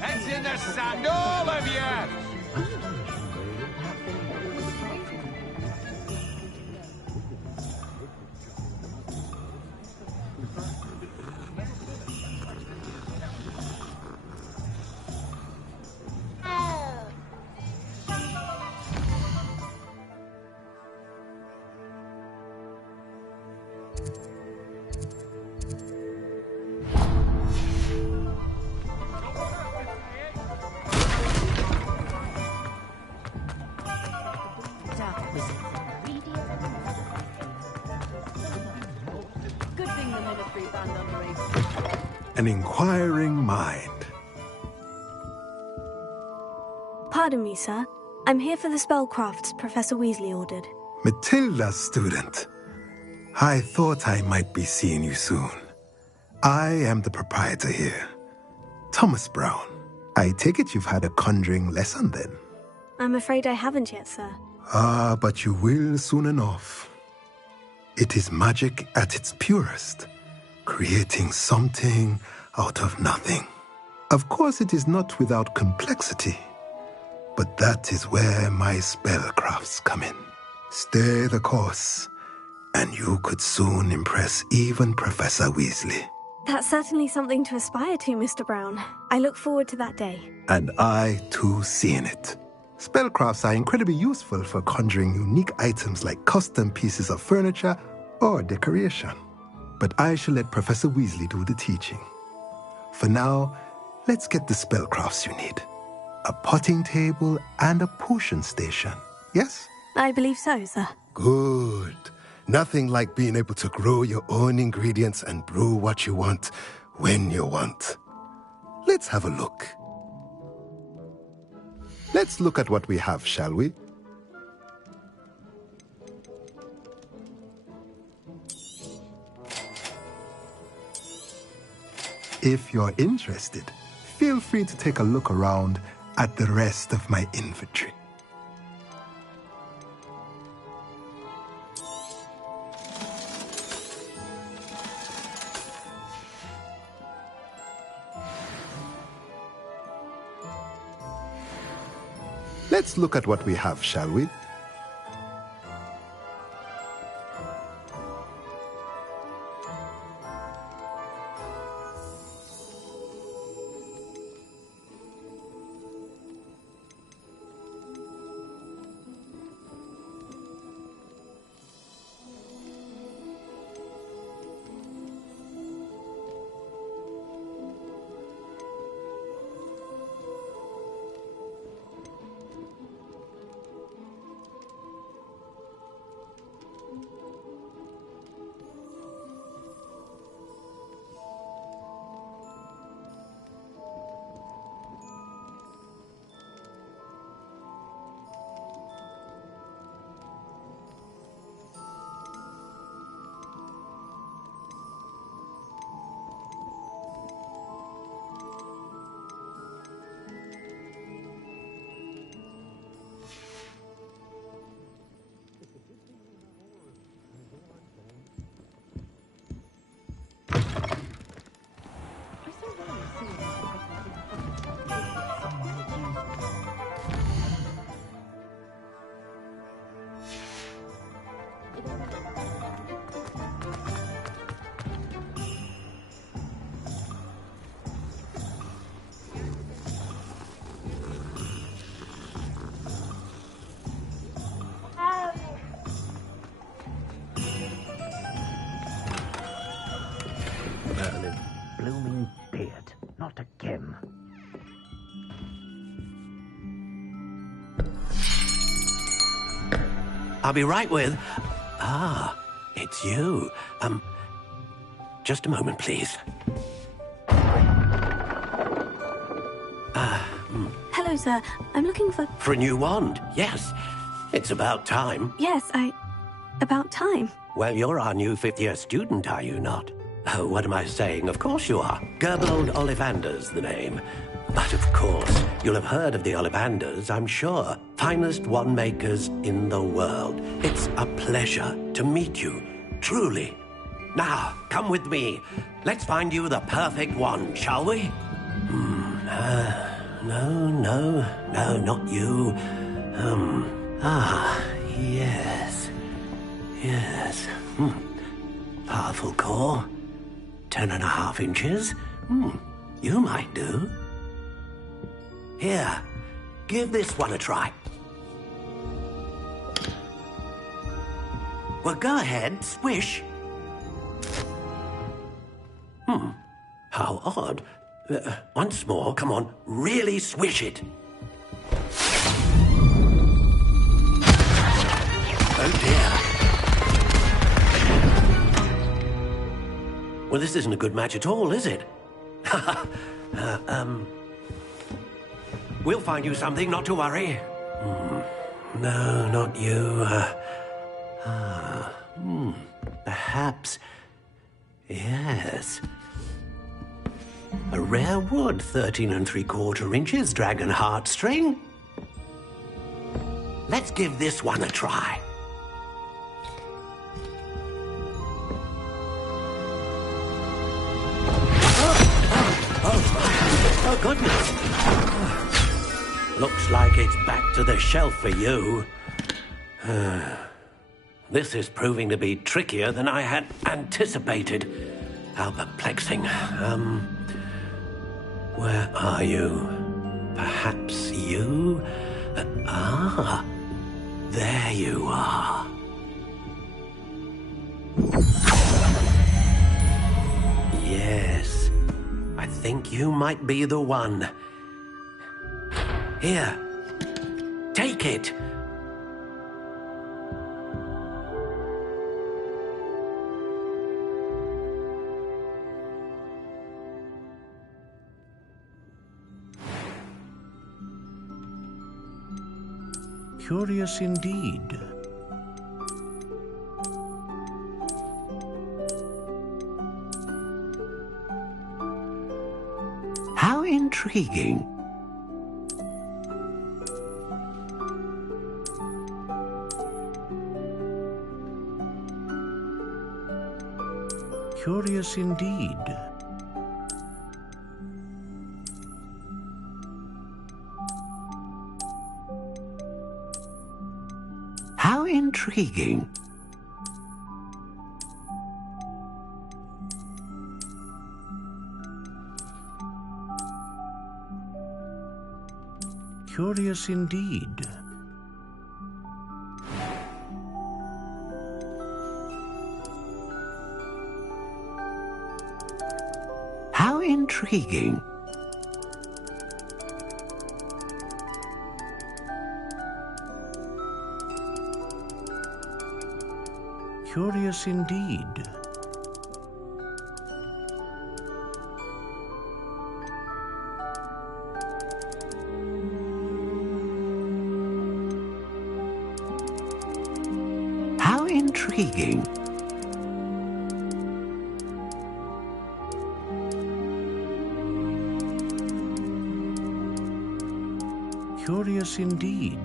Heads in the sand, all of you! An inquiring mind. Pardon me, sir. I'm here for the spellcrafts Professor Weasley ordered. Matilda, student. I thought I might be seeing you soon. I am the proprietor here, Thomas Brown. I take it you've had a conjuring lesson then? I'm afraid I haven't yet, sir. Ah, but you will soon enough. It is magic at its purest, creating something out of nothing. Of course, it is not without complexity, but that is where my spellcrafts come in. Stay the course, and you could soon impress even Professor Weasley. That's certainly something to aspire to, Mr. Brown. I look forward to that day. And I, too, seeing it. Spellcrafts are incredibly useful for conjuring unique items like custom pieces of furniture or decoration. But I shall let Professor Weasley do the teaching. For now, let's get the spellcrafts you need. A potting table and a potion station, yes? I believe so, sir. Good. Nothing like being able to grow your own ingredients and brew what you want when you want. Let's have a look. Let's look at what we have, shall we? If you're interested, feel free to take a look around at the rest of my inventory. Let's look at what we have, shall we? Blooming beard. Not again. I'll be right with... Ah, it's you. Just a moment, please. Hello, sir. I'm looking for... For a new wand, yes. It's about time. Yes, about time. Well, you're our new fifth-year student, are you not? Oh, what am I saying? Of course you are. Gerbold Ollivander's the name. But of course, you'll have heard of the Ollivanders, I'm sure. Finest wand makers in the world. It's a pleasure to meet you, truly. Now, come with me. Let's find you the perfect wand, shall we? No, not you. Yes. Powerful core. 10.5 inches. You might do. Here, give this one a try. Well, go ahead, swish. How odd. Once more, come on, really swish it. Oh dear. Well, this isn't a good match at all, is it? We'll find you something, not to worry. No, not you. Perhaps. Yes. A rare wood, 13 3/4 inches, dragon heartstring. Let's give this one a try. Oh, goodness. Looks like it's back to the shelf for you. This is proving to be trickier than I had anticipated. How perplexing. Where are you? Perhaps you? There you are. Yes, I think you might be the one. Here, take it. Curious indeed. How intriguing. Curious indeed. How intriguing. Curious indeed. How intriguing. Curious indeed. How intriguing. Curious indeed.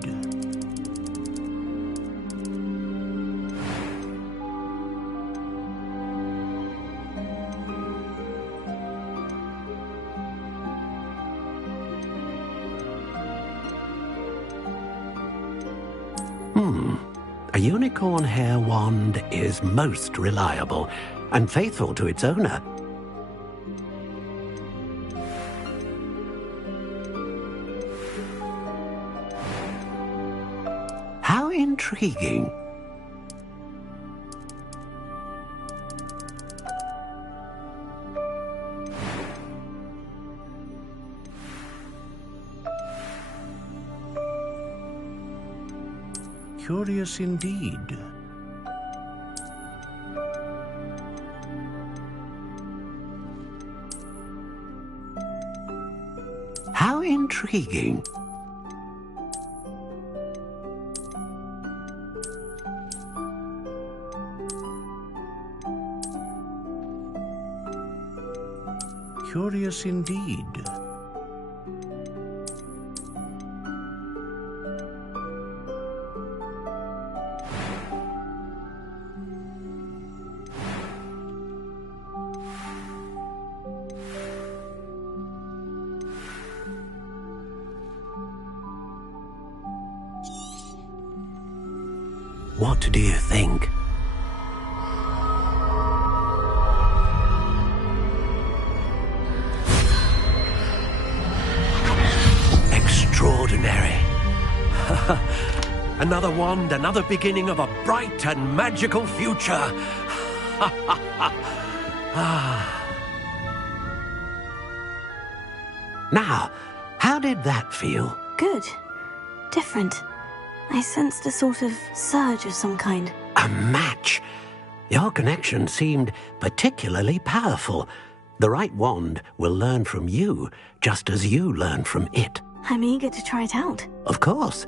A unicorn hair wand is most reliable and faithful to its owner. How intriguing. Curious indeed. How intriguing. Curious indeed. What do you think? Extraordinary. Another wand, another beginning of a bright and magical future. Now, how did that feel? Good. Different. I sensed a sort of surge of some kind. A match? Your connection seemed particularly powerful. The right wand will learn from you, just as you learn from it. I'm eager to try it out. Of course.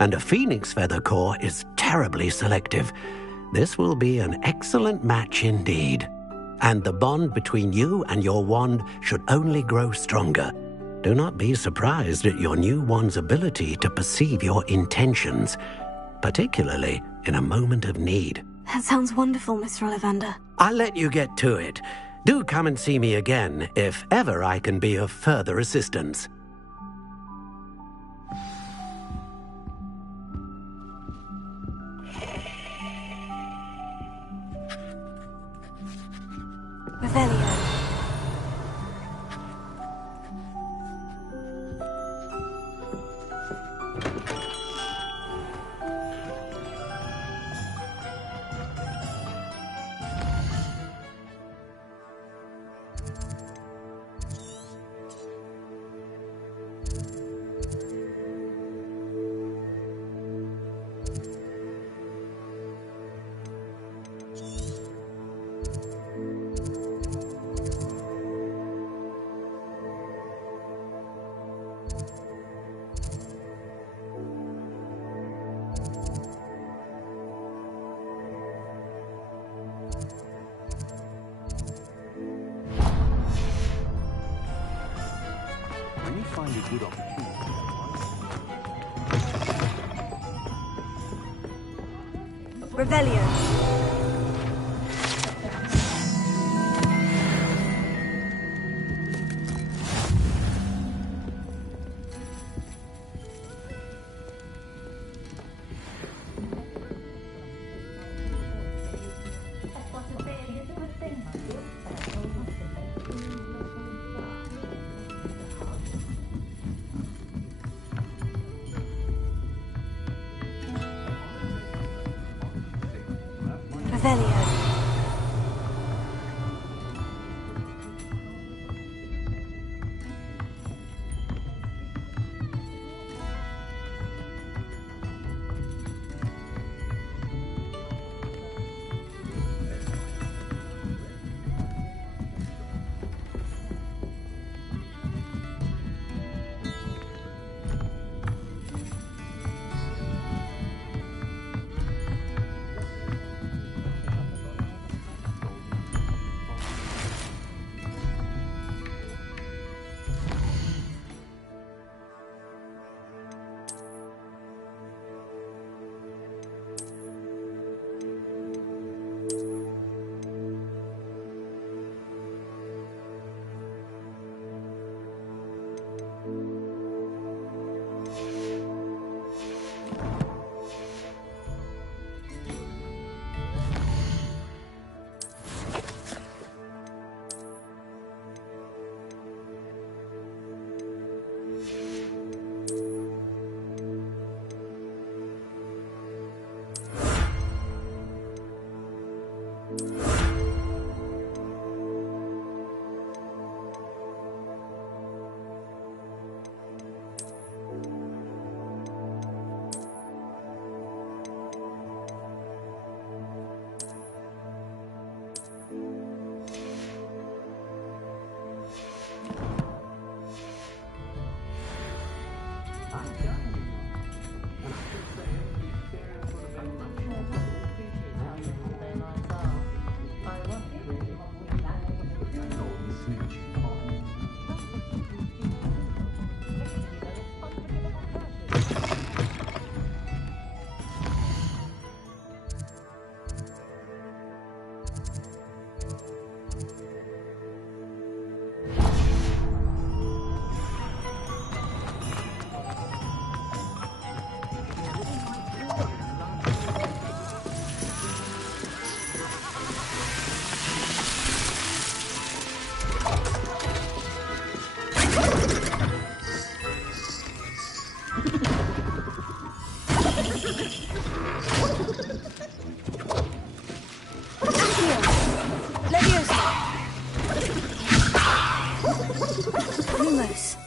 And a phoenix feather core is terribly selective. This will be an excellent match indeed. And the bond between you and your wand should only grow stronger. Do not be surprised at your new wand's ability to perceive your intentions, particularly in a moment of need. That sounds wonderful, Mr. Ollivander. I'll let you get to it. Do come and see me again if ever I can be of further assistance. Revelio. Find a good opportunity. Revelio. Revelio. Lumos.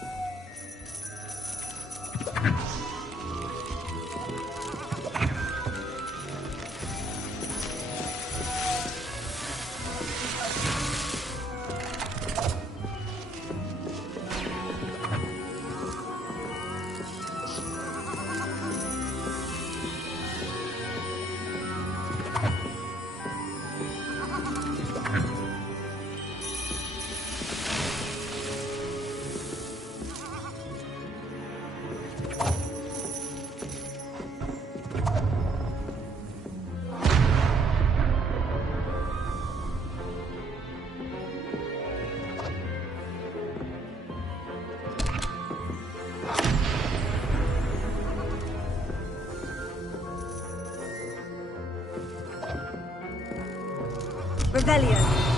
Revelio.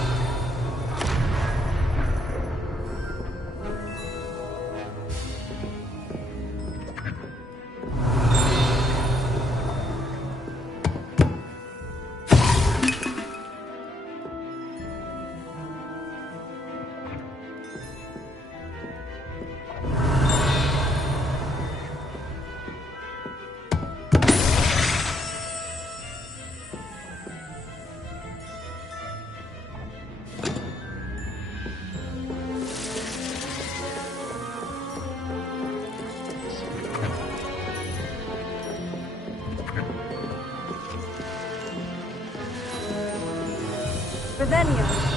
Revelio.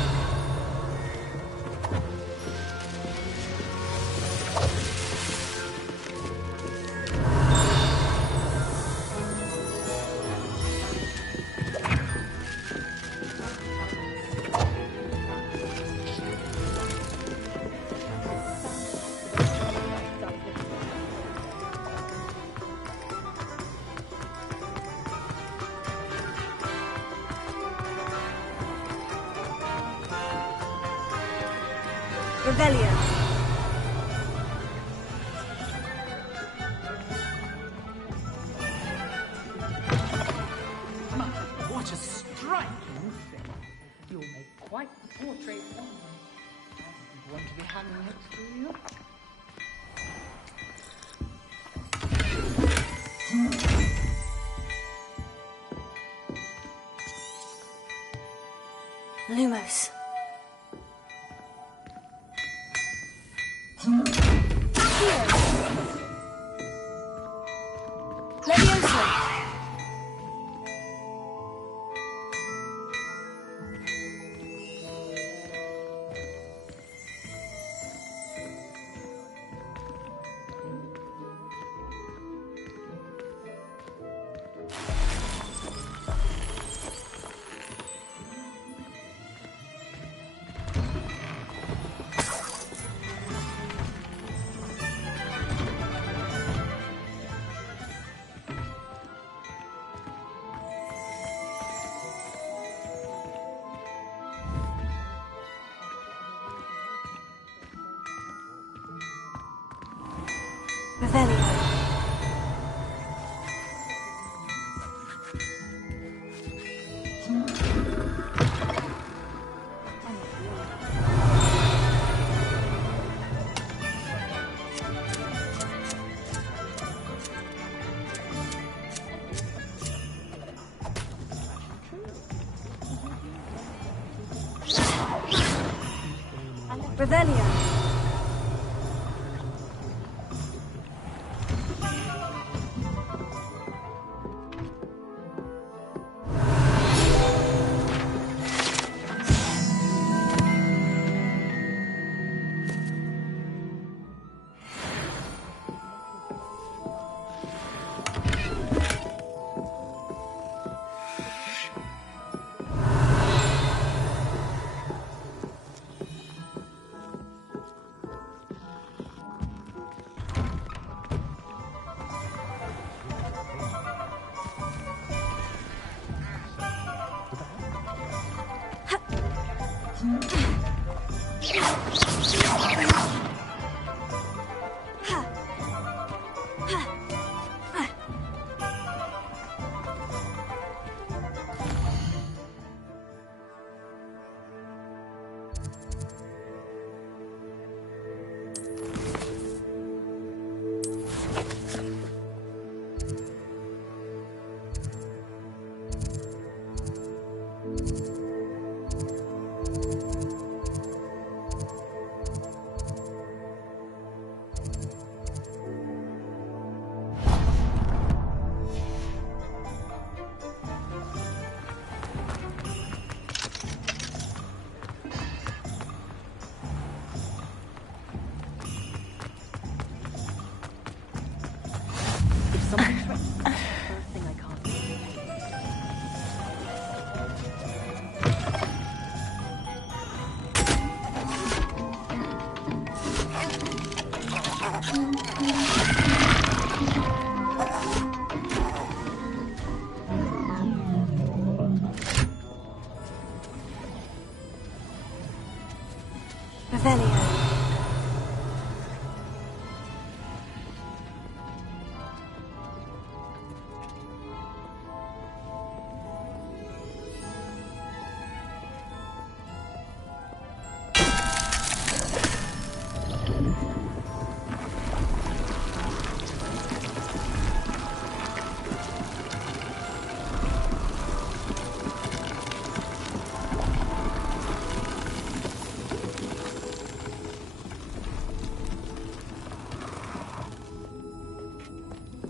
Revelio. What a striking thing. You'll make quite the portrait one. I want to be hanging next to you. Lumos. Levioso. Revelio. Revelio. First thing I can't do. Revelio.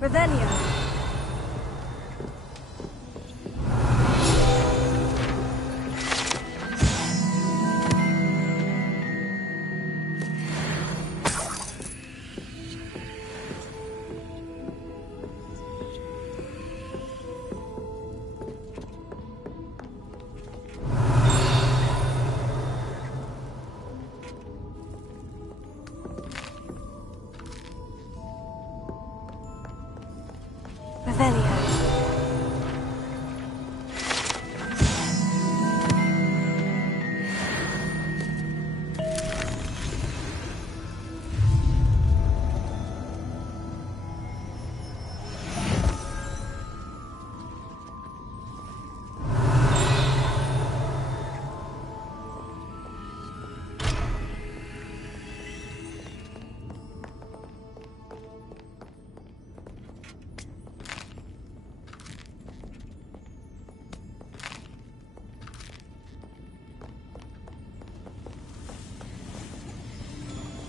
Revelio. Revelio.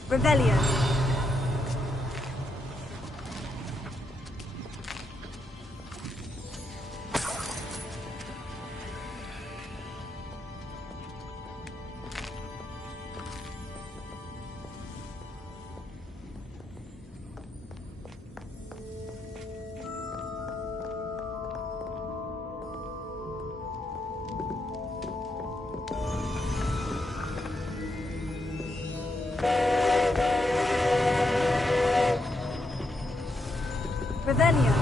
Revelio. Revelio.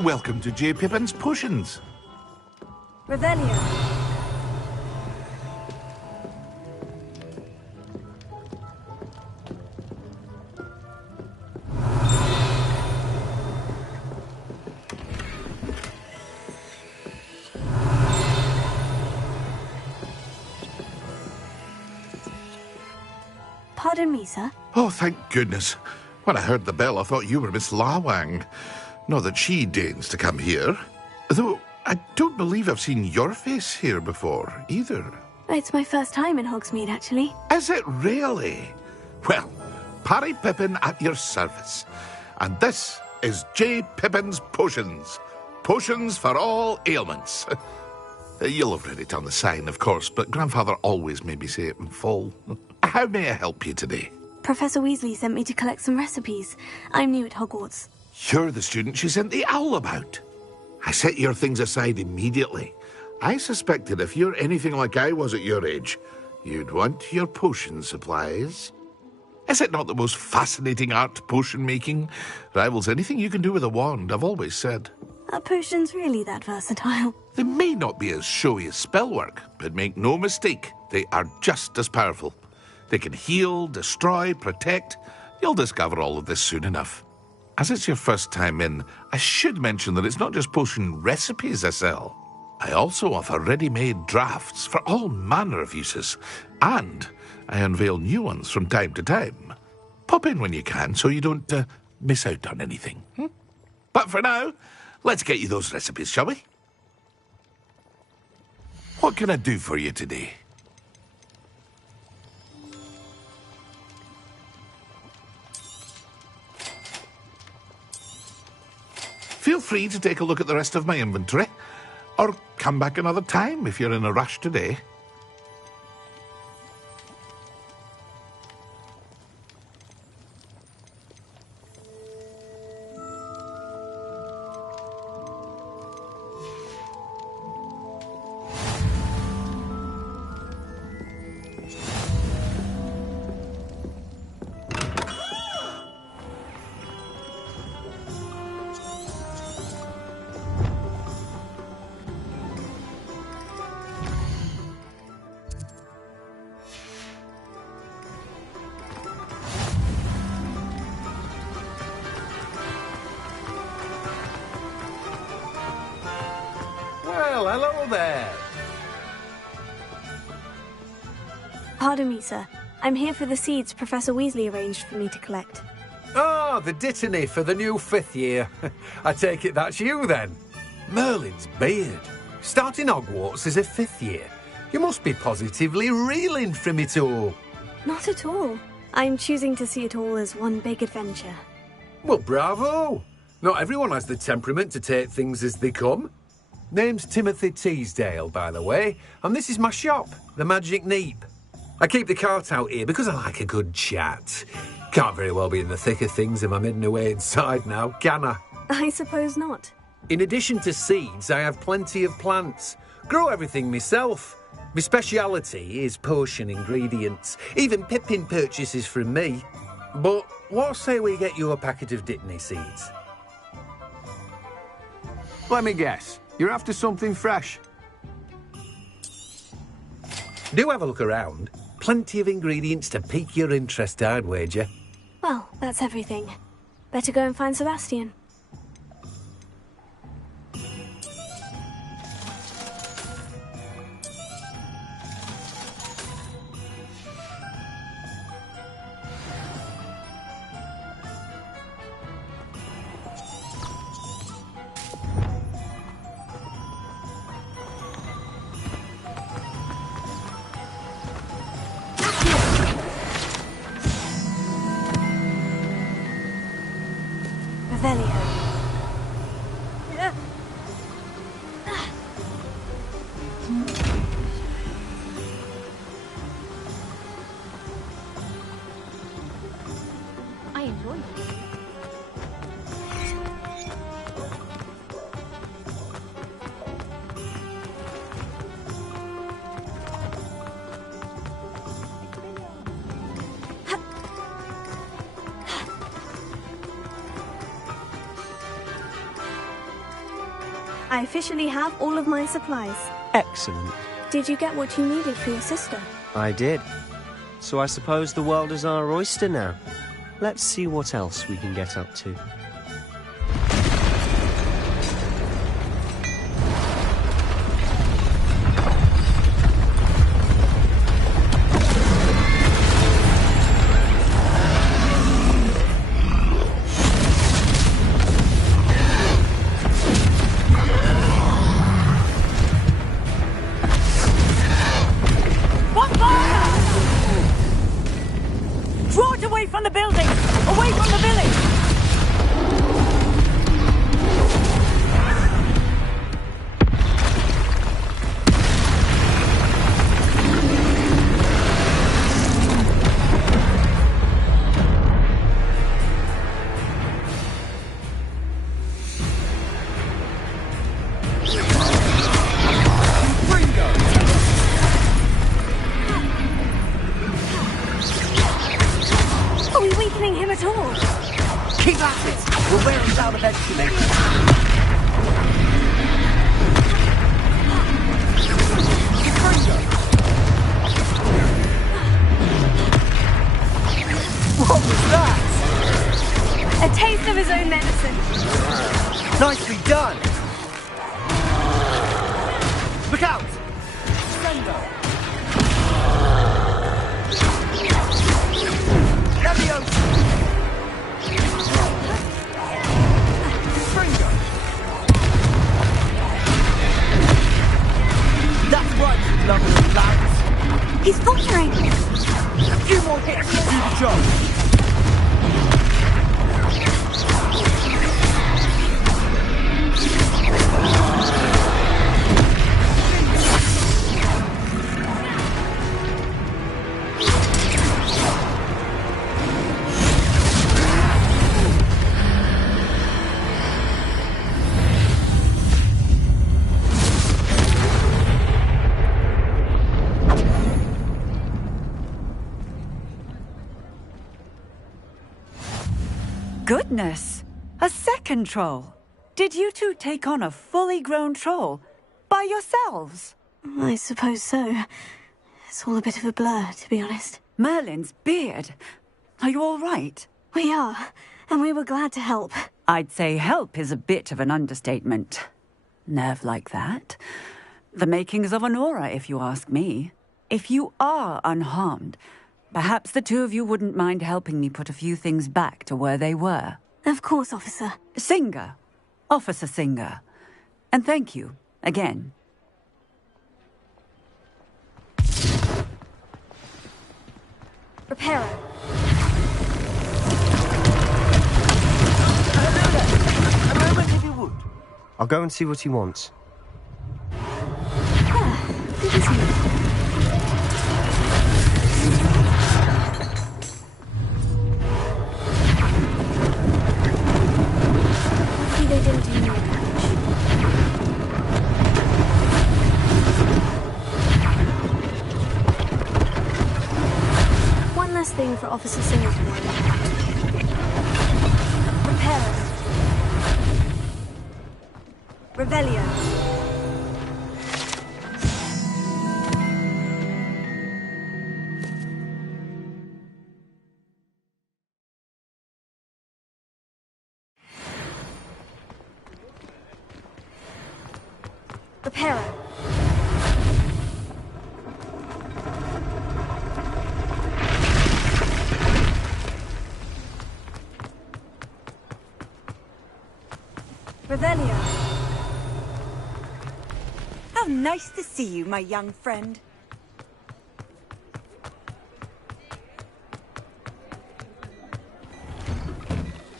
Welcome to J. Pippin's Potions. Revelio. Pardon me, sir. Oh, thank goodness. When I heard the bell, I thought you were Miss Lawang. Not that she deigns to come here. Though, I don't believe I've seen your face here before, either. It's my first time in Hogsmeade, actually. Is it really? Well, Parry Pippin at your service. And this is J. Pippin's Potions. Potions for all ailments. You'll have read it on the sign, of course, but Grandfather always made me say it in full. How may I help you today? Professor Weasley sent me to collect some recipes. I'm new at Hogwarts. You're the student she sent the owl about. I set your things aside immediately. I suspected if you're anything like I was at your age, you'd want your potion supplies. Is it not the most fascinating art, potion making? Rivals anything you can do with a wand, I've always said. Are potions really that versatile? They may not be as showy as spellwork, but make no mistake, they are just as powerful. They can heal, destroy, protect. You'll discover all of this soon enough. As it's your first time in, I should mention that it's not just potion recipes I sell. I also offer ready-made drafts for all manner of uses, and I unveil new ones from time to time. Pop in when you can so you don't miss out on anything. But for now, let's get you those recipes, shall we? What can I do for you today? Feel free to take a look at the rest of my inventory, or come back another time if you're in a rush today. Well, hello there. Pardon me, sir. I'm here for the seeds Professor Weasley arranged for me to collect. Oh, the dittany for the new 5th year. I take it that's you, then. Merlin's beard. Starting Hogwarts as a 5th year. You must be positively reeling from it all. Not at all. I'm choosing to see it all as one big adventure. Well, bravo. Not everyone has the temperament to take things as they come. Name's Timothy Teasdale, by the way, and this is my shop, the Magic Neep. I keep the cart out here because I like a good chat. Can't very well be in the thick of things if I'm hidden away inside now, can I? I suppose not. In addition to seeds, I have plenty of plants. Grow everything myself. My speciality is potion ingredients. Even Pippin purchases from me. But what say we get you a packet of Dittany seeds? Let me guess. You're after something fresh. Do have a look around. Plenty of ingredients to pique your interest, I'd wager. Well, that's everything. Better go and find Sebastian. Revelio. I enjoy it. I officially have all of my supplies. Excellent. Did you get what you needed for your sister? I did. So I suppose the world is our oyster now. Let's see what else we can get up to. From the building! Away from the village! Him at all. Keep at it! We'll wear him down eventually. What was that? A taste of his own medicine. Nicely done! Look out! Sender! Leviosa! That's right, lovely lads. He's faltering. A few more hits to do the job. Goodness! A second troll! Did you two take on a fully grown troll? By yourselves? I suppose so. It's all a bit of a blur, to be honest. Merlin's beard! Are you all right? We are, and we were glad to help. I'd say help is a bit of an understatement. Nerve like that. The makings of an aura, if you ask me. If you are unharmed, perhaps the two of you wouldn't mind helping me put a few things back to where they were. Of course, officer. Singer. Officer Singer. And thank you, again. Reparo. A moment if you would. I'll go and see what he wants. Good as you. They didn't do no damage. One last thing for Officer Singer to worry about. Reparo. Revelio. Reparo. Revelio. How nice to see you, my young friend.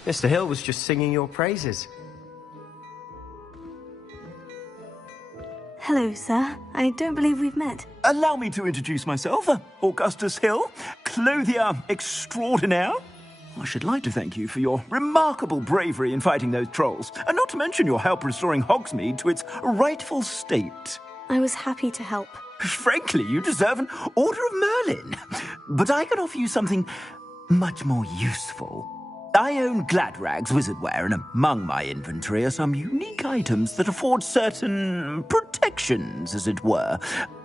Mr. Hill was just singing your praises. Hello, sir. I don't believe we've met. Allow me to introduce myself, Augustus Hill, clothier extraordinaire. I should like to thank you for your remarkable bravery in fighting those trolls, and not to mention your help restoring Hogsmeade to its rightful state. I was happy to help. Frankly, you deserve an Order of Merlin. But I can offer you something much more useful. I own Gladrag's wizardware, and among my inventory are some unique items that afford certain protections, as it were.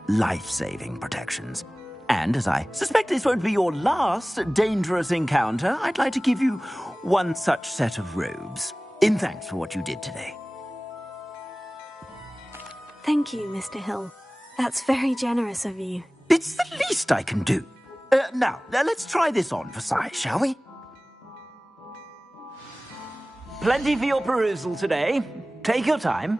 Life-saving protections. And as I suspect this won't be your last dangerous encounter, I'd like to give you one such set of robes, in thanks for what you did today. Thank you, Mr. Hill. That's very generous of you. It's the least I can do. Now, let's try this on for size, shall we? Plenty for your perusal today. Take your time.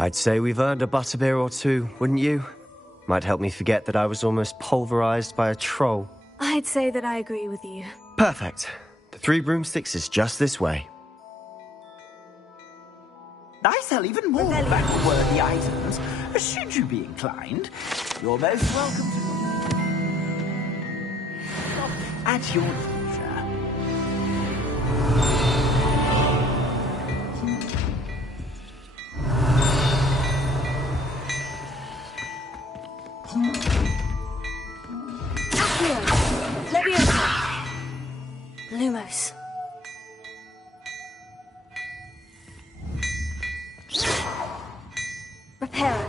I'd say we've earned a butterbeer or two, wouldn't you? Might help me forget that I was almost pulverized by a troll. I'd say that I agree with you. Perfect. The 3 broomsticks is just this way. I sell even more battle-worthy items. Should you be inclined, you're most welcome to... At your leisure. Lumos. Reparo.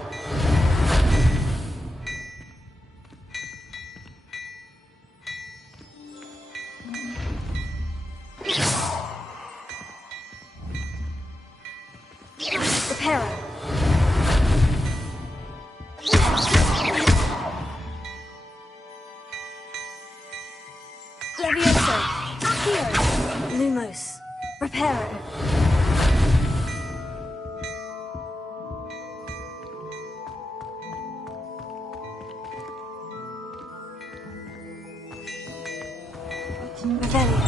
Reparo. Levioso. Lumos. Reparo. Revelio.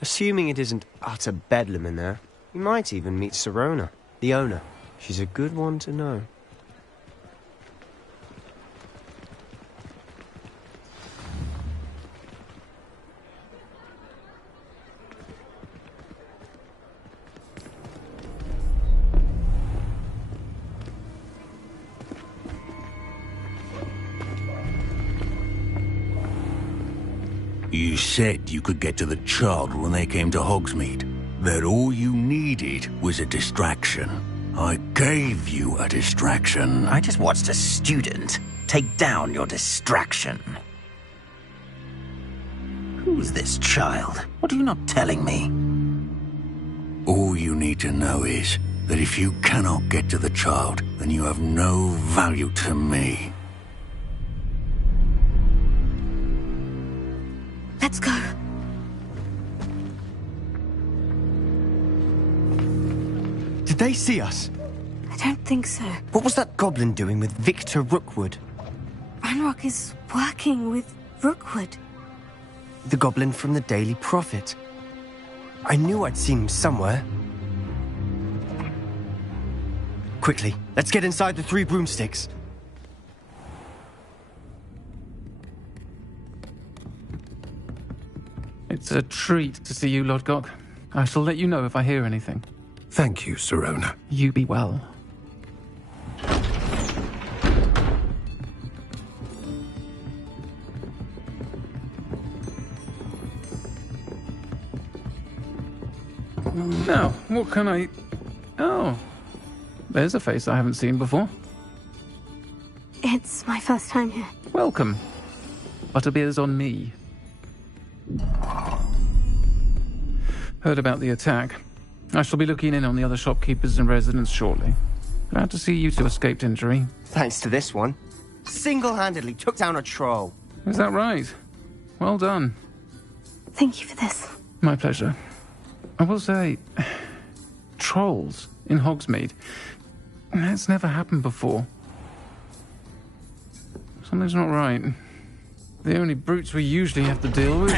Assuming it isn't utter bedlam in there, you might even meet Sirona, the owner. She's a good one to know. You said you could get to the child when they came to Hogsmeade. That all you needed was a distraction. I gave you a distraction. I just watched a student take down your distraction. Who's this child? What are you not telling me? All you need to know is that if you cannot get to the child, then you have no value to me. Let's go. Did they see us? I don't think so. What was that goblin doing with Victor Rookwood? Ranrock is working with Rookwood. The goblin from the Daily Prophet. I knew I'd seen him somewhere. Quickly, let's get inside the 3 broomsticks. It's a treat to see you, Lodgok. I shall let you know if I hear anything. Thank you, Sirona. You be well. Now, what can I... Oh, there's a face I haven't seen before. It's my first time here. Welcome. Butterbeer's on me. Heard about the attack. I shall be looking in on the other shopkeepers and residents shortly. Glad to see you two escaped injury. Thanks to this one. Single-handedly took down a troll. Is that right? Well done. Thank you for this. My pleasure. I will say, trolls in Hogsmeade. That's never happened before. Something's not right. The only brutes we usually have to deal with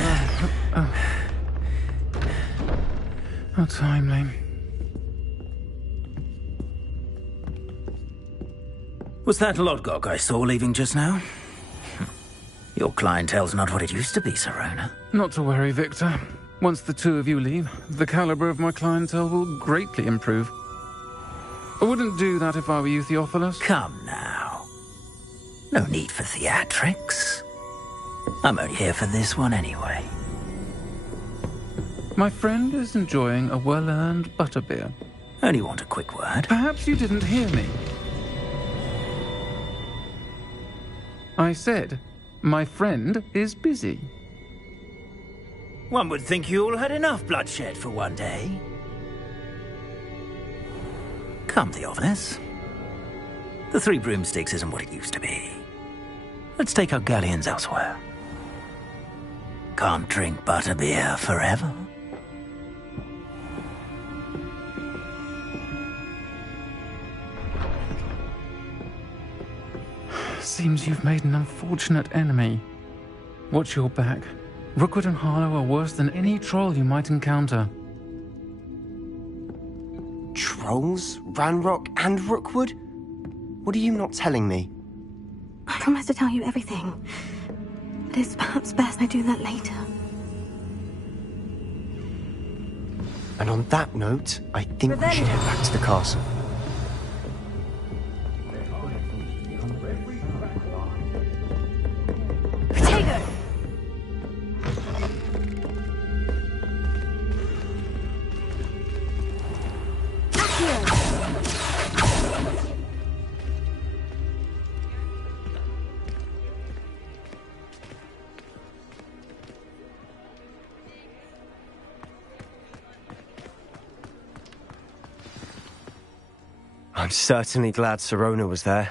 are... How timely. Was that Lodgok I saw leaving just now? Your clientele's not what it used to be, Sirona. Not to worry, Victor. Once the two of you leave, the caliber of my clientele will greatly improve. I wouldn't do that if I were you, Theophilus. Come now. No need for theatrics. I'm only here for this one anyway. My friend is enjoying a well-earned butterbeer. Only want a quick word. Perhaps you didn't hear me. I said, my friend is busy. One would think you all had enough bloodshed for one day. Come, Theophilus. The Three Broomsticks isn't what it used to be. Let's take our galleons elsewhere. Can't drink butterbeer forever. Seems you've made an unfortunate enemy. Watch your back. Rookwood and Harlow are worse than any troll you might encounter. Trolls? Ranrock and Rookwood? What are you not telling me? I promise to tell you everything. But it's perhaps best I do that later. And on that note, I think we should head back to the castle. I'm certainly glad Sirona was there.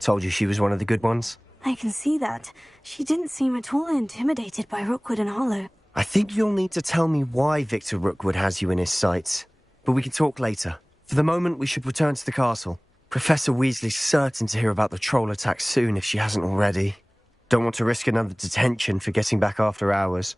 Told you she was one of the good ones. I can see that. She didn't seem at all intimidated by Rookwood and Harlow. I think you'll need to tell me why Victor Rookwood has you in his sights. But we can talk later. For the moment, we should return to the castle. Professor Weasley's certain to hear about the troll attack soon if she hasn't already. Don't want to risk another detention for getting back after hours.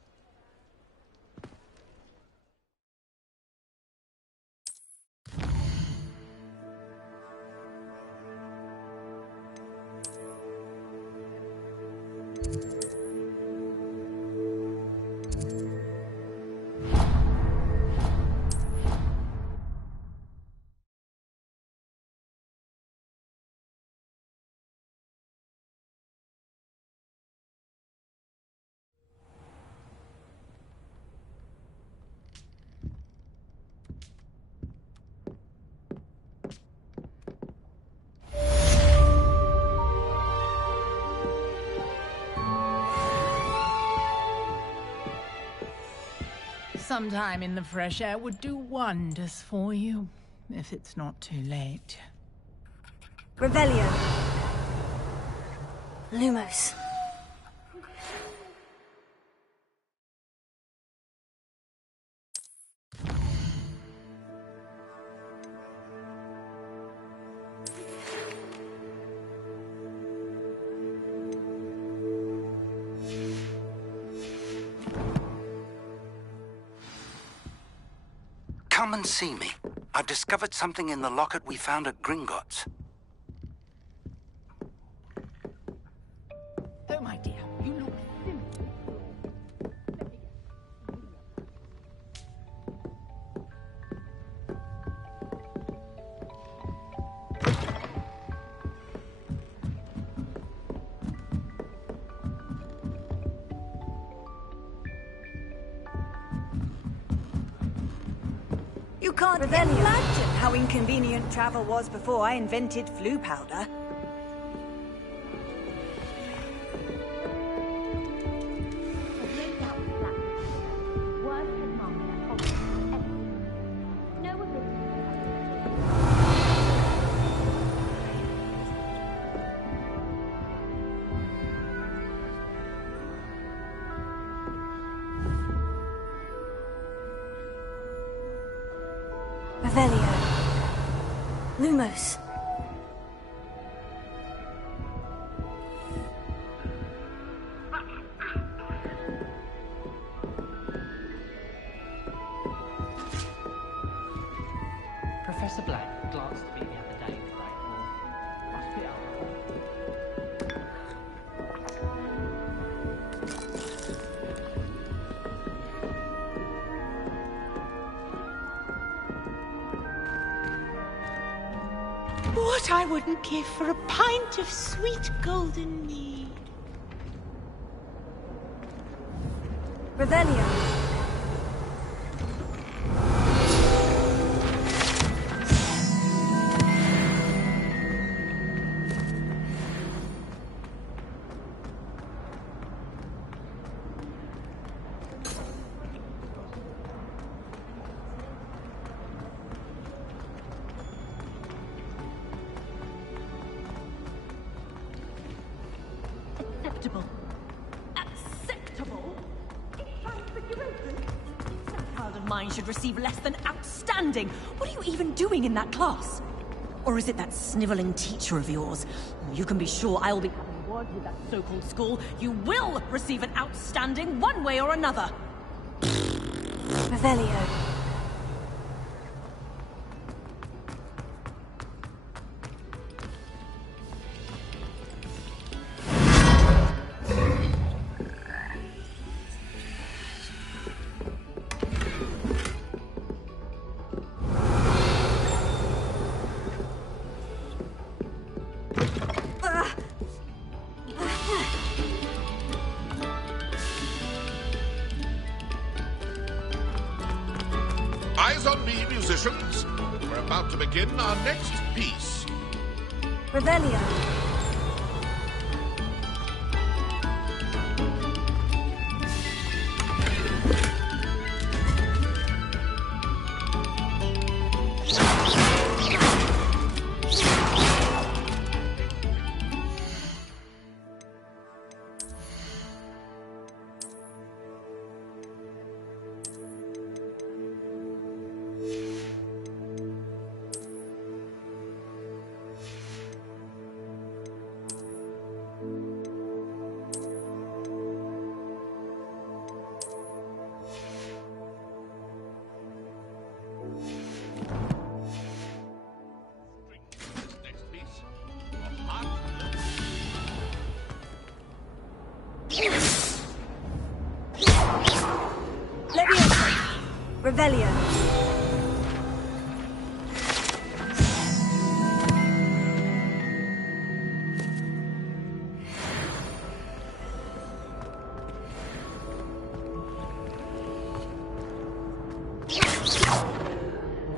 Some time in the fresh air would do wonders for you, if it's not too late. Revelio. Lumos. Come and see me. I've discovered something in the locket we found at Gringotts. Oh, my dear, you look simply... can't imagine how inconvenient travel was before I invented flu powder. Revelio. Lumos. Professor Black glanced at me the other day with great awe. I spit up. What I wouldn't give for a pint of sweet golden mead. Revelio. Acceptable. Acceptable? That child of mine should receive less than outstanding. What are you even doing in that class? Or is it that snivelling teacher of yours? You can be sure I will be having words with that so-called school. You will receive an outstanding one way or another. Revelio. Eyes on me, musicians. We're about to begin our next piece. Revelio. Revelio.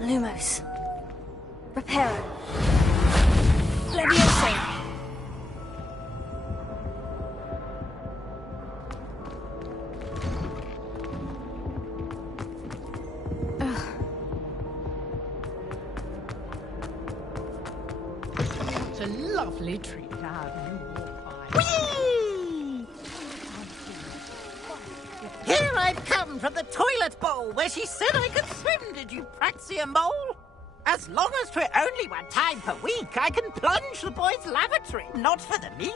Lumos. Reparo. Levioso. It's a lovely treat to have you walk by. Whee! Here I've come from the toilet bowl where she said I could swim, did you praxia mole? As long as 'twere only one time per week, I can plunge the boy's lavatory, not for the meek.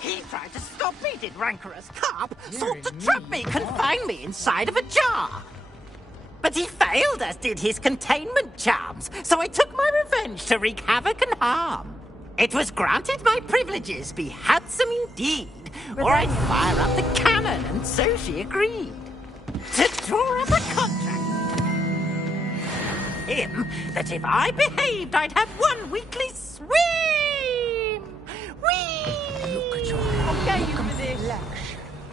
He tried to stop me, did rancorous carp, sought to trap me, confine me inside of a jar. But he failed, as did his containment charms, so I took my revenge to wreak havoc and harm. It was granted my privileges be handsome indeed, or I'd fire up the cannon, and so she agreed to draw up a contract. Him, that if I behaved, I'd have one weekly swim. Whee! Look at your okay, you with this.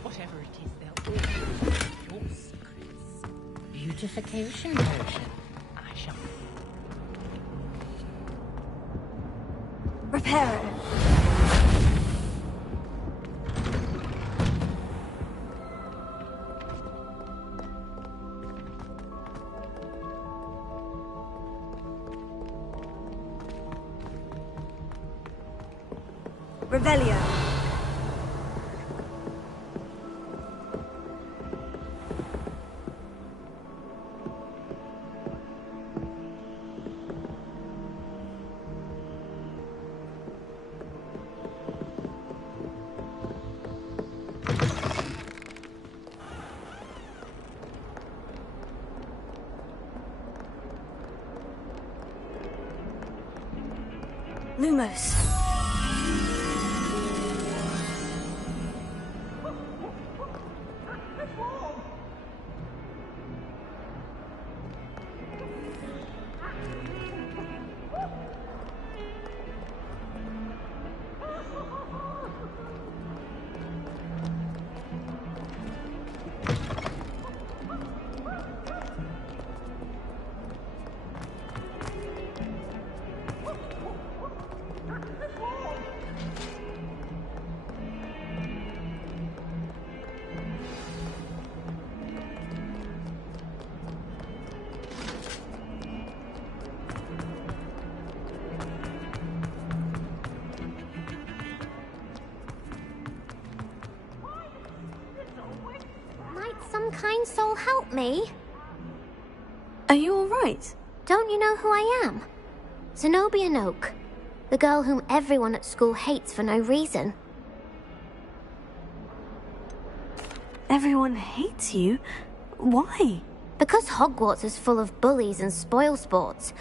Whatever it is, they'll all your secrets. fortification potion. I shall. Reparo. Revelio. Lumos. Some kind soul help me? Are you alright? Don't you know who I am? Zenobia Noak, the girl whom everyone at school hates for no reason. Everyone hates you? Why? Because Hogwarts is full of bullies and spoilsports.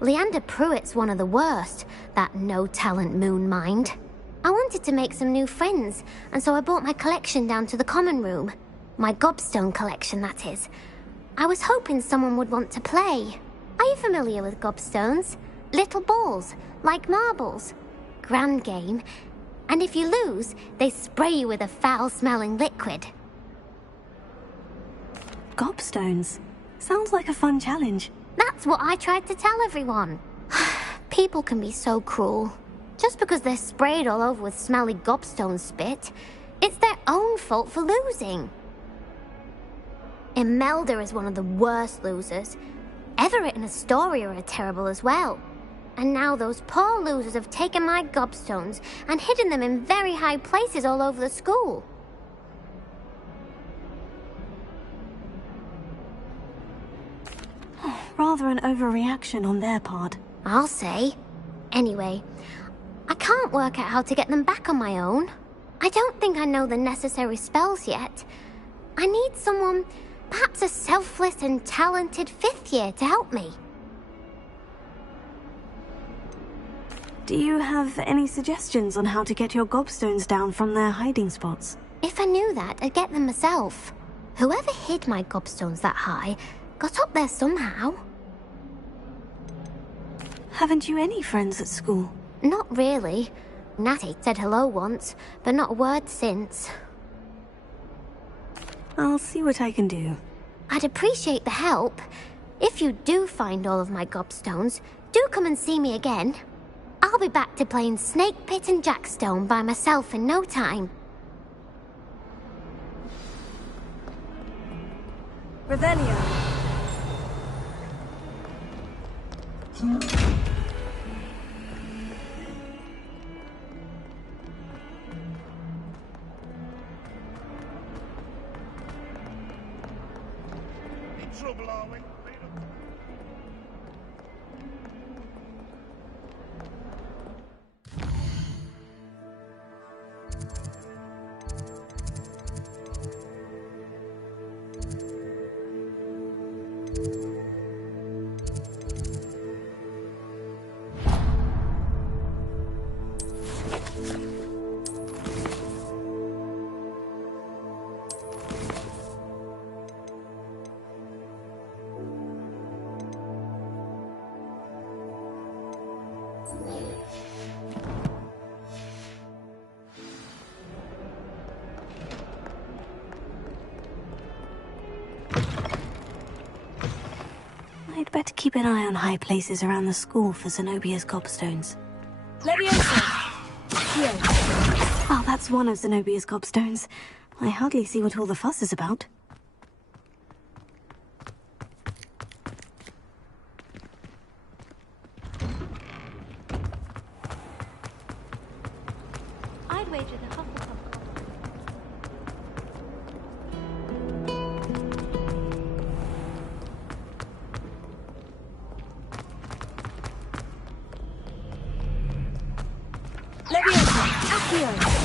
Leander Pruitt's one of the worst, that no-talent moon mind. I wanted to make some new friends, and so I brought my collection down to the common room. My gobstone collection, that is. I was hoping someone would want to play. Are you familiar with gobstones? Little balls, like marbles. Grand game. And if you lose, they spray you with a foul-smelling liquid. Gobstones? Sounds like a fun challenge. That's what I tried to tell everyone. People can be so cruel. Just because they're sprayed all over with smelly gobstone spit, it's their own fault for losing. Imelda is one of the worst losers. Everett and Astoria are terrible as well. And now those poor losers have taken my gobstones and hidden them in very high places all over the school. Rather an overreaction on their part. I'll say. Anyway, I can't work out how to get them back on my own. I don't think I know the necessary spells yet. I need someone, perhaps a selfless and talented 5th year to help me. Do you have any suggestions on how to get your gobstones down from their hiding spots? If I knew that, I'd get them myself. Whoever hid my gobstones that high got up there somehow. Haven't you any friends at school? Not really. Natty said hello once, but not a word since. I'll see what I can do. I'd appreciate the help. If you do find all of my gobstones, do come and see me again. I'll be back to playing Snake Pit and Jackstone by myself in no time. Revelio. Trouble, are we? better keep an eye on high places around the school for Zenobia's gobstones. Leviosa! Here. Oh, that's one of Zenobia's gobstones. I hardly see what all the fuss is about. I'd wager the Hufflepuff. Leviosa! Accio!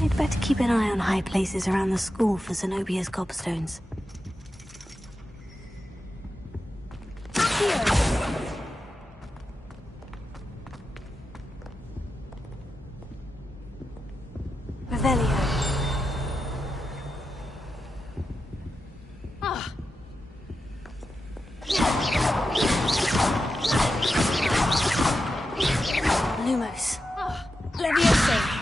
I'd better keep an eye on high places around the school for Zenobia's gobstones. Revelio. Ah. Lumos. Leviosa.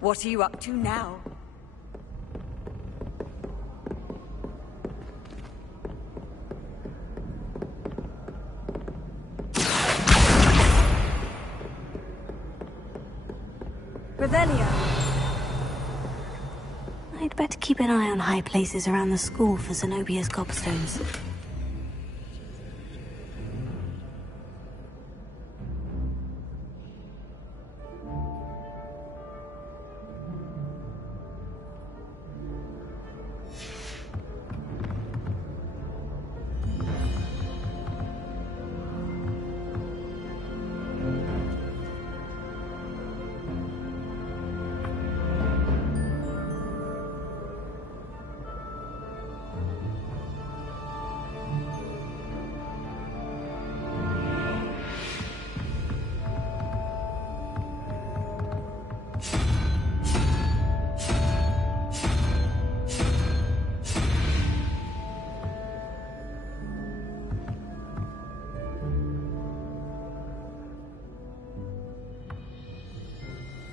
What are you up to now? Revelio. I'd better keep an eye on high places around the school for Zenobia's gobstones.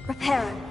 Reparo.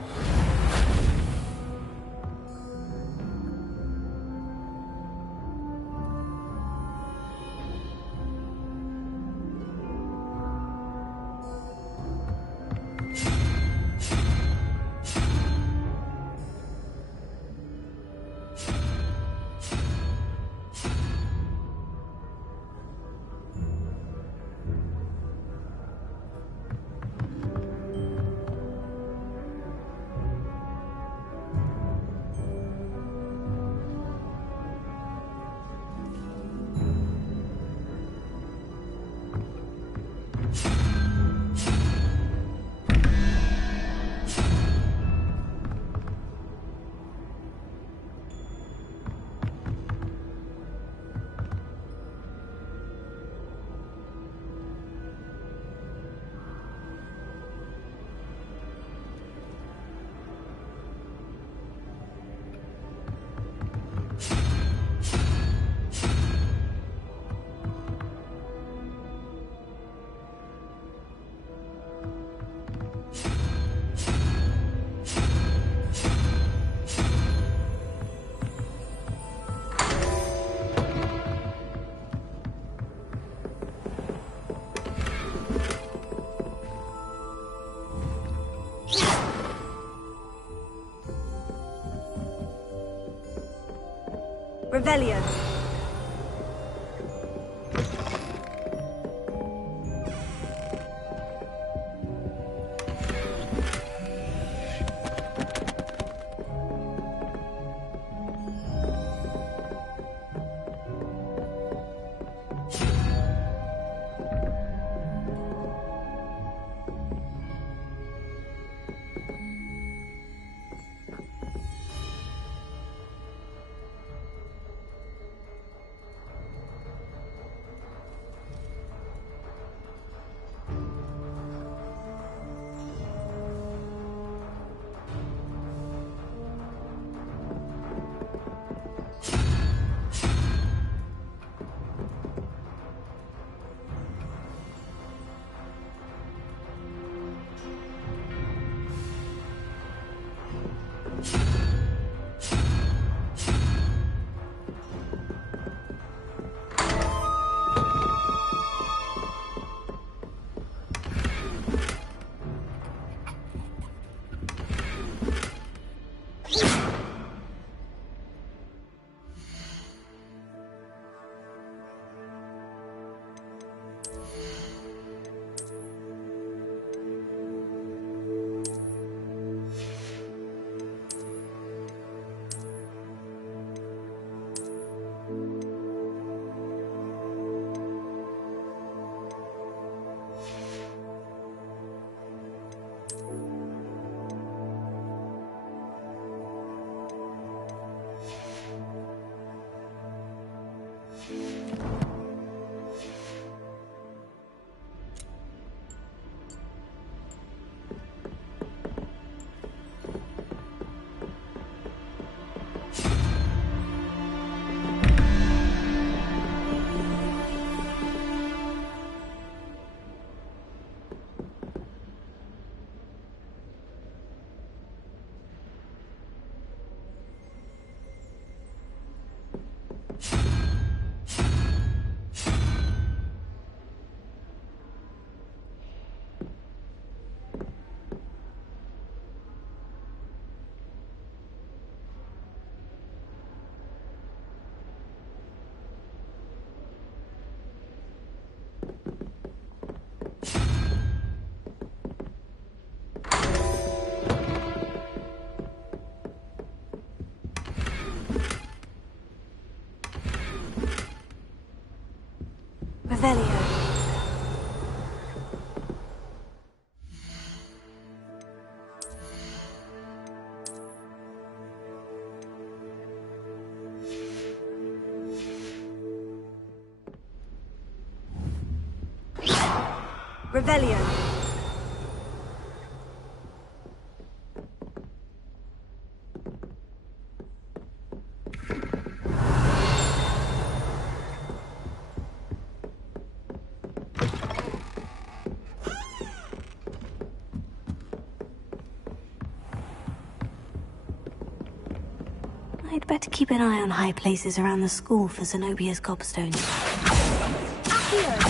Revelio. Revelio. Revelio. I'd better keep an eye on high places around the school for Zenobia's gobstones. Accio!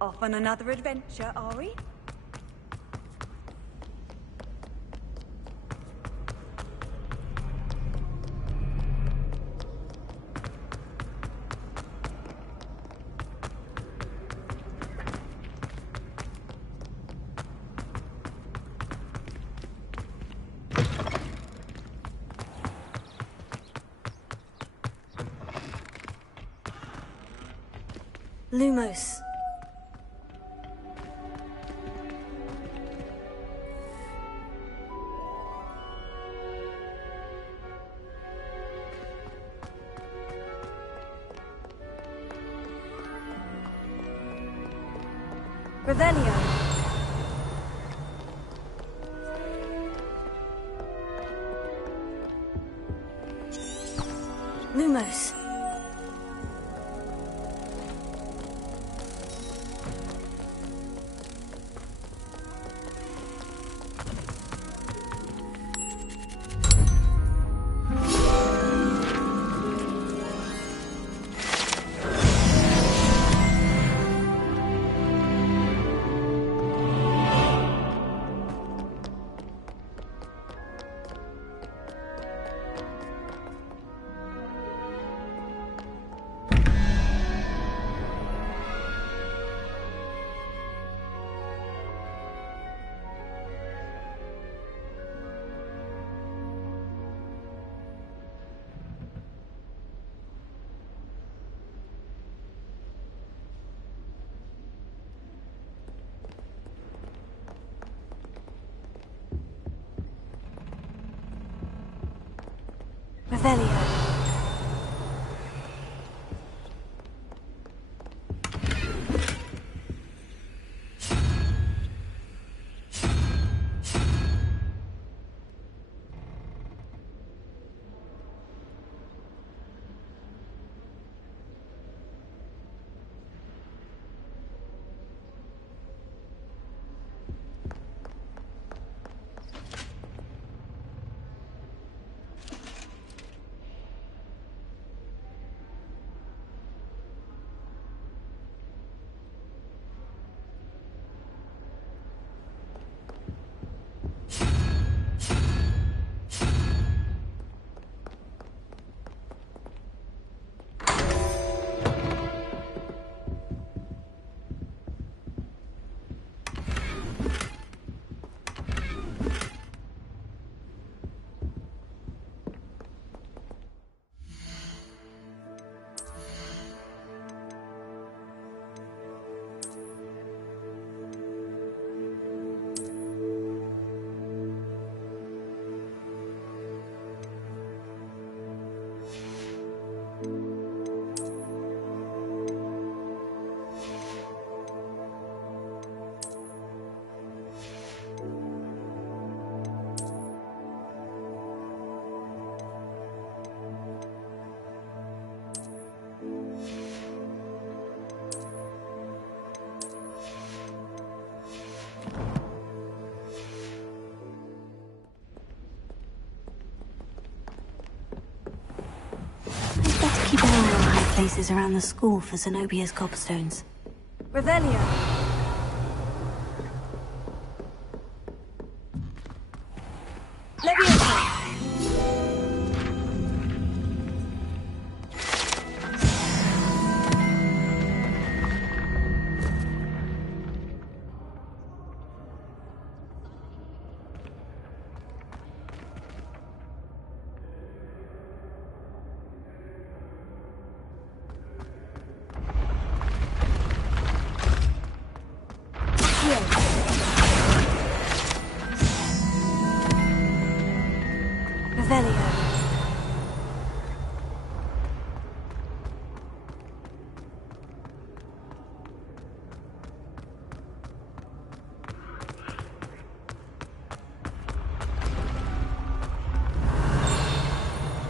Off on another adventure, are we? Lumos. Revelio. Lumos. Revelio. Keep an eye on high places around the school for Zenobia's gobstones. Revelio. Revelio.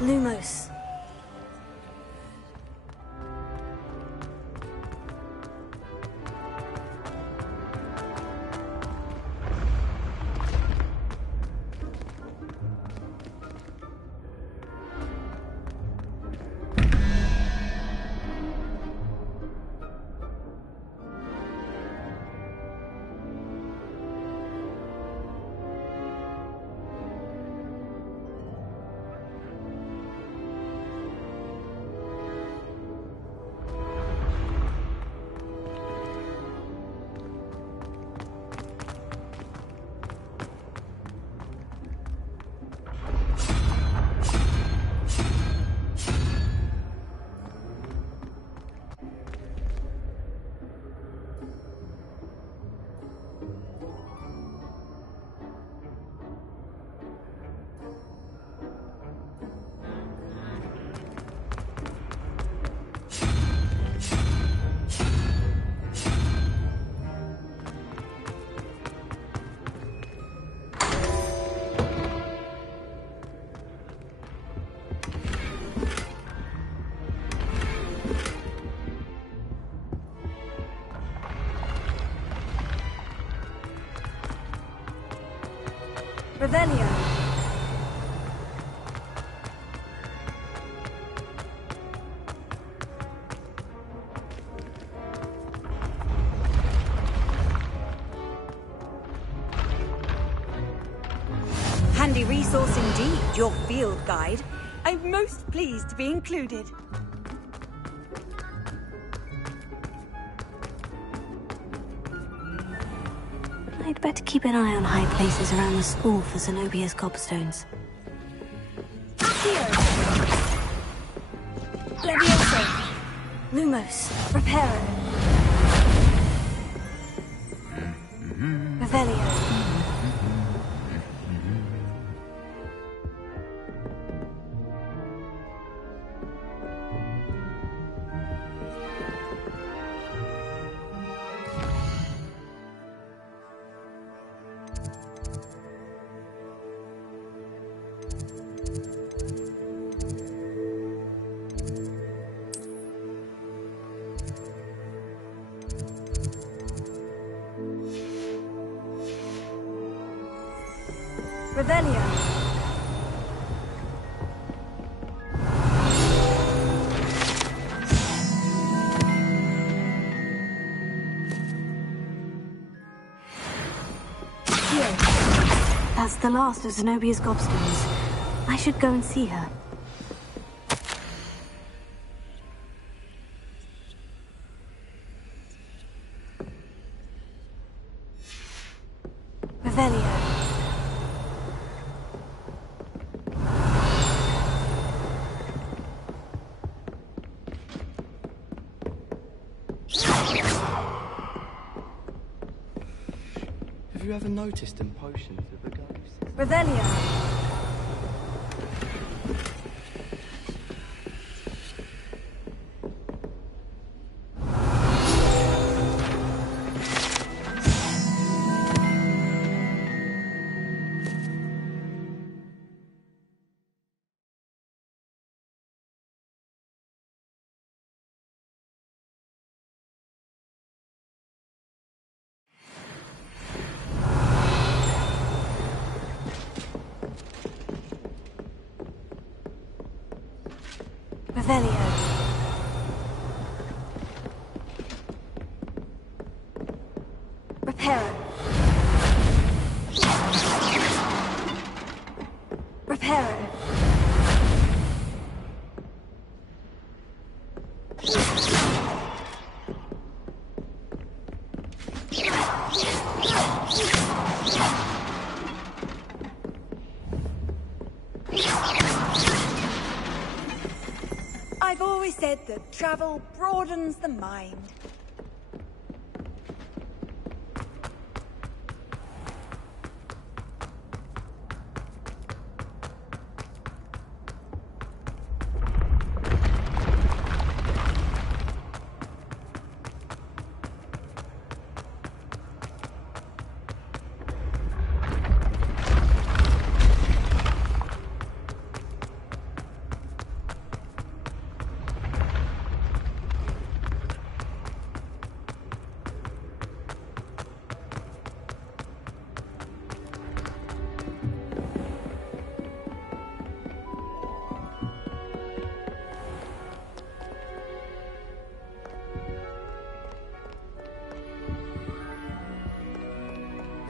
Lumos. Revelio. Handy resource indeed, your field guide. I'm most pleased to be included. I'd better keep an eye on high places around the school for Zenobia's gobstones. Levioso. Lumos. Reparo. Revelio. Revelio. Here. That's the last of Zenobia's gobstones. I should go and see her. Revelio. Have you ever noticed in potions of the ghost? Revelio. Revelio. Reparo. Reparo. I've always said that travel broadens the mind.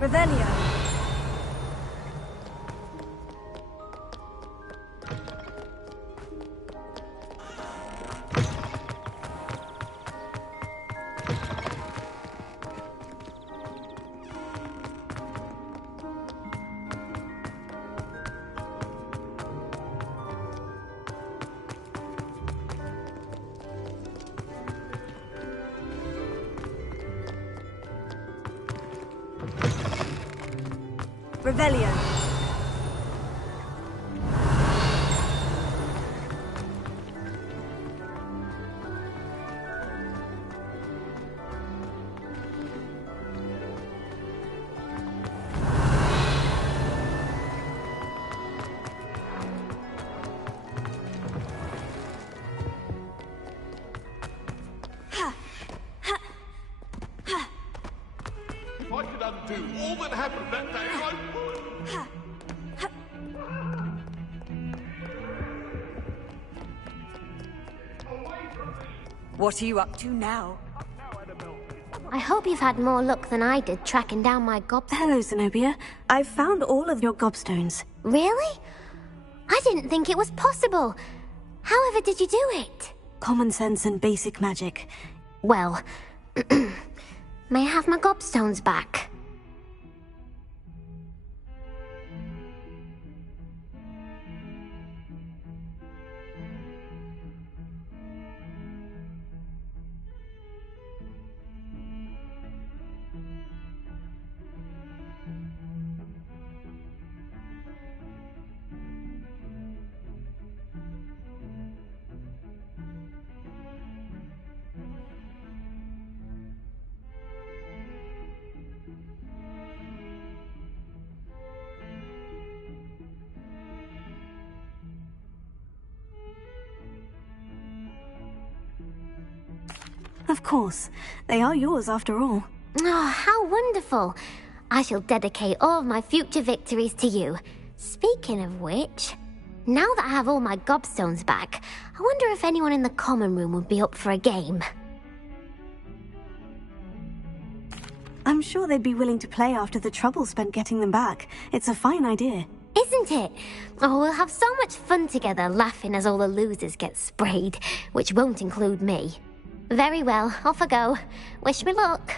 Revelio. Revelio. If I could undo all that happened that day, I would. What are you up to now? I hope you've had more luck than I did tracking down my gob... Hello, Zenobia. I've found all of your gobstones. Really? I didn't think it was possible. However did you do it? Common sense and basic magic. Well, may I have my gobstones back? Of course. They are yours after all. Oh, how wonderful. I shall dedicate all of my future victories to you. Speaking of which, now that I have all my gobstones back, I wonder if anyone in the common room would be up for a game. I'm sure they'd be willing to play after the trouble spent getting them back. It's a fine idea. Isn't it? Oh, we'll have so much fun together laughing as all the losers get sprayed, which won't include me. Very well, off I go. Wish me luck.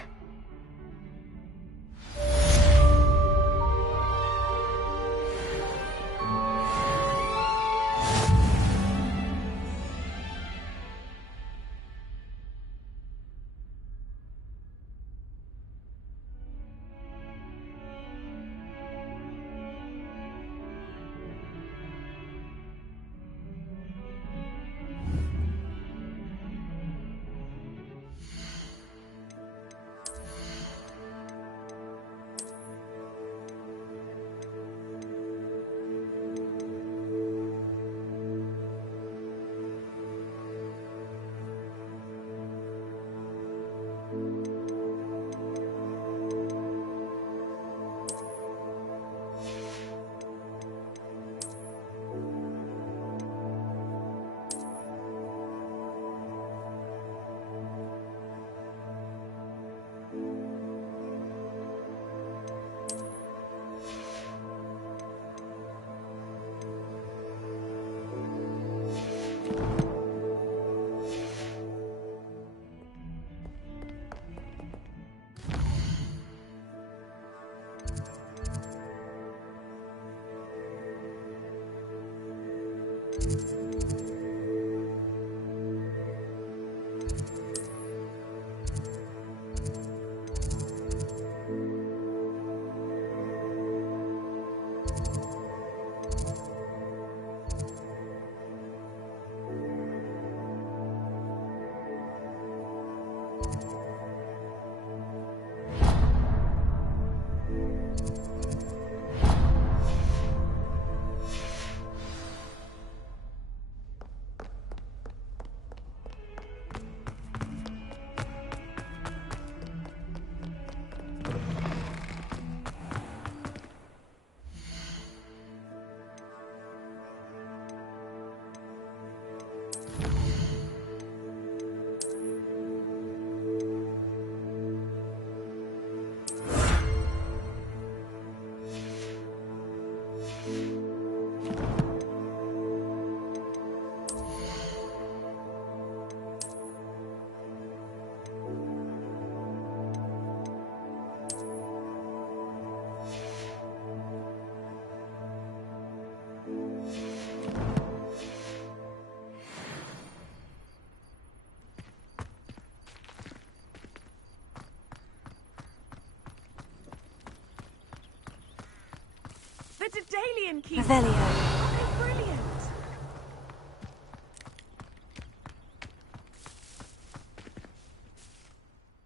Daedalian keys! Revelio. Oh, brilliant!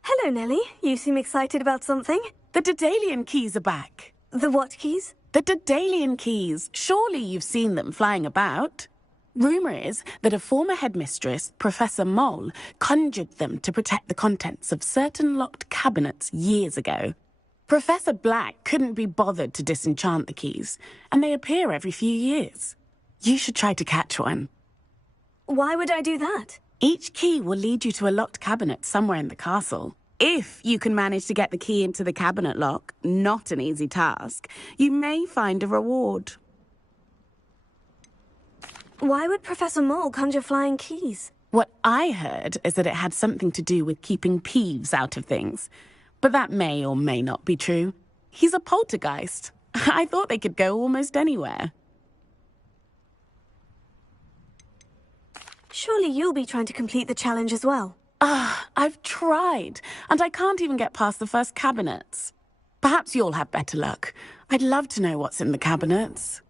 Hello, Nellie. You seem excited about something. The Daedalian keys are back. The what keys? The Daedalian keys. Surely you've seen them flying about. Rumour is that a former headmistress, Professor Mole, conjured them to protect the contents of certain locked cabinets years ago. Professor Black couldn't be bothered to disenchant the keys, and they appear every few years. You should try to catch one. Why would I do that? Each key will lead you to a locked cabinet somewhere in the castle. If you can manage to get the key into the cabinet lock, not an easy task, you may find a reward. Why would Professor Mole conjure flying keys? What I heard is that it had something to do with keeping Peeves out of things. But that may or may not be true. He's a poltergeist. I thought they could go almost anywhere. Surely you'll be trying to complete the challenge as well. I've tried, and I can't even get past the first cabinets. Perhaps you'll have better luck. I'd love to know what's in the cabinets.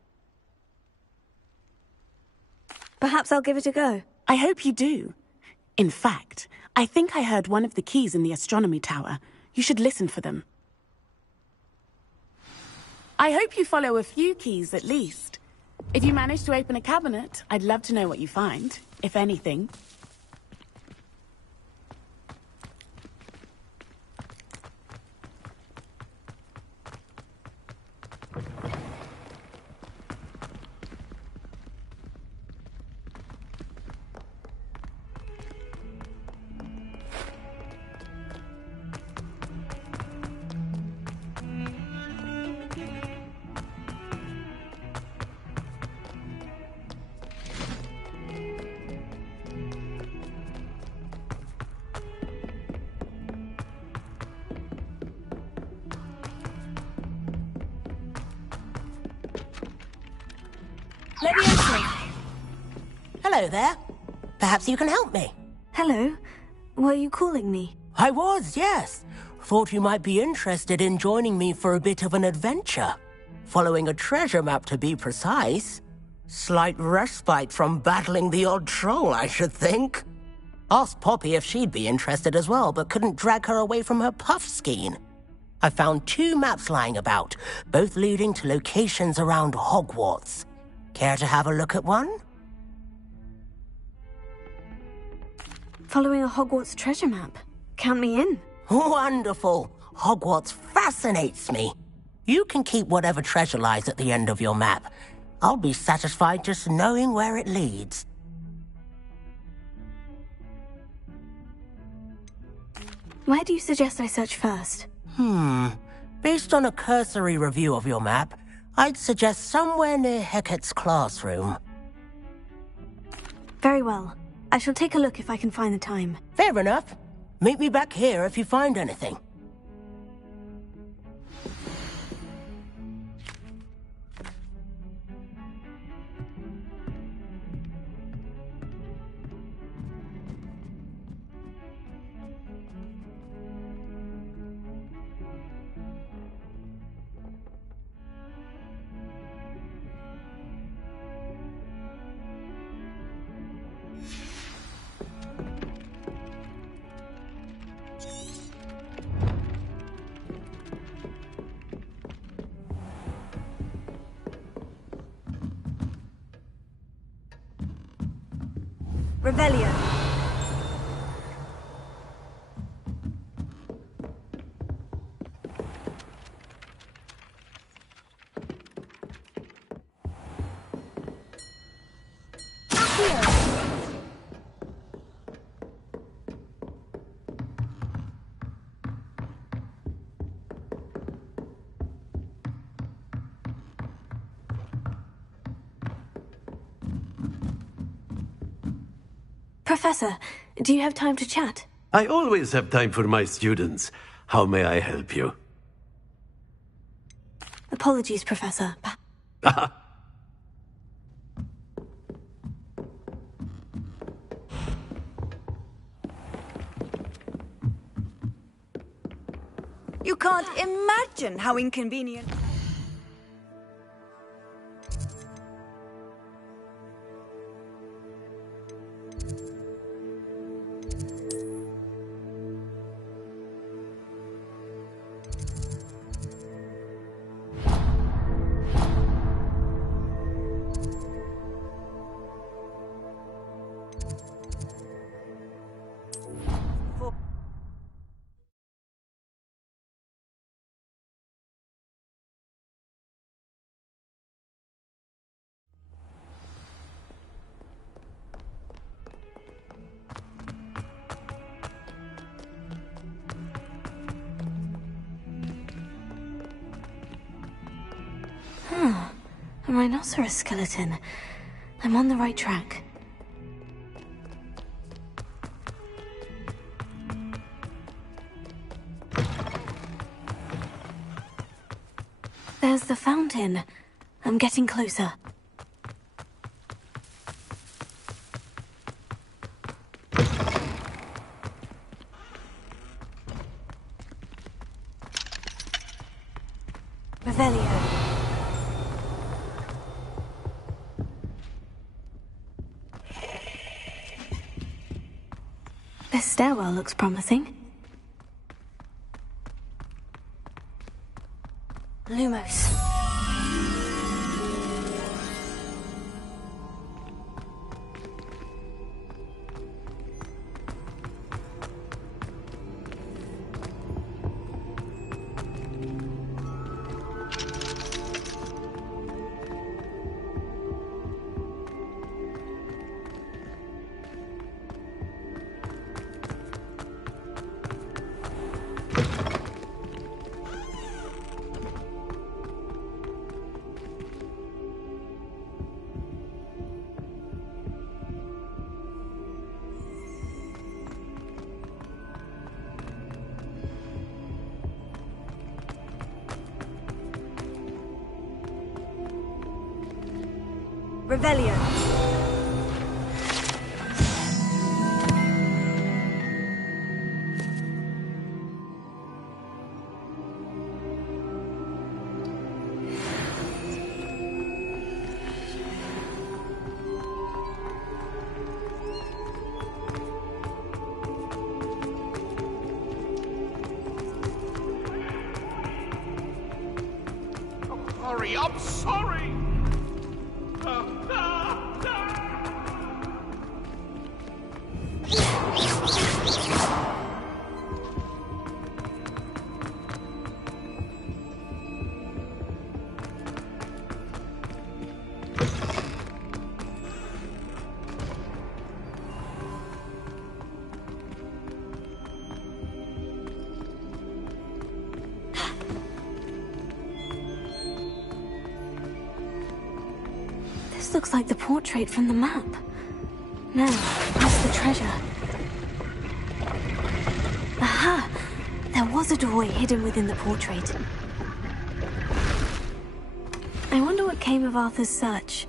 Perhaps I'll give it a go. I hope you do. In fact, I think I heard one of the keys in the astronomy tower. You should listen for them. I hope you follow a few keys at least. If you manage to open a cabinet, I'd love to know what you find, if anything. Let me in. Hello there. Perhaps you can help me. Hello. Were you calling me? I was, yes. Thought you might be interested in joining me for a bit of an adventure. Following a treasure map, to be precise. Slight respite from battling the odd troll, I should think. Asked Poppy if she'd be interested as well, but couldn't drag her away from her puff skein. I found 2 maps lying about, both leading to locations around Hogwarts. Care to have a look at one? Following a Hogwarts treasure map. Count me in. Wonderful. Hogwarts fascinates me. You can keep whatever treasure lies at the end of your map. I'll be satisfied just knowing where it leads. Where do you suggest I search first? Based on a cursory review of your map, I'd suggest somewhere near Hecat's classroom. Very well. I shall take a look if I can find the time. Fair enough. Meet me back here if you find anything. Revelio. Professor, do you have time to chat? I always have time for my students. How may I help you? Apologies, Professor. You can't imagine how inconvenient. rhinoceros skeleton. I'm on the right track. There's the fountain. I'm getting closer. Revelio. This stairwell looks promising. Lumos. Revelio. Sorry, I'm sorry! This looks like the portrait from the map. Now, where's the treasure? Aha! There was a doorway hidden within the portrait. I wonder what came of Arthur's search.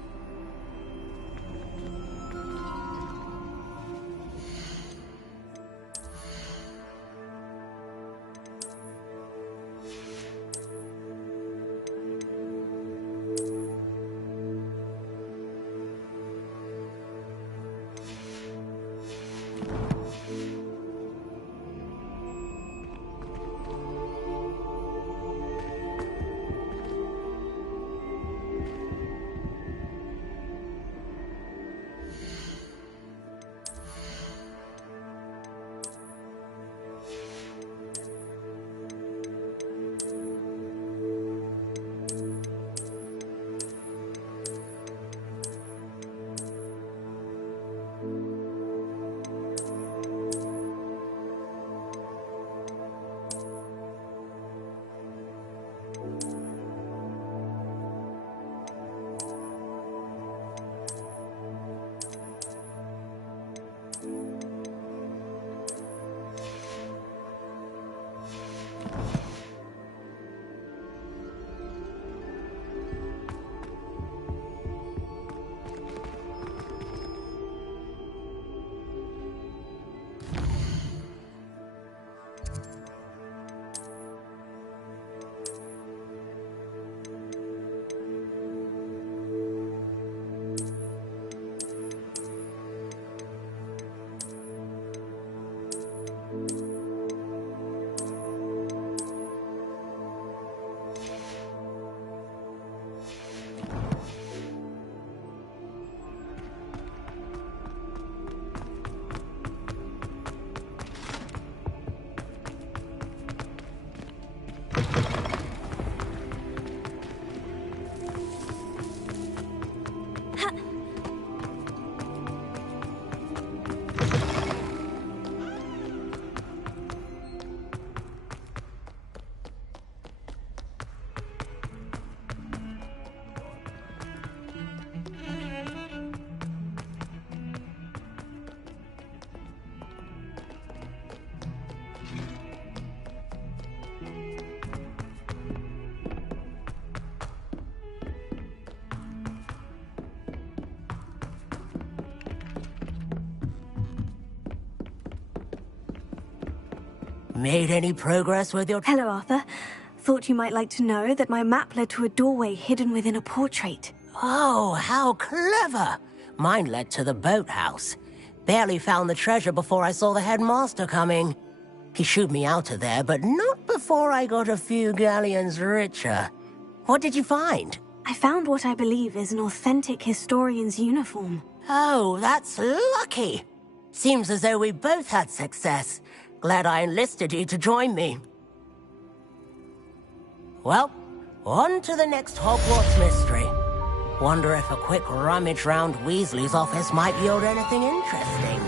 Made any progress with your... Hello, Arthur. Thought you might like to know that my map led to a doorway hidden within a portrait. Oh, how clever! Mine led to the boathouse. Barely found the treasure before I saw the headmaster coming. He shooed me out of there, but not before I got a few galleons richer. What did you find? I found what I believe is an authentic historian's uniform. Oh, that's lucky. Seems as though we both had success. Glad I enlisted you to join me. Well, on to the next Hogwarts mystery. Wonder if a quick rummage round Weasley's office might yield anything interesting.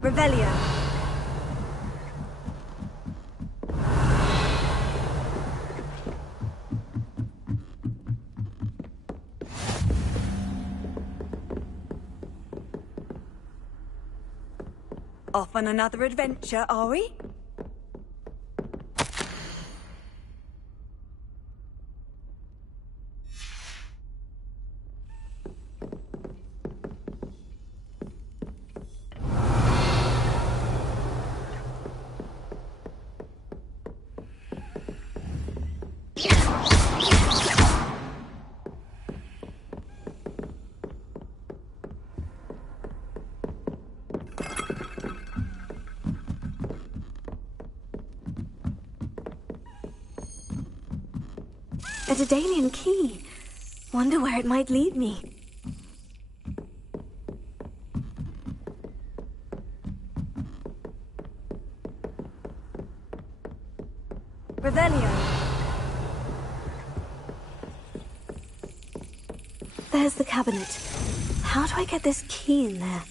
Revelio. Off on another adventure, are we? A Daedalian key. Wonder where it might lead me. Revelio. There's the cabinet. How do I get this key in there?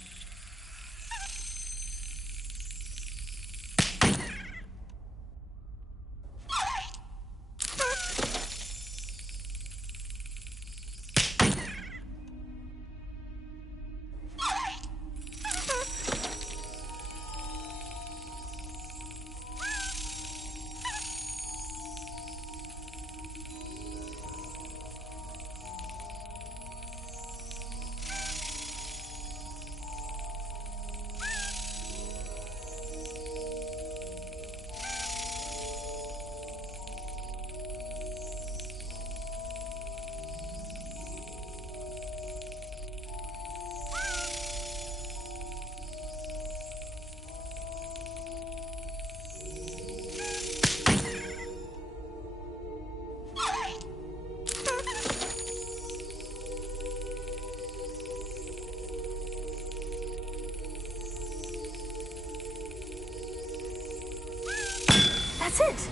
That's it!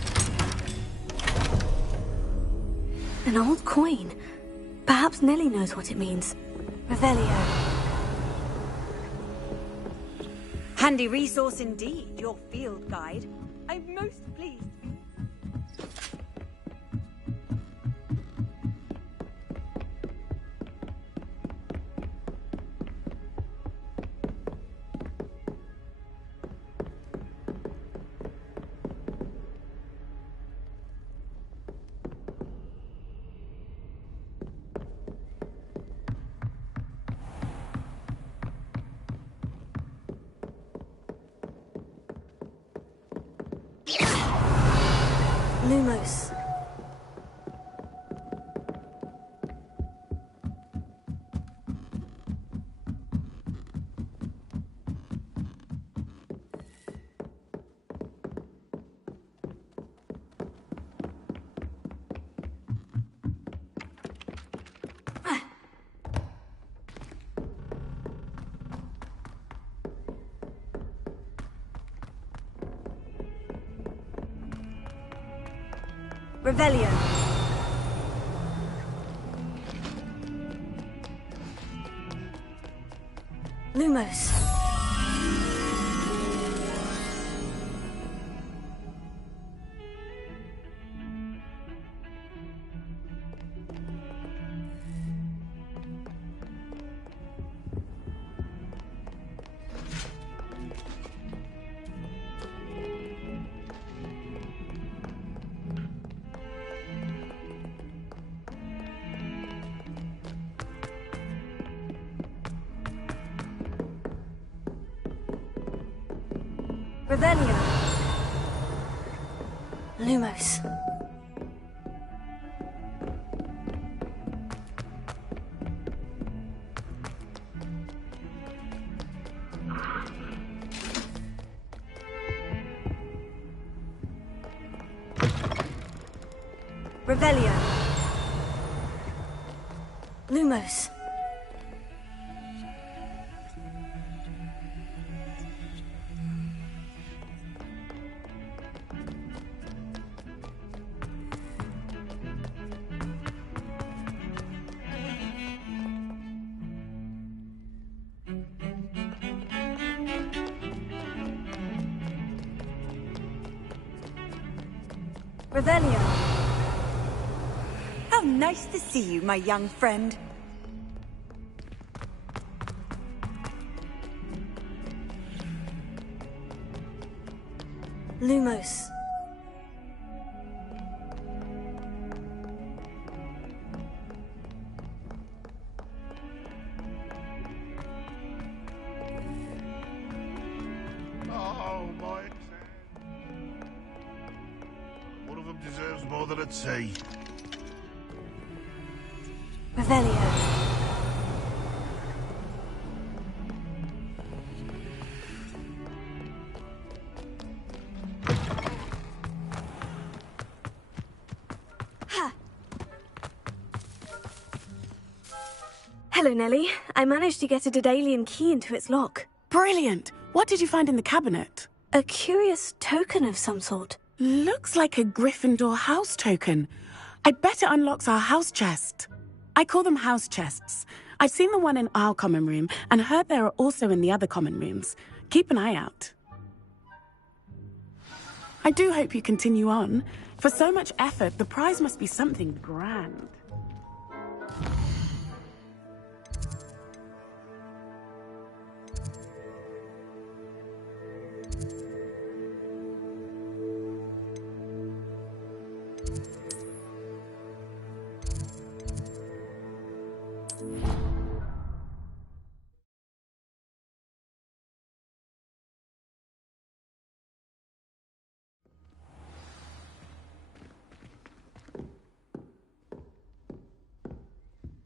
An old coin. Perhaps Nellie knows what it means. Revelio. Handy resource indeed, your field guide. I'm most pleased. Lumos. Revelio. Lumos. Revelio. Lumos. Revelio. Lumos. Revelio. How nice to see you, my young friend. Lumos. Oh, my. One of them deserves more than I'd say. Revelio. Hello, Nellie. I managed to get a Daedalian key into its lock. Brilliant! What did you find in the cabinet? A curious token of some sort. Looks like a Gryffindor house token. I bet it unlocks our house chest. I call them house chests. I've seen the one in our common room and heard there are also in the other common rooms. Keep an eye out. I do hope you continue on. For so much effort, the prize must be something grand.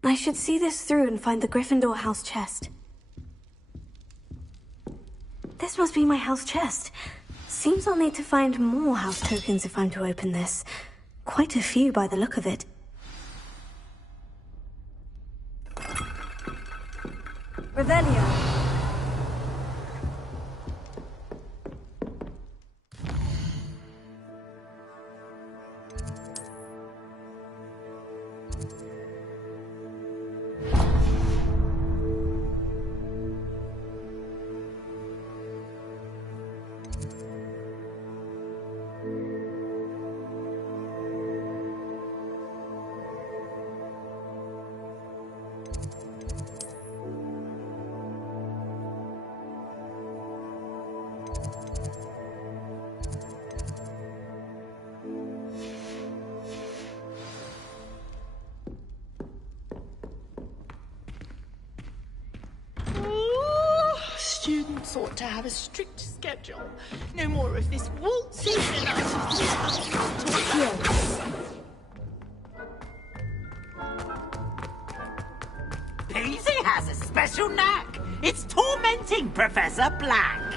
I should see this through and find the Gryffindor house chest. This must be my house chest. Seems I'll need to find more house tokens if I'm to open this. Quite a few by the look of it. Revelio. Students ought to have a strict schedule. No more of this waltzing and Peasy has a special knack. It's tormenting Professor Black.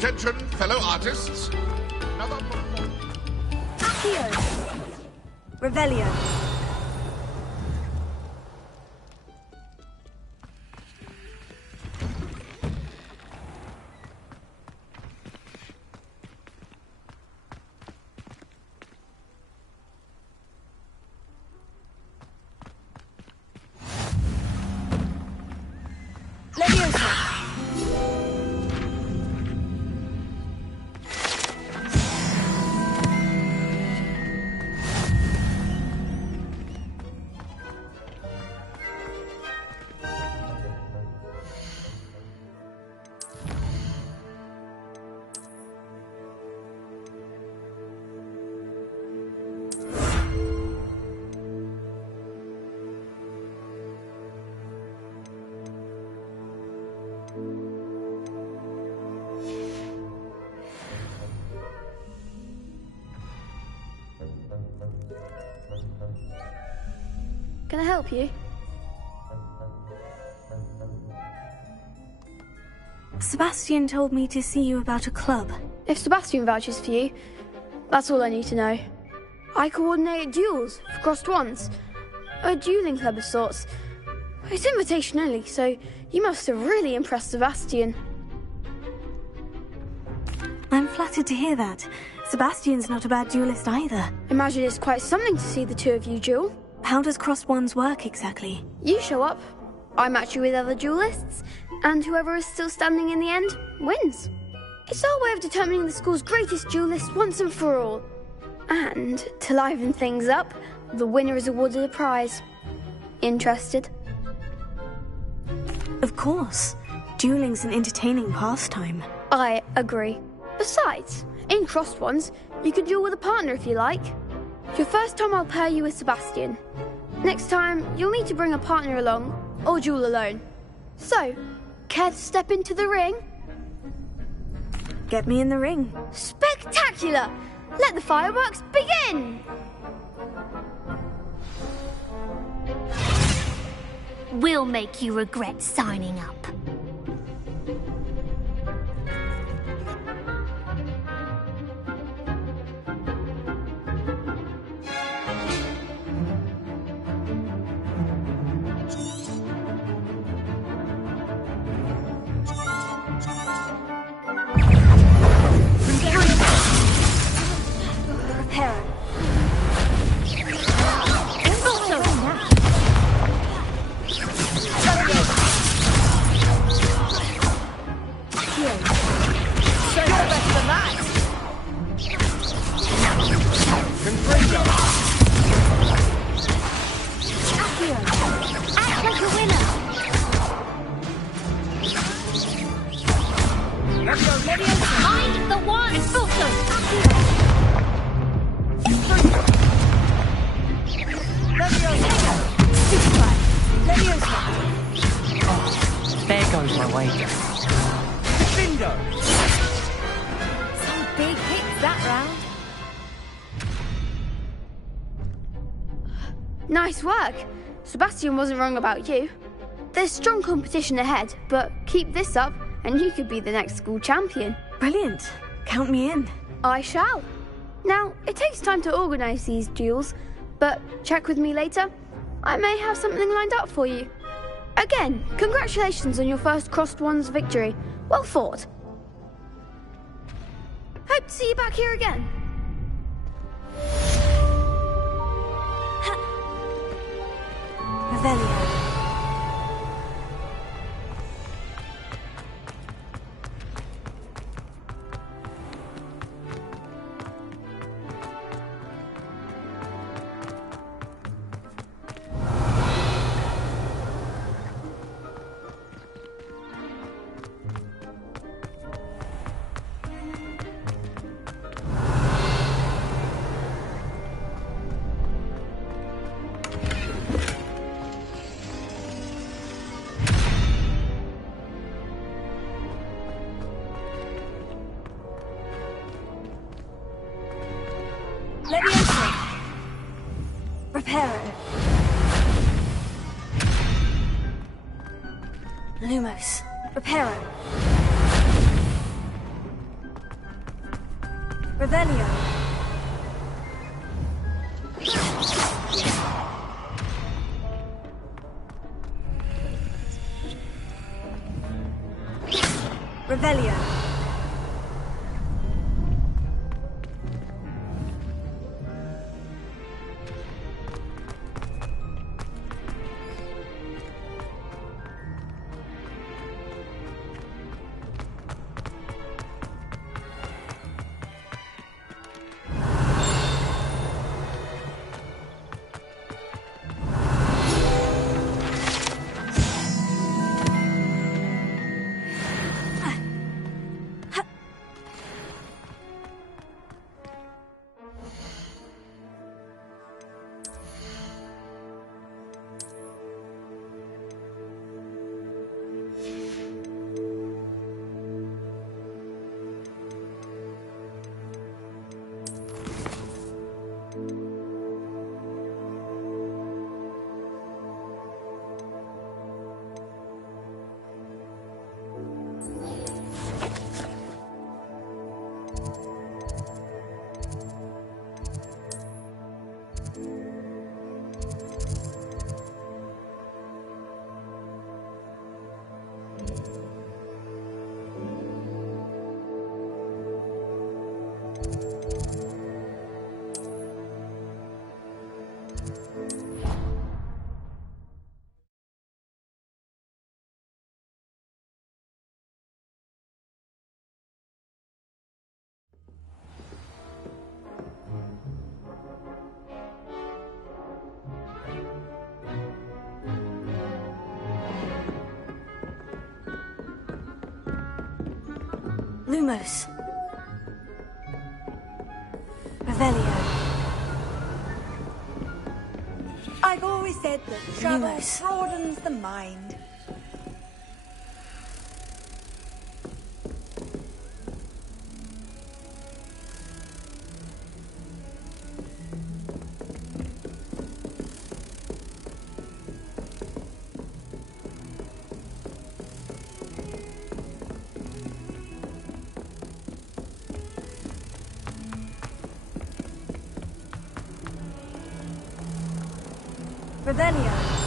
Attention, fellow artists. Another Accio. Revelio. Can I help you? Sebastian told me to see you about a club. If Sebastian vouches for you, that's all I need to know. I coordinate duels for crossed ones. A dueling club of sorts. It's invitation only, so you must have really impressed Sebastian. I'm flattered to hear that. Sebastian's not a bad duelist either. Imagine it's quite something to see the two of you duel. How does crossed ones work exactly? You show up, I match you with other duelists, and whoever is still standing in the end wins. It's our way of determining the school's greatest duelist once and for all. And to liven things up, the winner is awarded a prize. Interested? Of course. Dueling's an entertaining pastime. I agree. Besides, in crossed ones, you can duel with a partner if you like. Your first time I'll pair you with Sebastian. Next time, you'll need to bring a partner along, or duel alone. So, care to step into the ring? Get me in the ring. Spectacular! Let the fireworks begin! We'll make you regret signing up. Nice work. Sebastian wasn't wrong about you. There's strong competition ahead, but keep this up and you could be the next school champion. Brilliant. Count me in. I shall. Now, it takes time to organise these duels, but check with me later. I may have something lined up for you. Again, congratulations on your first crossed ones victory. Well fought. Hope to see you back here again. Revelio. Leviosa! Reparo! Lumos! Reparo! Revelio! Revelio! Lumos! Revelio! I've always said that travel broadens the mind. Revelio!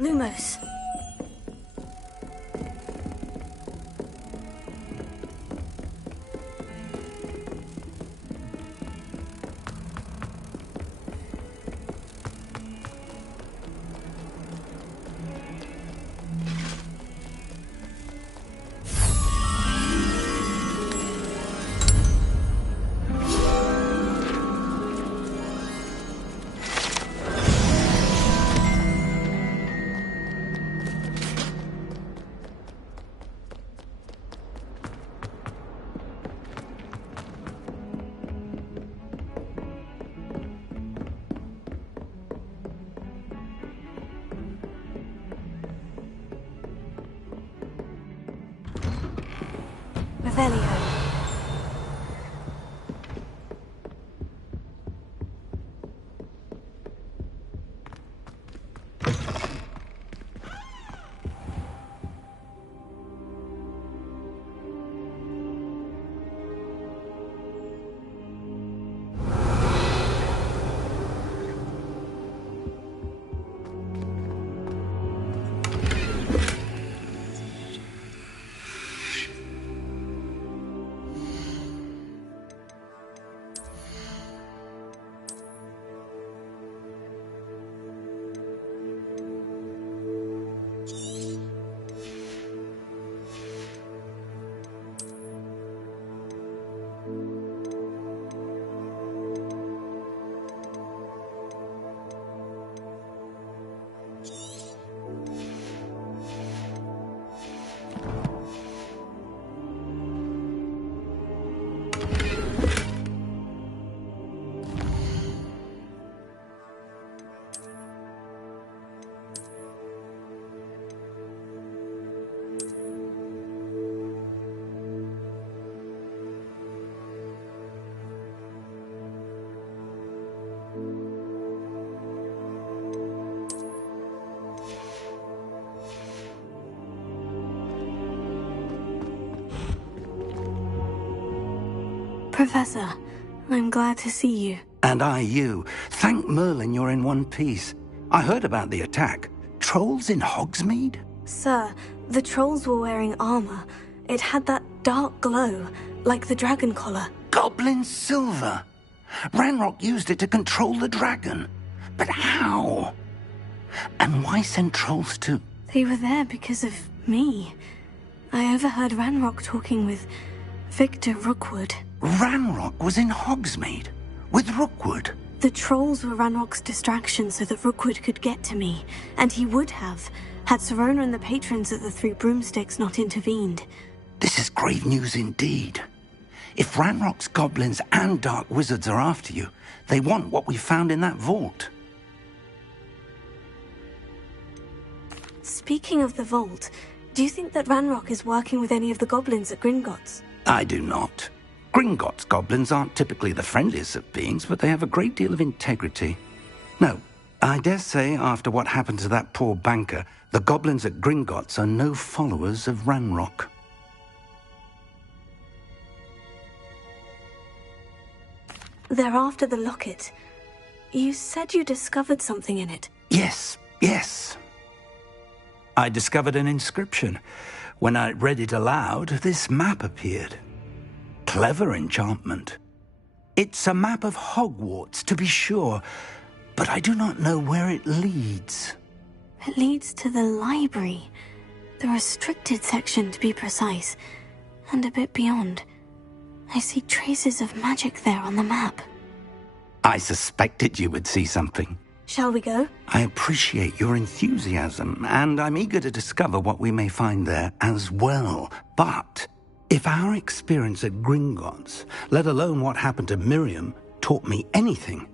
Lumos! Revelio! Professor, I'm glad to see you. And I you. Thank Merlin you're in one piece. I heard about the attack. Trolls in Hogsmeade? Sir, the trolls were wearing armor. It had that dark glow, like the dragon collar. Goblin silver! Ranrock used it to control the dragon. But how? And why send trolls to... They were there because of me. I overheard Ranrock talking with Victor Rookwood. Ranrock was in Hogsmeade? With Rookwood? The trolls were Ranrock's distraction so that Rookwood could get to me. And he would have, had Serona and the patrons at the Three Broomsticks not intervened. This is grave news indeed. If Ranrock's goblins and dark wizards are after you, they want what we found in that vault. Speaking of the vault, do you think that Ranrock is working with any of the goblins at Gringotts? I do not. Gringotts goblins aren't typically the friendliest of beings, but they have a great deal of integrity. No, I dare say after what happened to that poor banker, the goblins at Gringotts are no followers of Ranrock. They're after the locket. You said you discovered something in it. Yes. I discovered an inscription. When I read it aloud, this map appeared. Clever enchantment. It's a map of Hogwarts, to be sure, but I do not know where it leads. It leads to the library. The restricted section, to be precise. And a bit beyond. I see traces of magic there on the map. I suspected you would see something. Shall we go? I appreciate your enthusiasm, and I'm eager to discover what we may find there as well. But if our experience at Gringotts, let alone what happened to Miriam, taught me anything,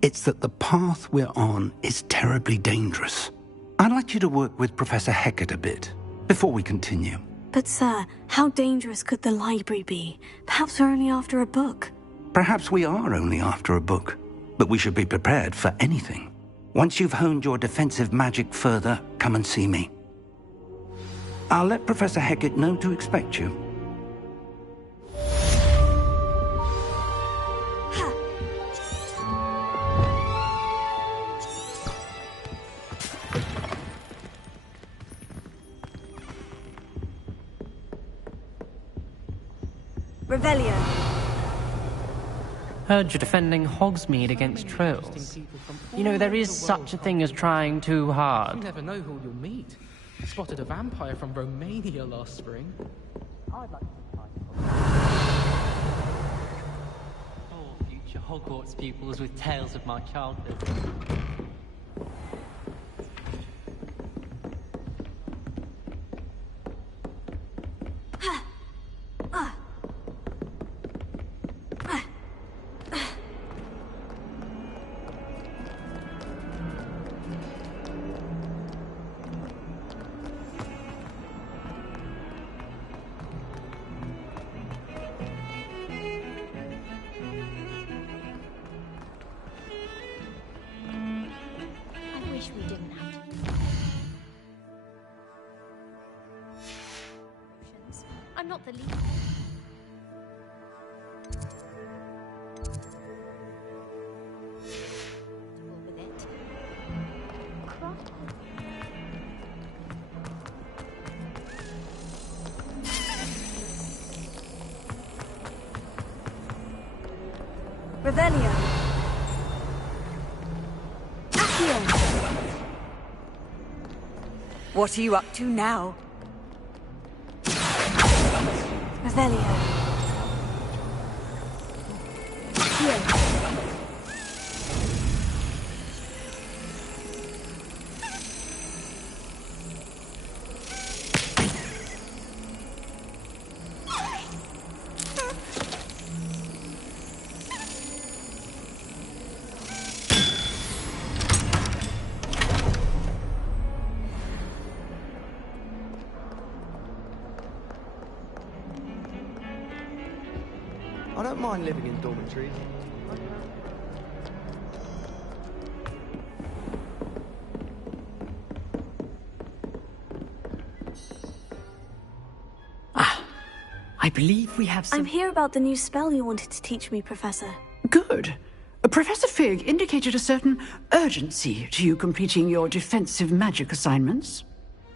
it's that the path we're on is terribly dangerous. I'd like you to work with Professor Hecat a bit before we continue. But sir, how dangerous could the library be? Perhaps we're only after a book. Perhaps we are only after a book, but we should be prepared for anything. Once you've honed your defensive magic further, come and see me. I'll let Professor Hecat know to expect you. Revelio. Heard you're defending Hogsmeade against trolls. You know, there is such a thing as trying too hard. You never know who you'll meet. Spotted a vampire from Romania last spring. I'd like to All future Hogwarts pupils with tales of my childhood. We didn't have to. I'm not the leader. With it. Revelio. Accio. What are you up to now? Revelio. Here. I don't mind living in dormitories. I believe we have some... I'm here about the new spell you wanted to teach me, Professor. Good. Professor Fig indicated a certain urgency to you completing your defensive magic assignments.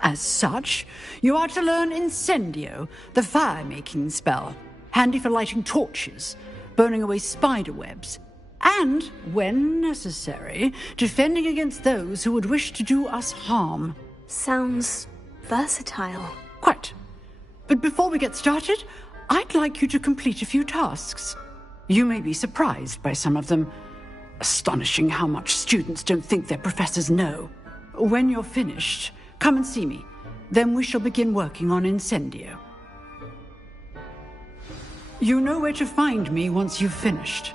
As such, you are to learn Incendio, the fire-making spell, handy for lighting torches, burning away spider webs, and, when necessary, defending against those who would wish to do us harm. Sounds versatile. Quite. But before we get started, I'd like you to complete a few tasks. You may be surprised by some of them. Astonishing how much students don't think their professors know. When you're finished, come and see me. Then we shall begin working on Incendio. You know where to find me once you've finished.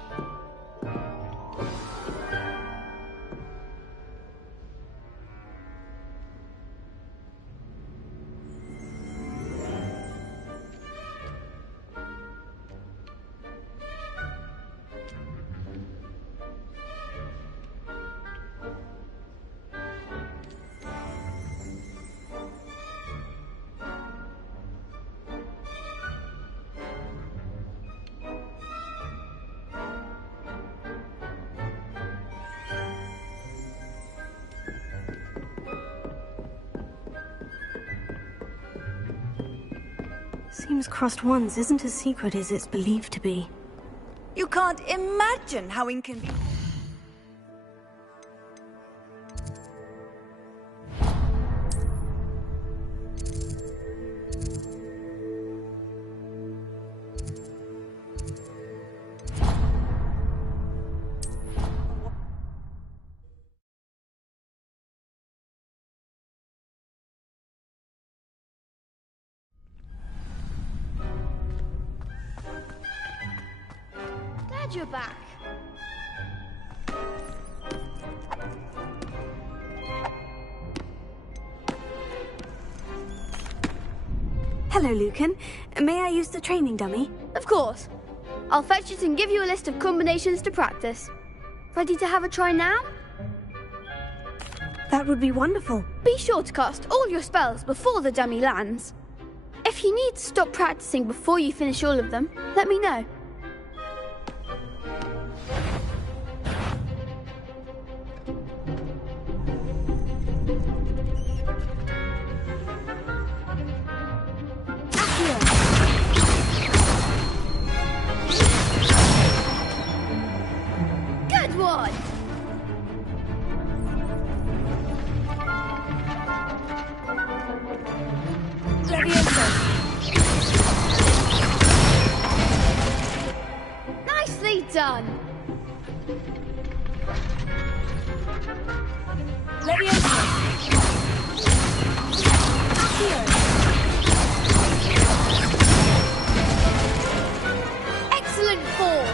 Seems crossed wands isn't as secret as it's believed to be. You can't imagine how inconvenient. Glad you're back. Hello, Lucan. May I use the training dummy? Of course. I'll fetch it and give you a list of combinations to practice. Ready to have a try now? That would be wonderful. Be sure to cast all your spells before the dummy lands. If you need to stop practicing before you finish all of them, let me know. Good one! Nicely done! Excellent form!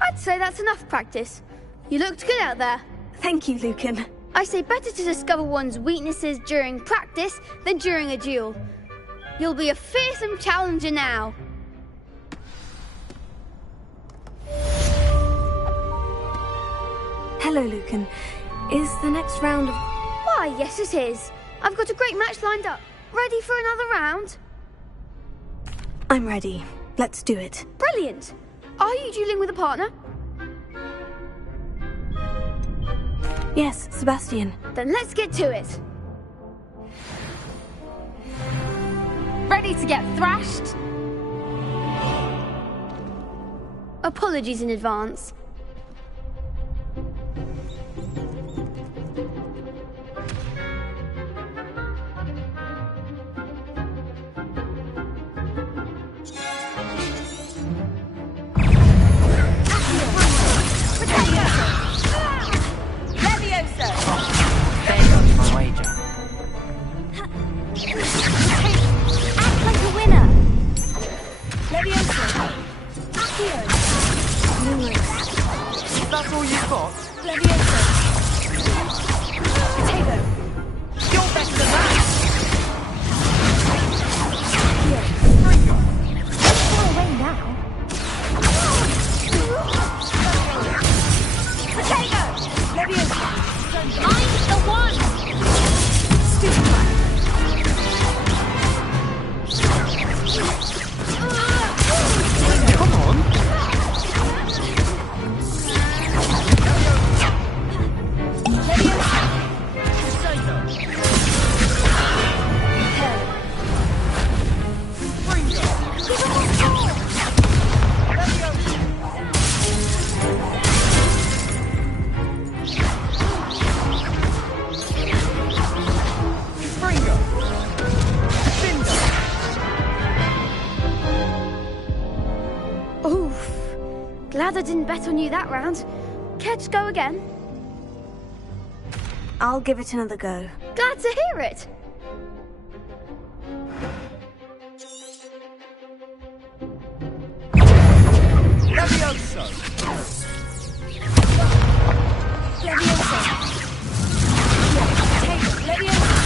I'd say that's enough practice. You looked good out there. Thank you, Lucan. I say better to discover one's weaknesses during practice than during a duel. You'll be a fearsome challenger now. Hello, Lucan. Is the next round of... Why, yes it is. I've got a great match lined up. Ready for another round? I'm ready. Let's do it. Brilliant. Are you dueling with a partner? Yes, Sebastian. Then let's get to it. Ready to get thrashed? Apologies in advance. Glad I didn't bet on you that round. Care to go again? I'll give it another go. Glad to hear it. Levioso! Leviosa. Take Leviosa.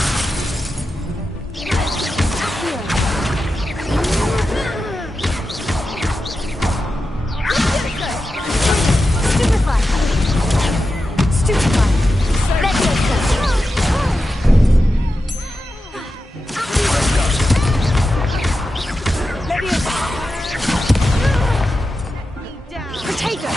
Stupefy. Stupefy. Leviosa. Leviosa. Potato.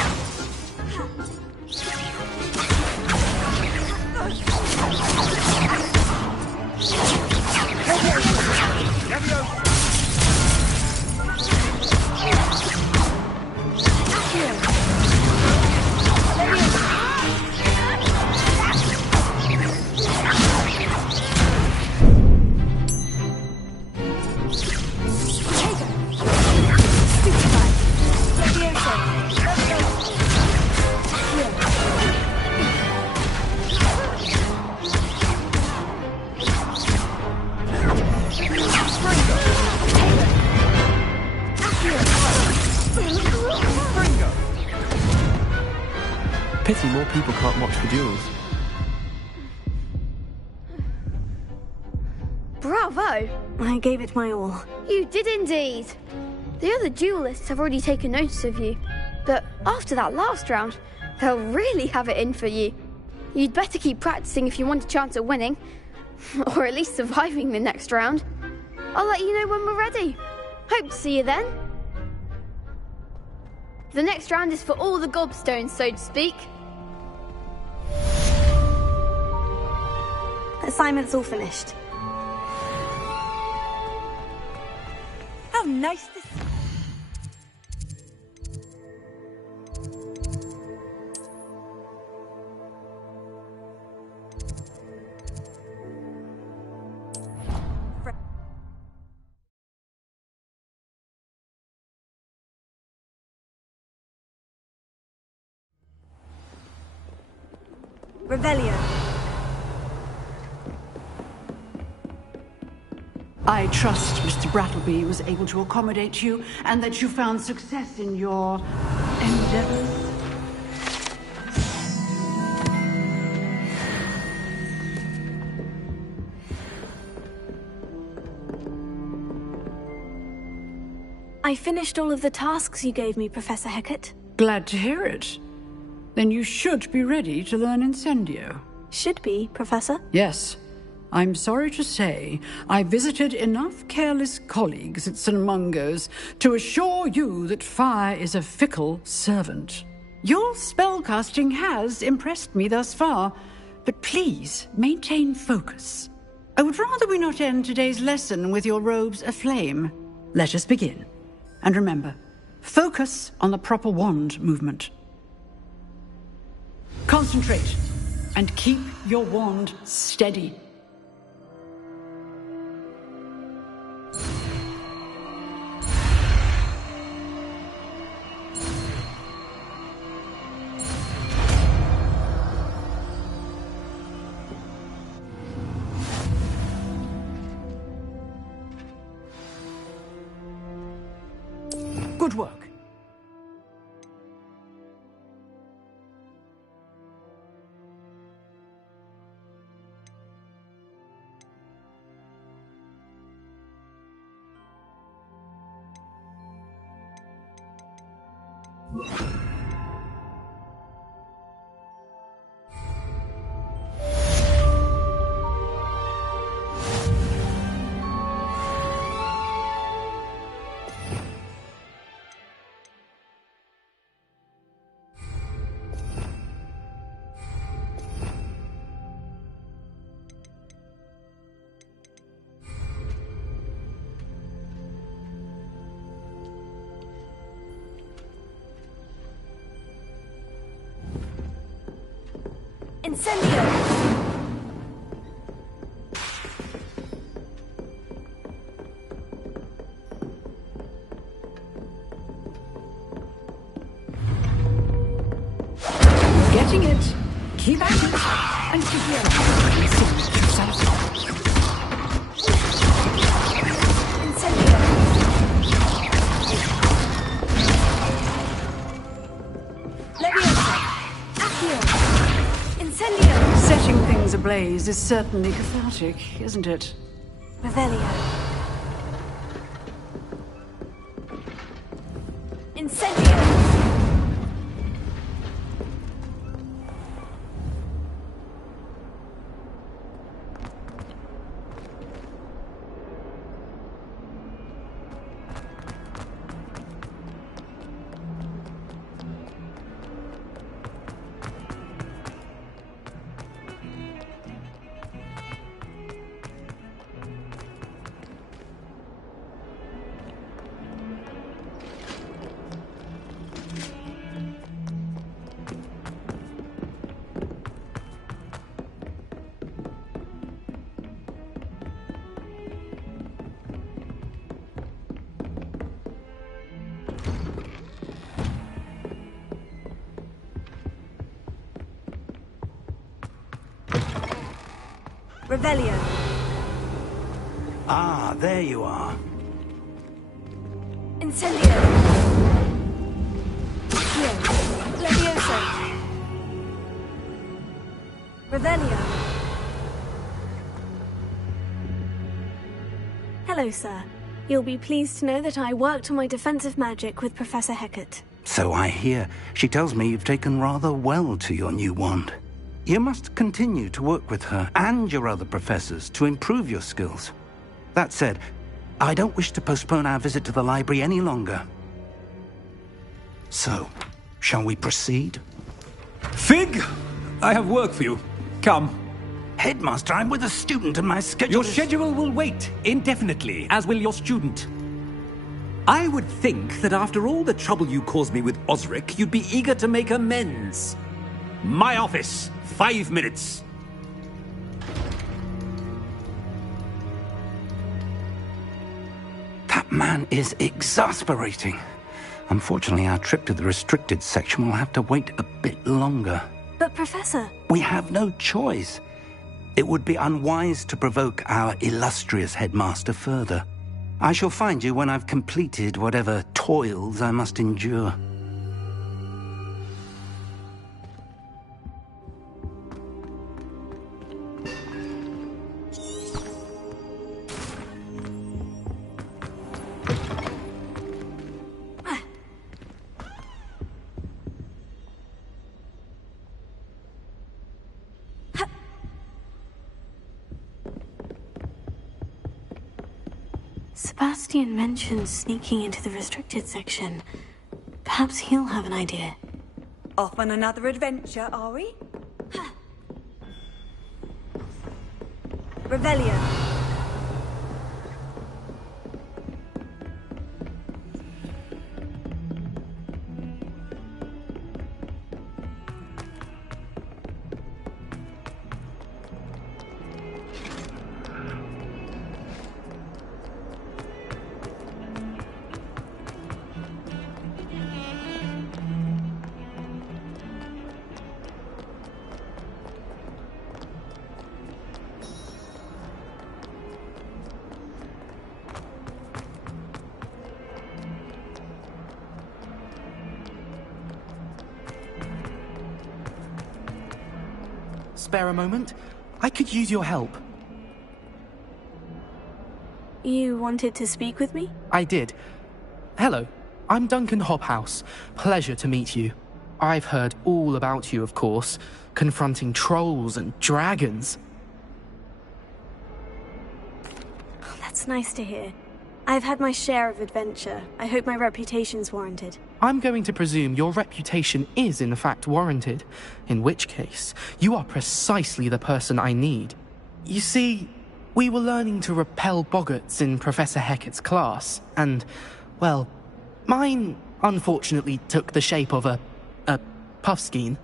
Pity more people can't watch the duels. Bravo! I gave it my all. You did indeed. The other duelists have already taken notice of you, but after that last round, they'll really have it in for you. You'd better keep practicing if you want a chance at winning, or at least surviving the next round. I'll let you know when we're ready. Hope to see you then. The next round is for all the gobstones, so to speak. Assignment's all finished. How nice this. Revelio. I trust Mr. Brattleby was able to accommodate you and that you found success in your endeavors. I finished all of the tasks you gave me, Professor Hecat. Glad to hear it. Then you should be ready to learn Incendio. Should be, Professor? Yes. I'm sorry to say, I visited enough careless colleagues at St. Mungo's to assure you that fire is a fickle servant. Your spellcasting has impressed me thus far, but please maintain focus. I would rather we not end today's lesson with your robes aflame. Let us begin. And remember, focus on the proper wand movement. Concentrate and keep your wand steady. Good work. Incendio! Getting it. Keep at it. And keep your Incendio. Leviosa. Accio. Incendio. Setting things ablaze is certainly cathartic, isn't it? Revelio. Incendio. Revelio. Ah, there you are. Incendio. Accio. Leviosa. Revelio. Hello, sir. You'll be pleased to know that I worked on my defensive magic with Professor Hecat. So I hear. She tells me you've taken rather well to your new wand. You must continue to work with her and your other professors to improve your skills. That said, I don't wish to postpone our visit to the library any longer. So, shall we proceed? Fig! I have work for you. Come. Headmaster, I'm with a student and my schedule Your schedule will wait indefinitely, as will your student. I would think that after all the trouble you caused me with Osric, you'd be eager to make amends. My office, 5 minutes. That man is exasperating. Unfortunately, our trip to the restricted section will have to wait a bit longer. But, Professor... We have no choice. It would be unwise to provoke our illustrious headmaster further. I shall find you when I've completed whatever toils I must endure. Sebastian mentioned sneaking into the restricted section. Perhaps he'll have an idea. Off on another adventure, are we? Revelio. Spare a moment? I could use your help. You wanted to speak with me? I did. Hello, I'm Duncan Hobhouse. Pleasure to meet you. I've heard all about you, of course, confronting trolls and dragons. That's nice to hear. I've had my share of adventure. I hope my reputation's warranted. I'm going to presume your reputation is in fact warranted, in which case, you are precisely the person I need. You see, we were learning to repel boggarts in Professor Hecat's class, and, well, mine unfortunately took the shape of a puffskein.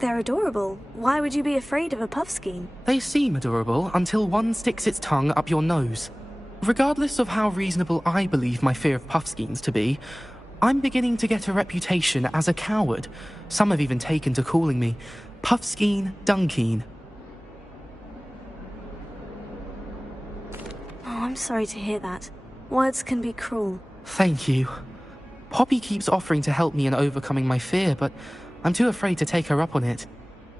They're adorable. Why would you be afraid of a puffskein? They seem adorable until one sticks its tongue up your nose. Regardless of how reasonable I believe my fear of puffskeins to be, I'm beginning to get a reputation as a coward. Some have even taken to calling me Puffskein Dunkeen. Oh, I'm sorry to hear that. Words can be cruel. Thank you. Poppy keeps offering to help me in overcoming my fear, but I'm too afraid to take her up on it.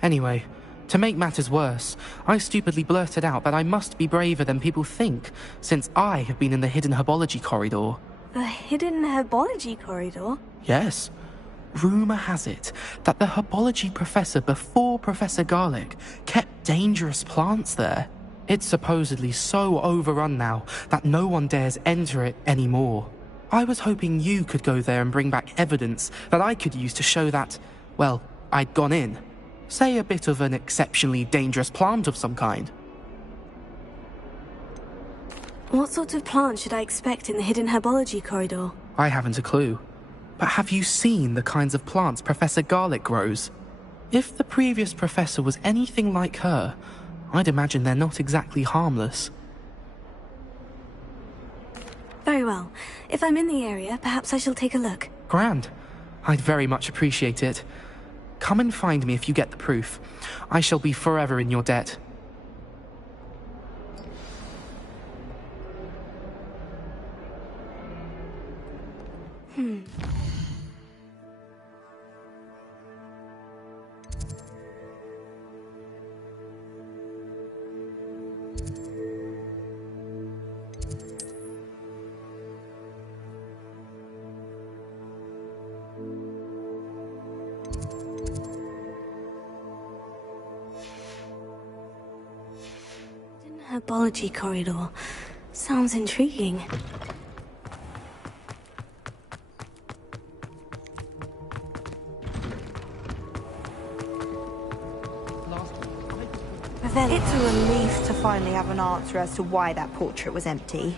Anyway, to make matters worse, I stupidly blurted out that I must be braver than people think, since I have been in the hidden herbology corridor. The hidden herbology corridor? Yes. Rumour has it that the herbology professor before Professor Garlic kept dangerous plants there. It's supposedly so overrun now that no one dares enter it anymore. I was hoping you could go there and bring back evidence that I could use to show that, well, I'd gone in. Say a bit of an exceptionally dangerous plant of some kind. What sort of plant should I expect in the hidden herbology corridor? I haven't a clue. But have you seen the kinds of plants Professor Garlic grows? If the previous professor was anything like her, I'd imagine they're not exactly harmless. Very well. If I'm in the area, perhaps I shall take a look. Grand. I'd very much appreciate it. Come and find me if you get the proof. I shall be forever in your debt. Herbology corridor. Sounds intriguing. It's a relief to finally have an answer as to why that portrait was empty.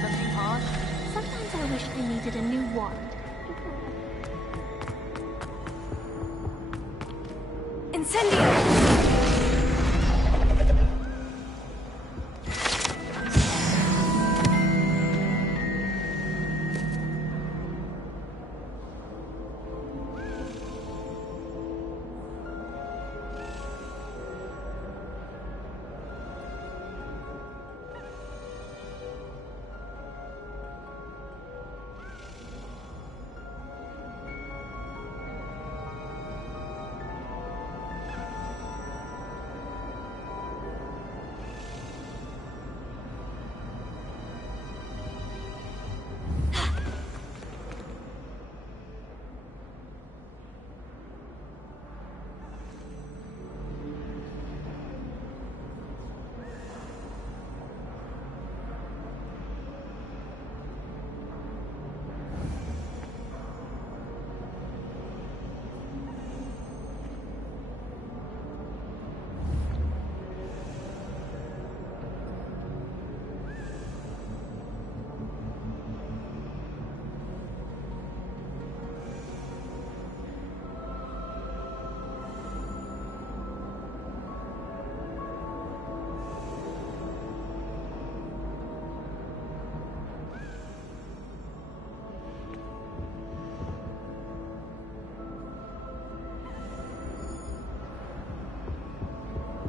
Sometimes I wish I needed a new wand. Incendio!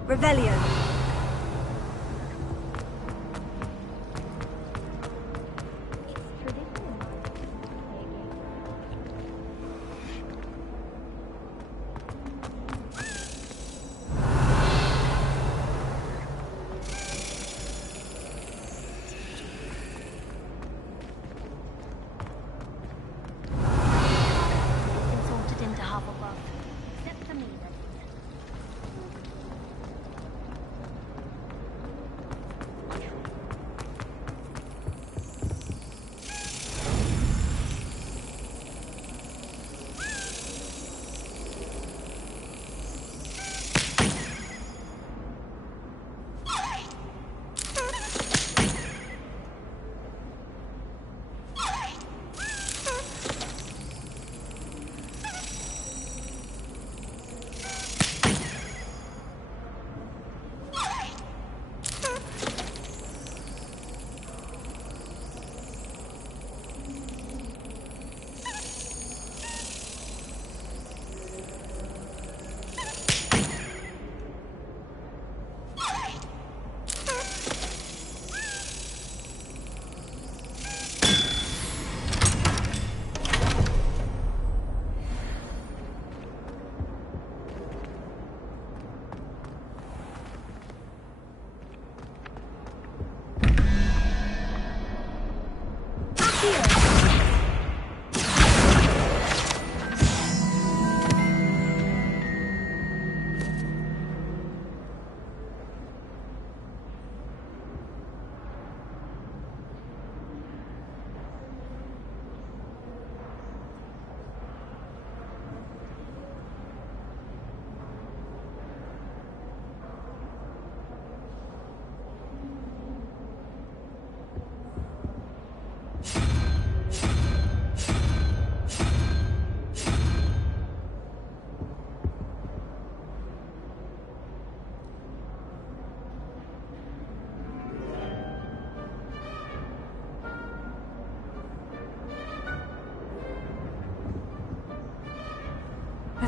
Revelio. Sorted into Hufflepuff. Except for me, that is.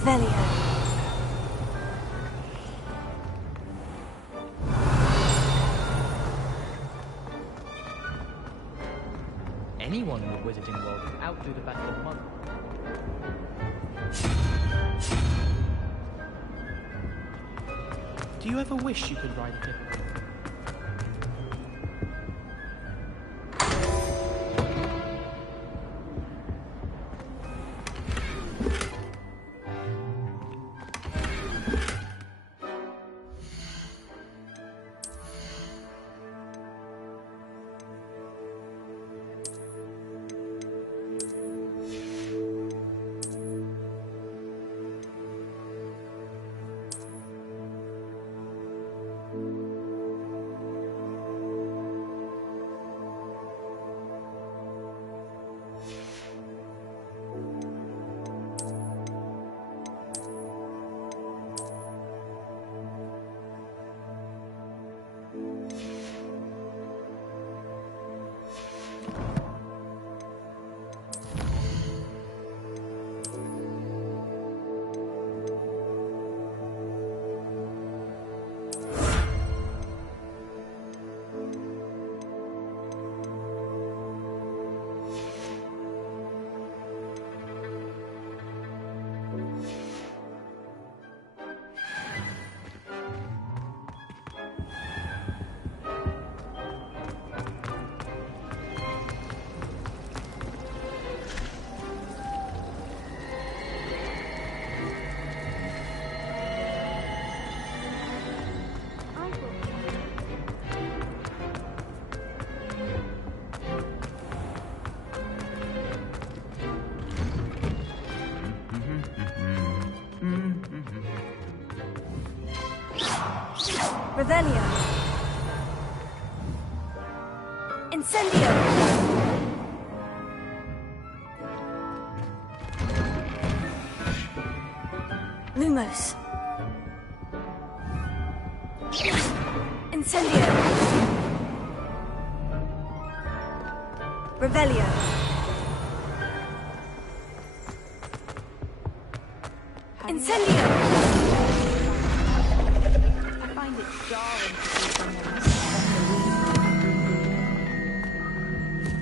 Revelio. Anyone in the wizarding world would outdo the Battle of Mud. Do you ever wish you could ride a hippogriff? Revelio. Incendio. Lumos. Incendio. Revelio. Incendio. I find it jarring to see someone like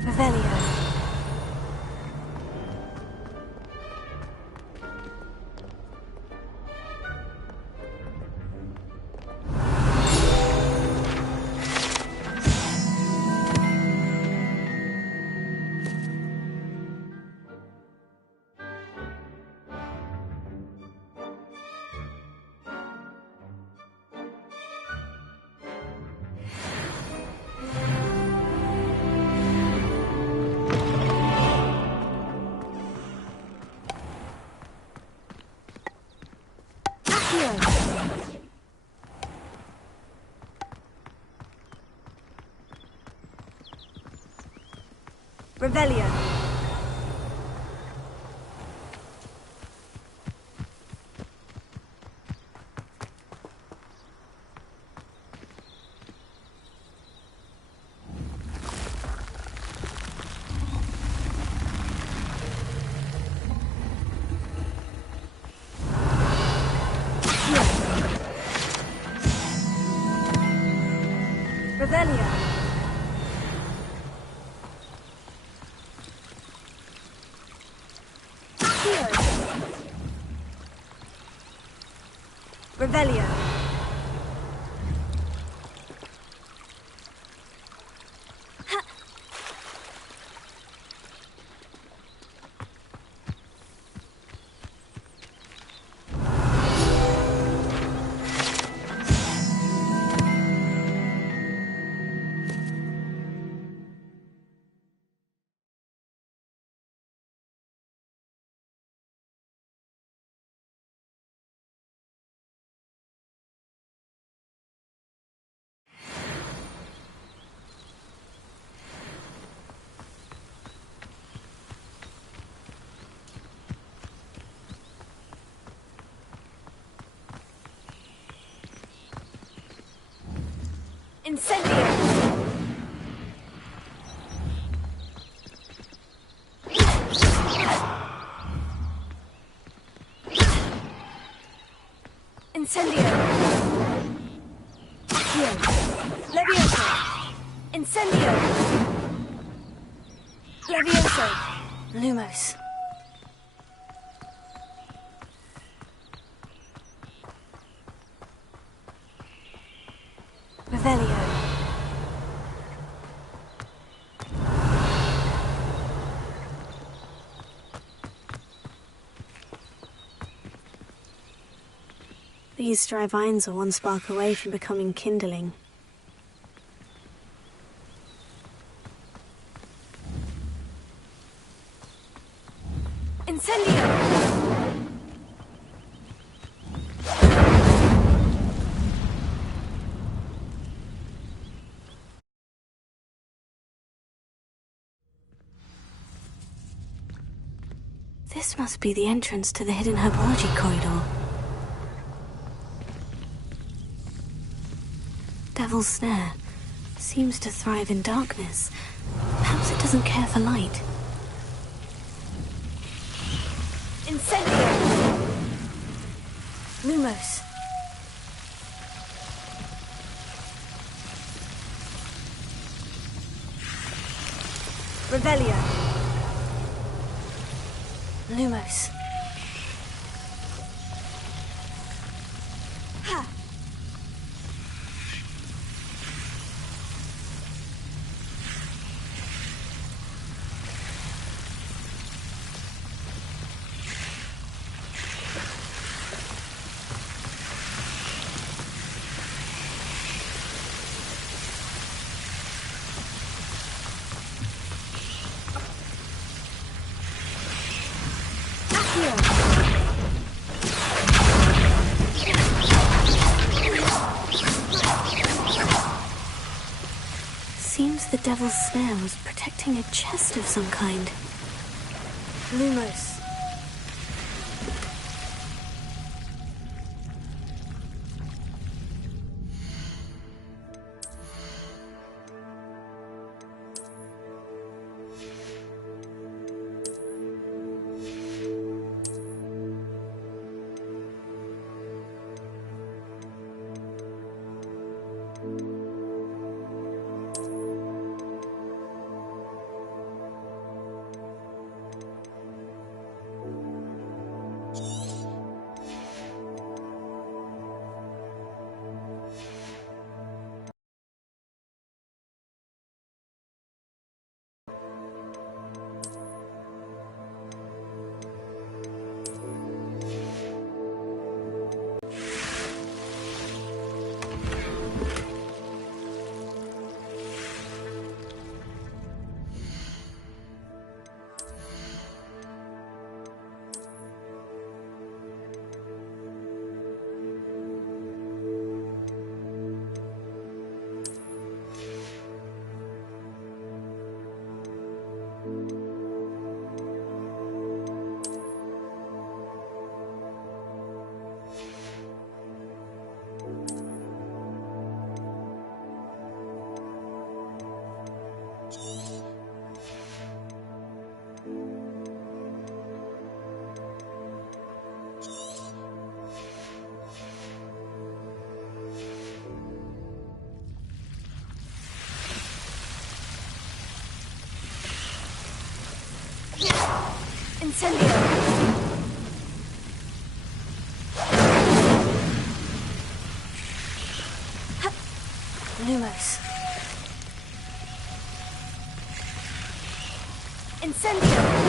Revelio. Revelio. Revelio. Revelio. Incendio. Incendio! Accio! Levioso! Incendio! Levioso! Lumos. Revelio. These dry vines are one spark away from becoming kindling. Incendio! This must be the entrance to the hidden herbology corridor. Devil's Snare seems to thrive in darkness. Perhaps it doesn't care for light. Incendio! Lumos. Revelio! Lumos. Ha! Seems the Devil's Snare was protecting a chest of some kind. Lumos. Incendio! Lumos. Incendio!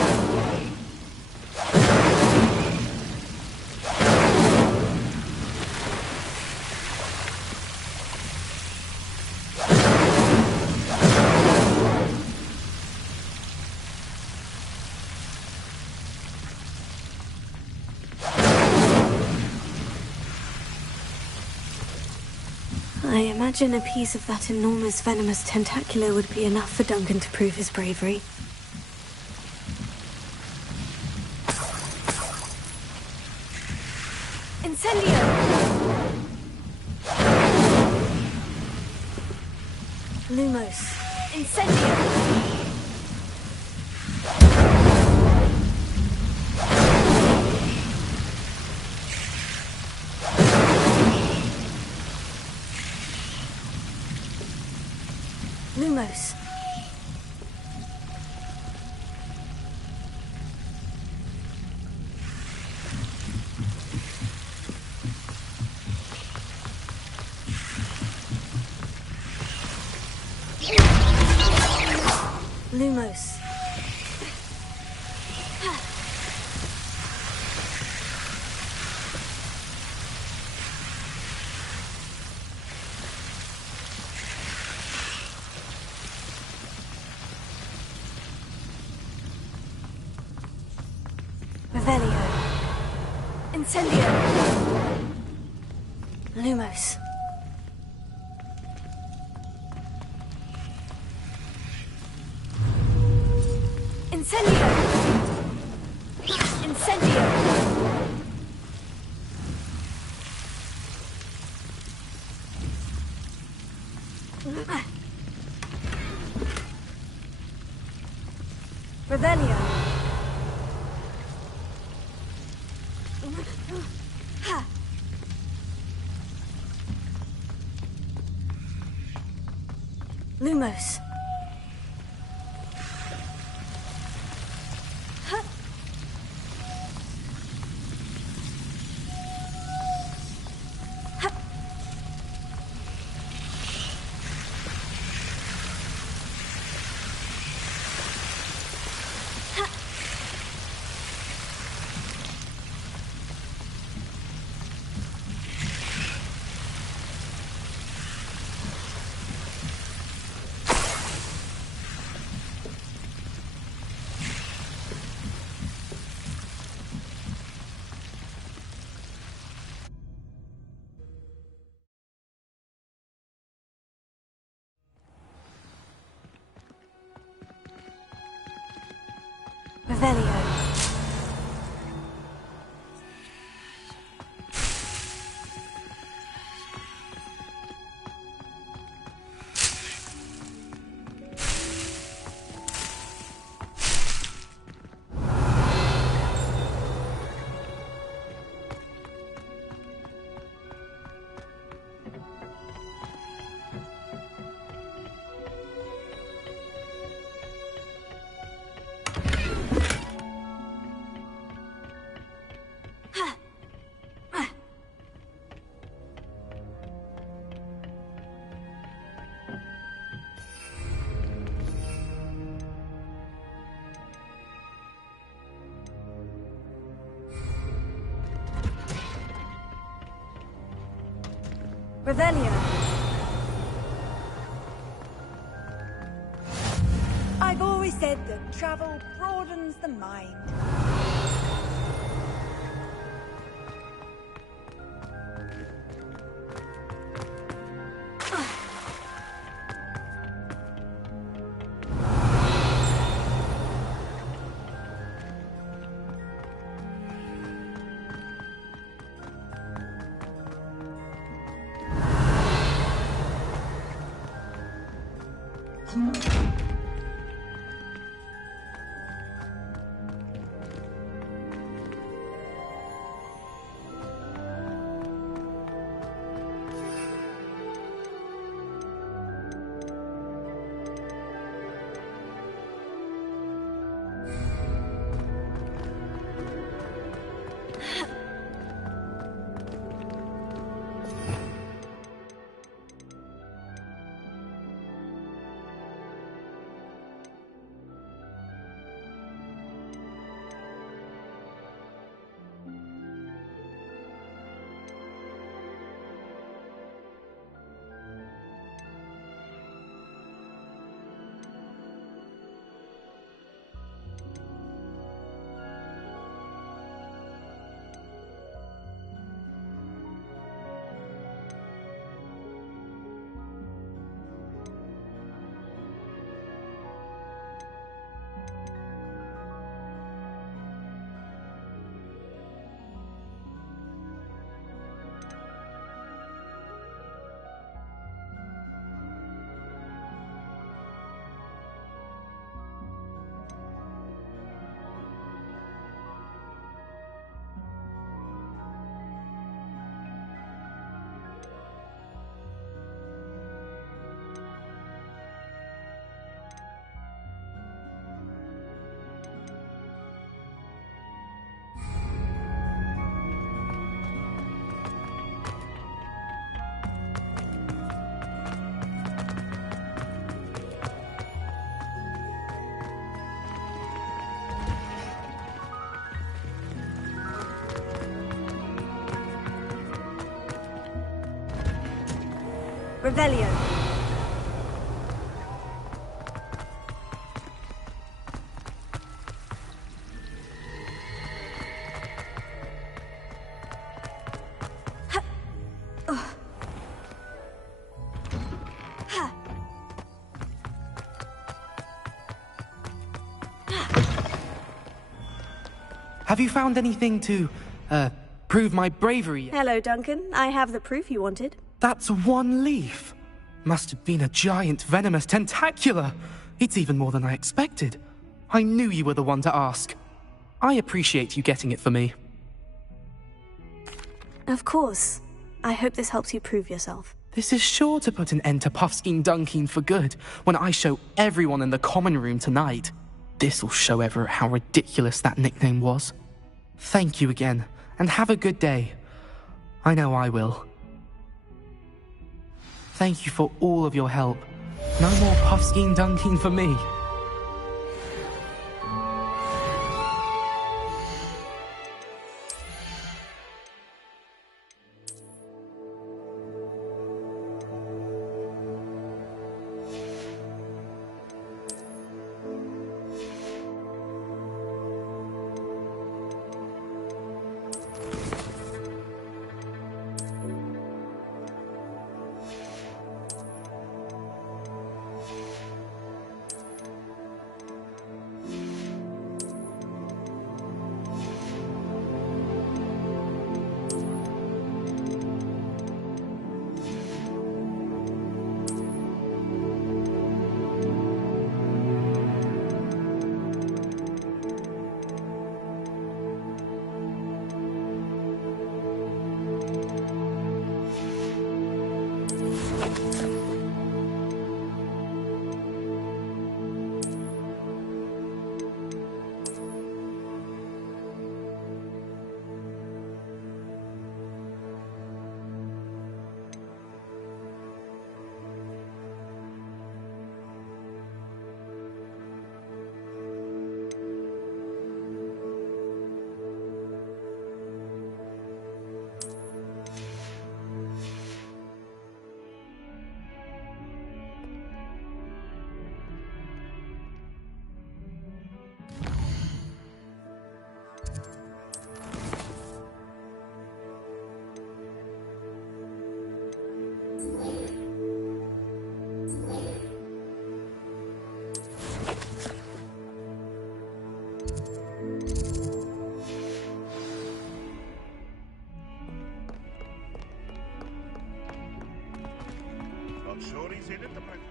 I imagine a piece of that enormous venomous tentacular would be enough for Duncan to prove his bravery. Incendio! Lumos. Incendio! Lumos. Lumos. Revelio. Incendio. Lumos. Incendio. Incendio. Revelio. Lumos. Revelio. Revelio. I've always said that travel broadens the mind. Revelio. Have you found anything to, prove my bravery yet? Hello, Duncan. I have the proof you wanted. That's one leaf. Must have been a giant venomous tentacula. It's even more than I expected. I knew you were the one to ask. I appreciate you getting it for me. Of course. I hope this helps you prove yourself. This is sure to put an end to Puffskein Dunkin for good when I show everyone in the common room tonight. This'll show Everett how ridiculous that nickname was. Thank you again, and have a good day. I know I will. Thank you for all of your help. No more Puffskein Dunkin for me. Sure he's in at the moment.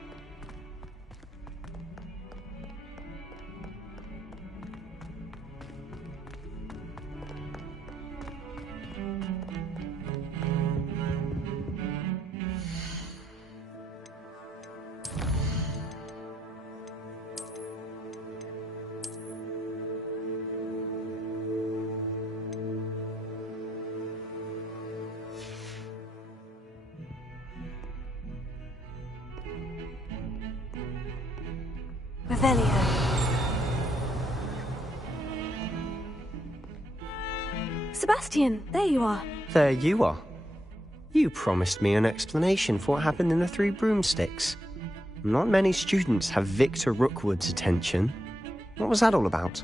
Revelio. Sebastian, there you are. There you are. You promised me an explanation for what happened in the Three Broomsticks. Not many students have Victor Rookwood's attention. What was that all about?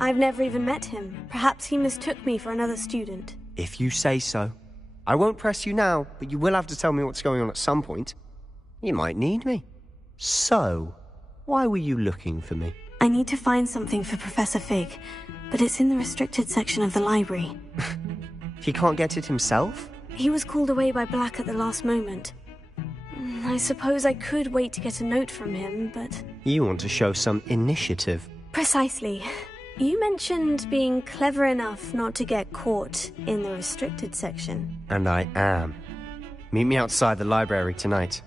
I've never even met him. Perhaps he mistook me for another student. If you say so. I won't press you now, but you will have to tell me what's going on at some point. You might need me. So, why were you looking for me? I need to find something for Professor Fig, but it's in the restricted section of the library. He can't get it himself? He was called away by Black at the last moment. I suppose I could wait to get a note from him, but... You want to show some initiative. Precisely. You mentioned being clever enough not to get caught in the restricted section. And I am. Meet me outside the library tonight.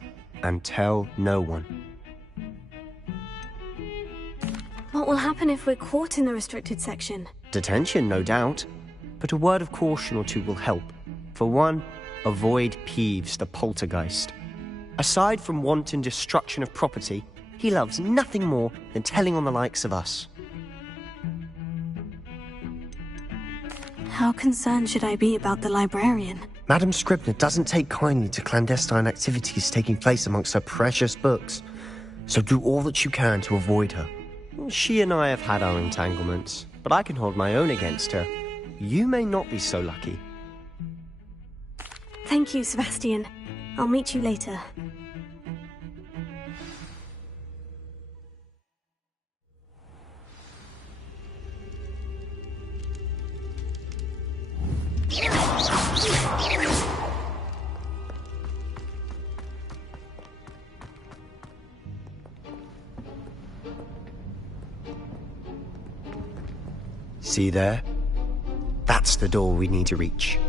And tell no one. What will happen if we're caught in the restricted section? Detention, no doubt. But a word of caution or two will help. For one, avoid Peeves, the poltergeist. Aside from wanton destruction of property, he loves nothing more than telling on the likes of us. How concerned should I be about the librarian? Madam Scribner doesn't take kindly to clandestine activities taking place amongst her precious books, so do all that you can to avoid her. She and I have had our entanglements, but I can hold my own against her. You may not be so lucky. Thank you, Sebastian. I'll meet you later. See there? That's the door we need to reach.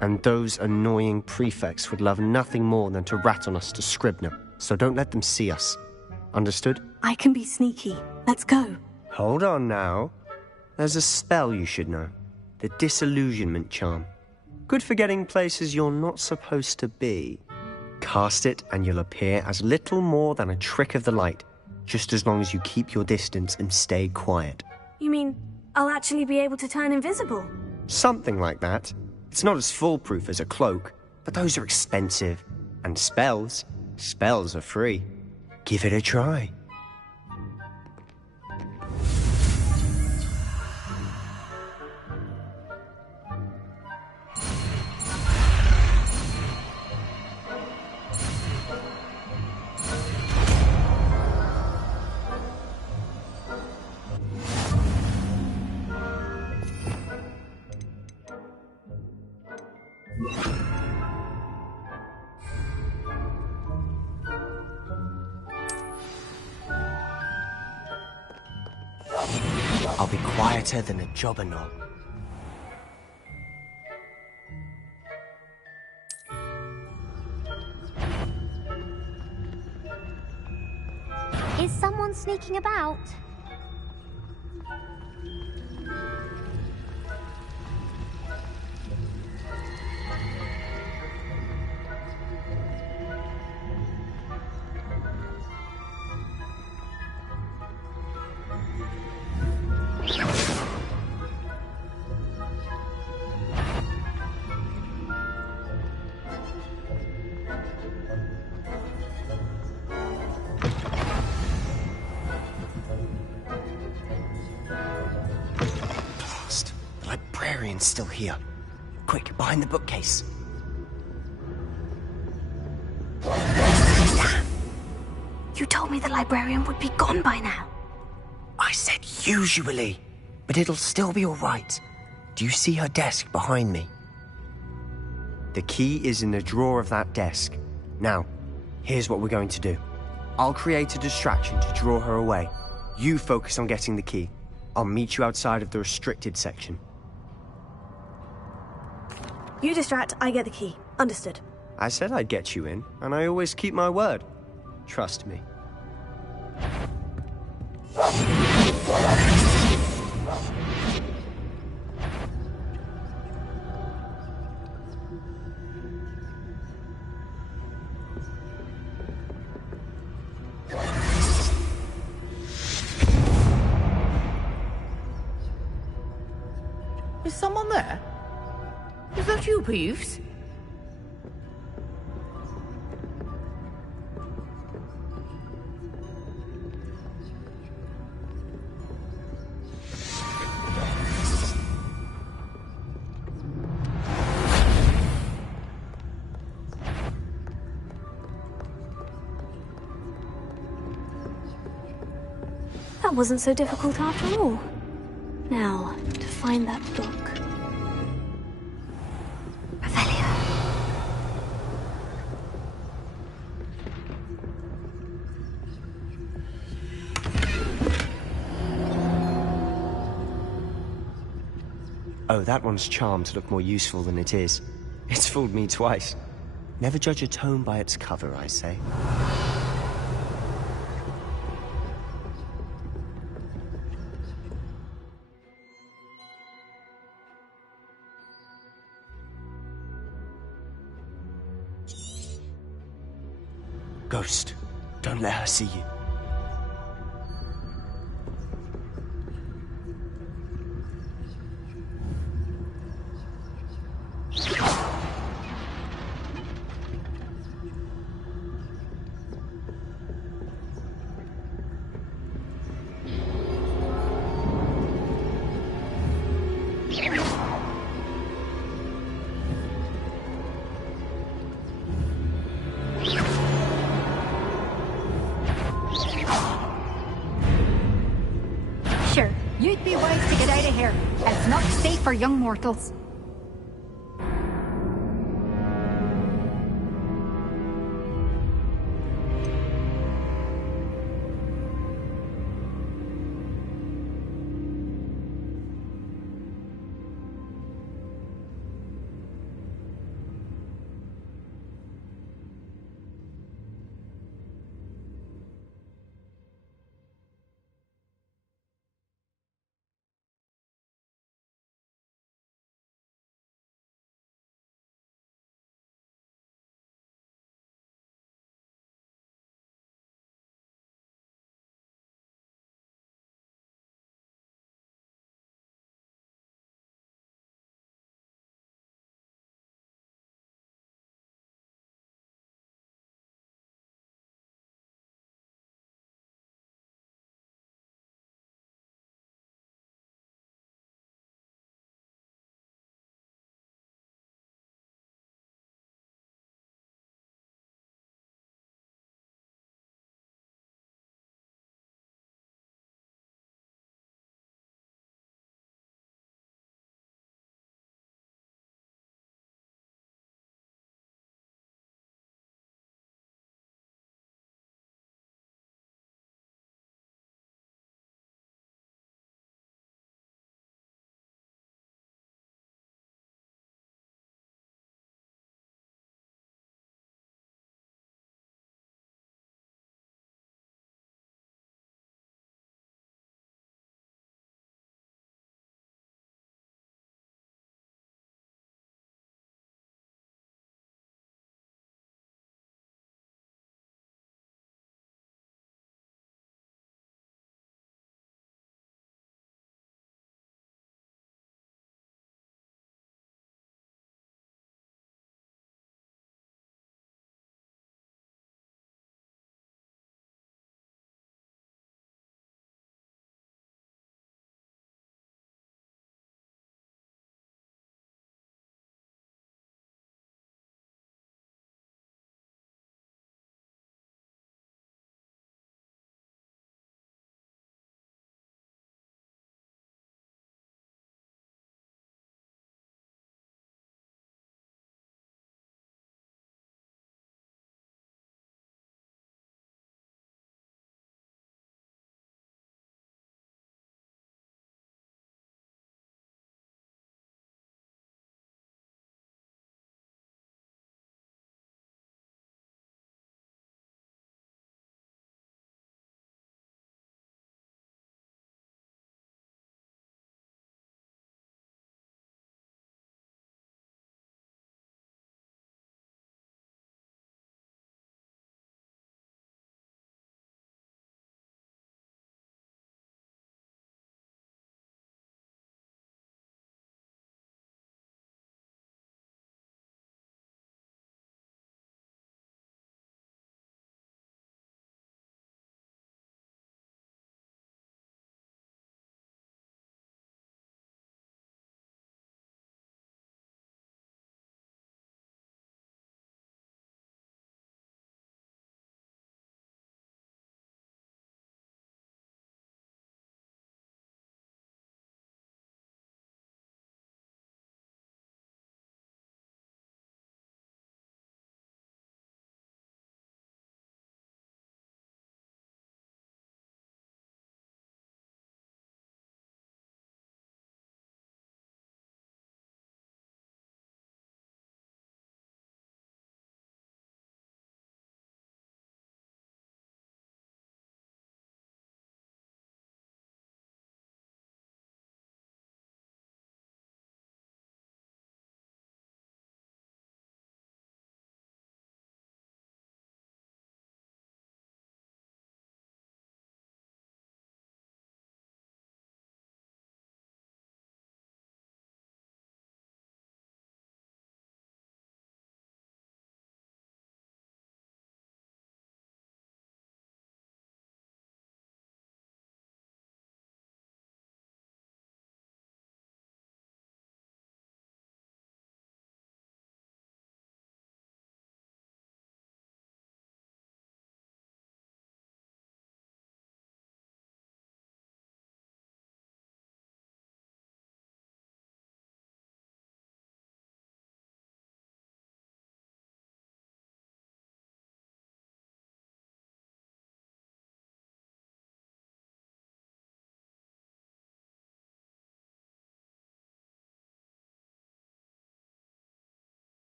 And those annoying prefects would love nothing more than to rat on us to Scribner, so don't let them see us. Understood? I can be sneaky. Let's go. Hold on now. There's a spell you should know. The Disillusionment Charm. Good for getting places you're not supposed to be. Cast it and you'll appear as little more than a trick of the light, just as long as you keep your distance and stay quiet. You mean I'll actually be able to turn invisible? Something like that. It's not as foolproof as a cloak, but those are expensive. And spells are free. Give it a try. I'll be quieter than a jobberknoll. Is someone sneaking about? Still here. Quick, behind the bookcase. You told me the librarian would be gone by now. I said usually, but it'll still be all right. Do you see her desk behind me? The key is in the drawer of that desk. Now, here's what we're going to do. I'll create a distraction to draw her away. You focus on getting the key. I'll meet you outside of the restricted section. You distract, I get the key. Understood. I said I'd get you in, and I always keep my word. Trust me. Is someone there? Is that you, Peeves? That wasn't so difficult after all. Now, to find that book. Oh, that one's charmed to look more useful than it is. It's fooled me twice. Never judge a tome by its cover, I say. Ghost, don't let her see you. Sure, you'd be wise to get out of here. It's not safe for young mortals.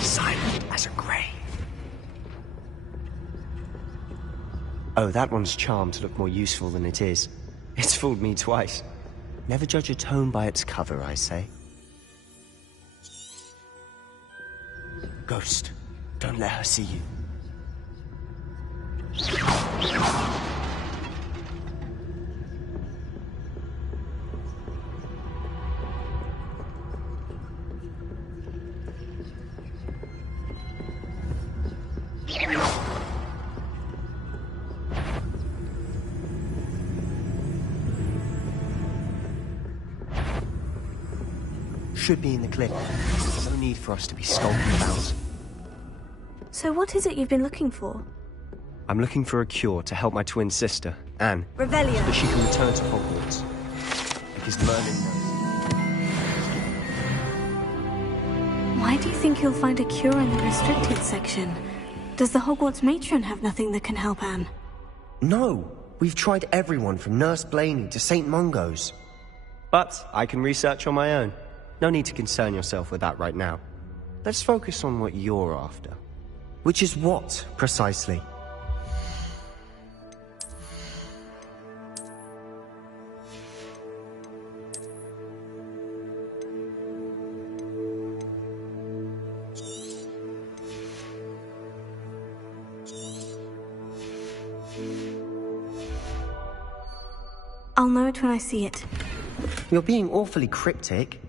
Silent as a grave. Oh, that one's charmed to look more useful than it is. It's fooled me twice. Never judge a tome by its cover, I say. Ghost, don't let her see you. Should be in the cliff. There's no need for us to be skulking about. So what is it you've been looking for? I'm looking for a cure to help my twin sister, Anne. Revelio. So that she can return to Hogwarts. Because Merlin knows. Why do you think you'll find a cure in the restricted section? Does the Hogwarts matron have nothing that can help Anne? No! We've tried everyone from Nurse Blaney to St. Mungo's. But I can research on my own. No need to concern yourself with that right now. Let's focus on what you're after. Which is what, precisely? I'll know it when I see it. You're being awfully cryptic.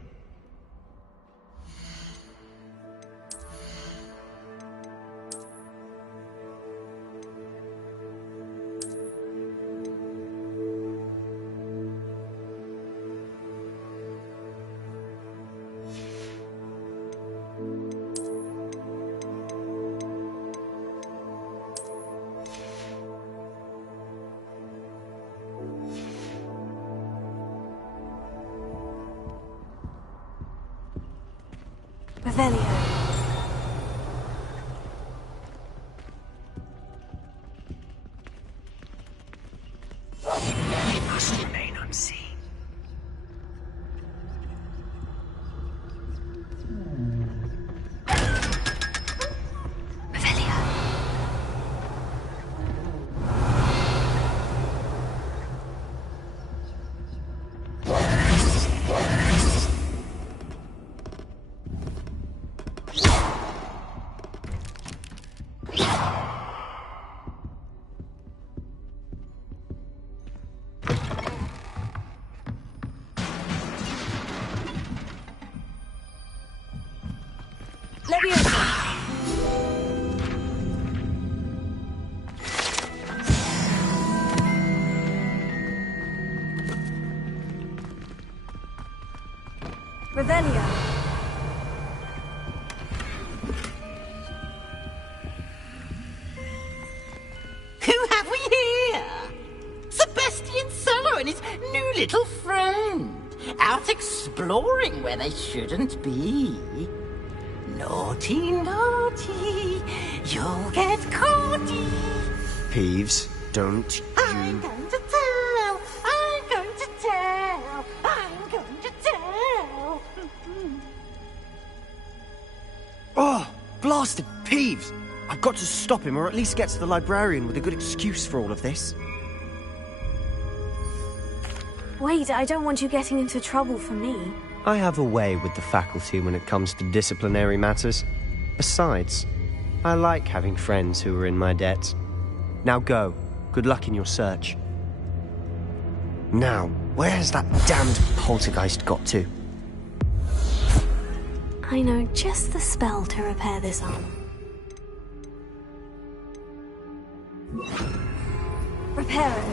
Revelio. It must remain unseen. Revelio. Who have we here? Sebastian Sallow and his new little friend. Out exploring where they shouldn't be. Naughty, naughty. You'll get caughty. Peeves, don't you... I'm going to tell. I'm going to tell. I'm going to tell. Oh, blasted Peeves! I've got to stop him, or at least get to the librarian with a good excuse for all of this. Wait, I don't want you getting into trouble for me. I have a way with the faculty when it comes to disciplinary matters. Besides, I like having friends who are in my debt. Now go. Good luck in your search. Now, where's that damned poltergeist got to? I know just the spell to repair this arm. Repair it.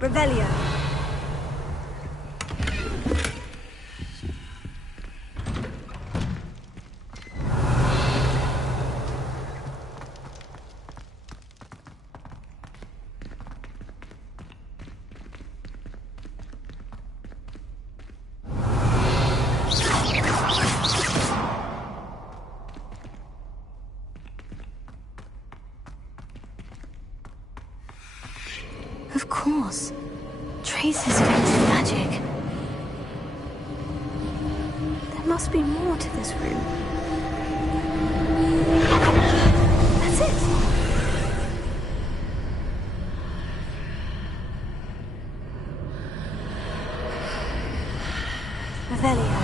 Revelio. Of course. Traces of ancient magic. There must be more to this room. That's it! Revelio.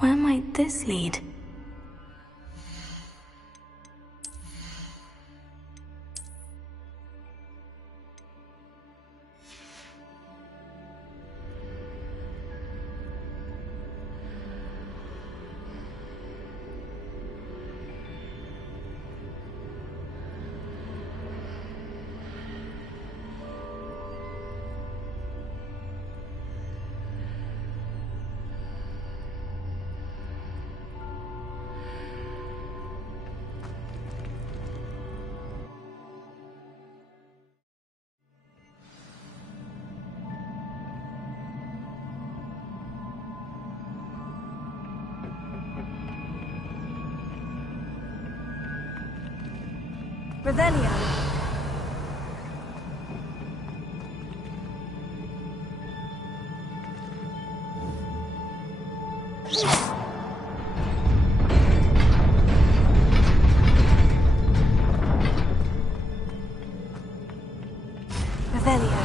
Where might this lead? Revelio. Revelio.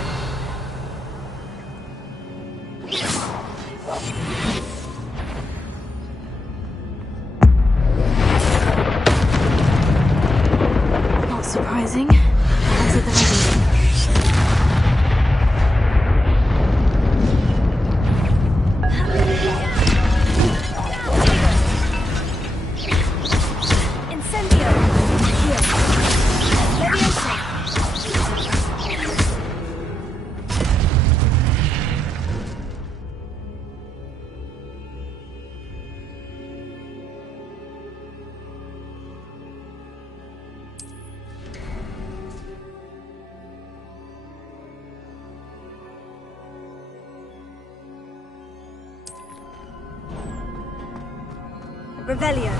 Not surprising. As at the wedding. Incendio! Here. Leviosa! Revelio.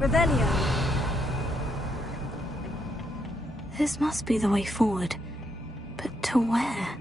Revelio. This must be the way forward. But to where?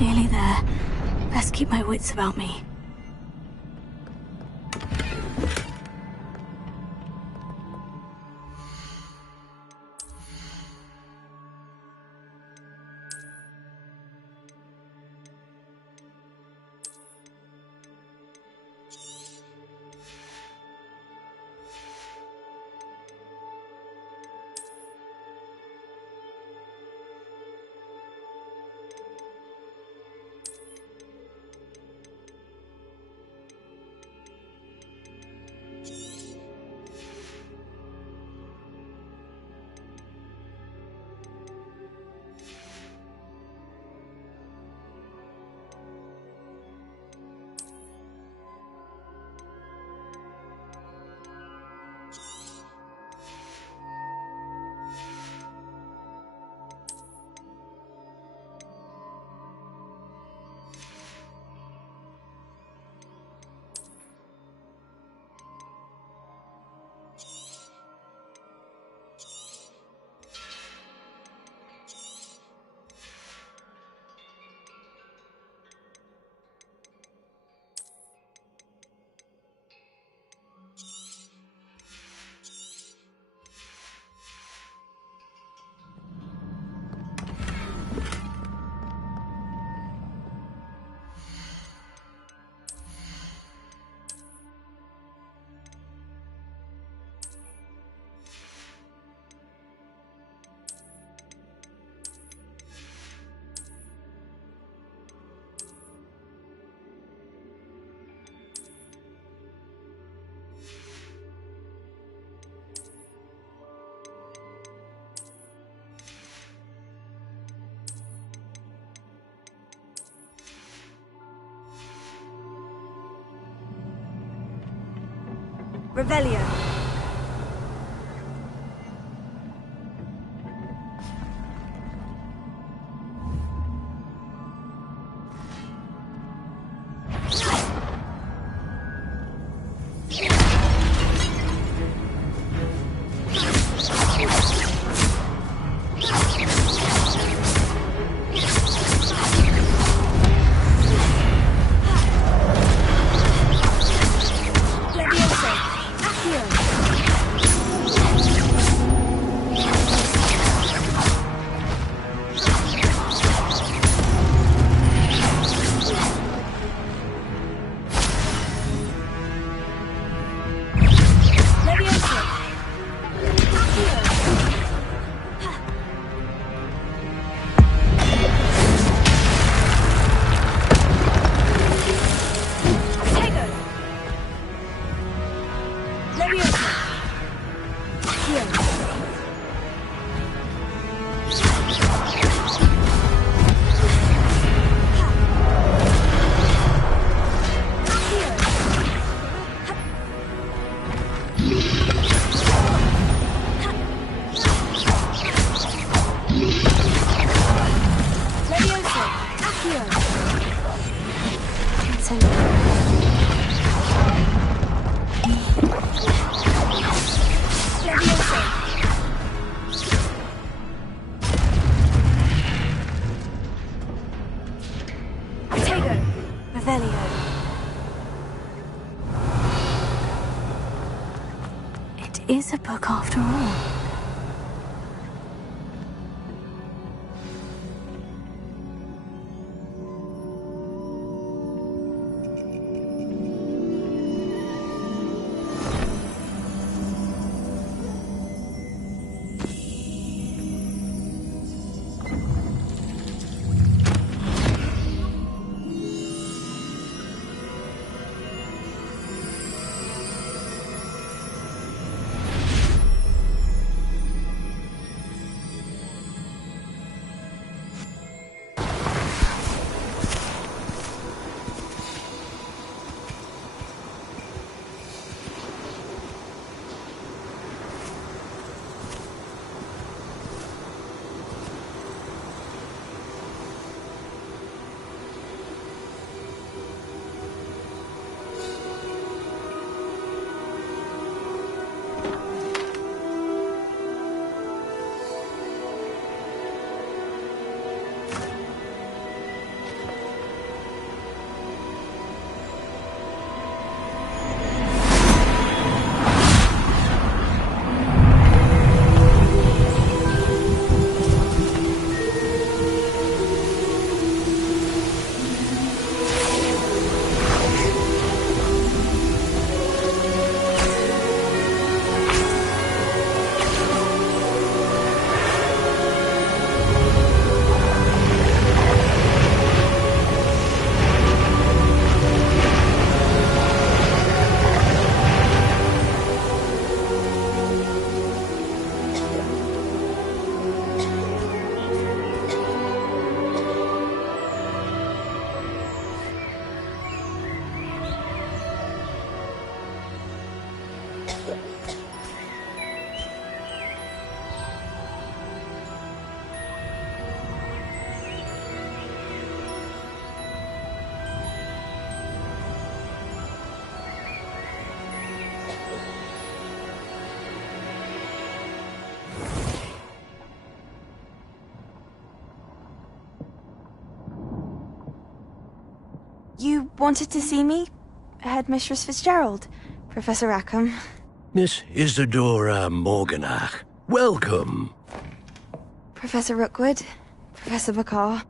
Nearly there. Best keep my wits about me. Revelio. It is a book after all. You wanted to see me? Headmistress Fitzgerald, Professor Rackham. Miss Isadora Morganach, welcome. Professor Rookwood, Professor Bakar.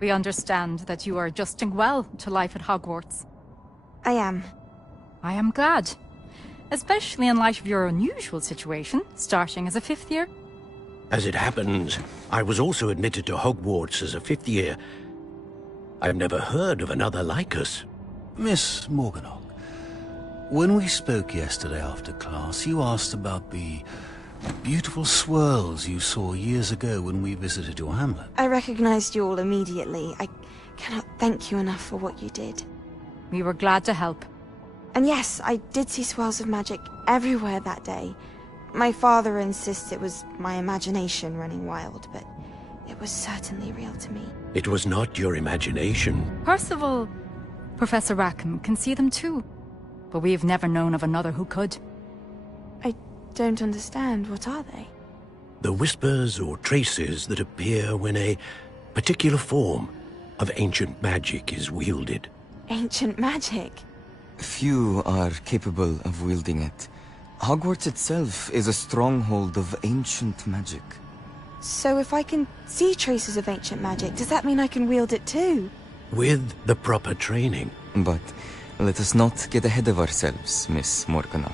We understand that you are adjusting well to life at Hogwarts. I am. I am glad. Especially in light of your unusual situation, starting as a 5th year. As it happens, I was also admitted to Hogwarts as a 5th year. I've never heard of another like us. Miss Morganach, when we spoke yesterday after class, you asked about the beautiful swirls you saw years ago when we visited your hamlet. I recognized you all immediately. I cannot thank you enough for what you did. We were glad to help. And yes, I did see swirls of magic everywhere that day. My father insists it was my imagination running wild, but it was certainly real to me. It was not your imagination. Percival, Professor Rackham can see them too. But we've never known of another who could. I don't understand. What are they? The whispers or traces that appear when a particular form of ancient magic is wielded. Ancient magic? Few are capable of wielding it. Hogwarts itself is a stronghold of ancient magic. So if I can see traces of ancient magic, does that mean I can wield it too? With the proper training. But let us not get ahead of ourselves, Miss Morganach.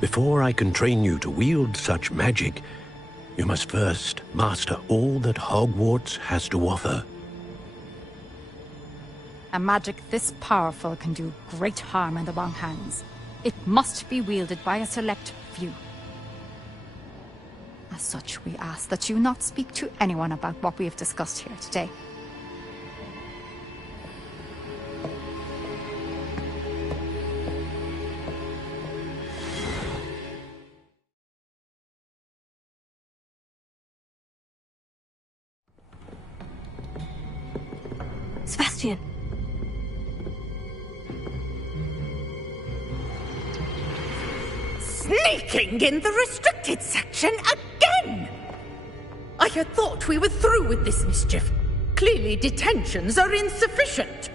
Before I can train you to wield such magic, you must first master all that Hogwarts has to offer. A magic this powerful can do great harm in the wrong hands. It must be wielded by a select few. As such, we ask that you not speak to anyone about what we have discussed here today. Sebastian! Sneaking in the restricted section again! I had thought we were through with this mischief. Clearly detentions are insufficient.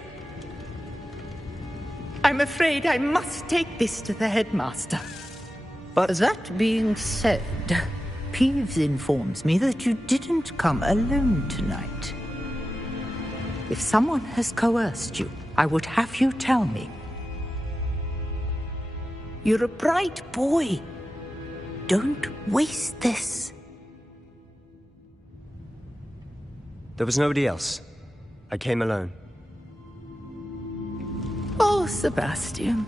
I'm afraid I must take this to the headmaster. But that being said, Peeves informs me that you didn't come alone tonight. If someone has coerced you, I would have you tell me. You're a bright boy. Don't waste this. There was nobody else. I came alone. Oh, Sebastian.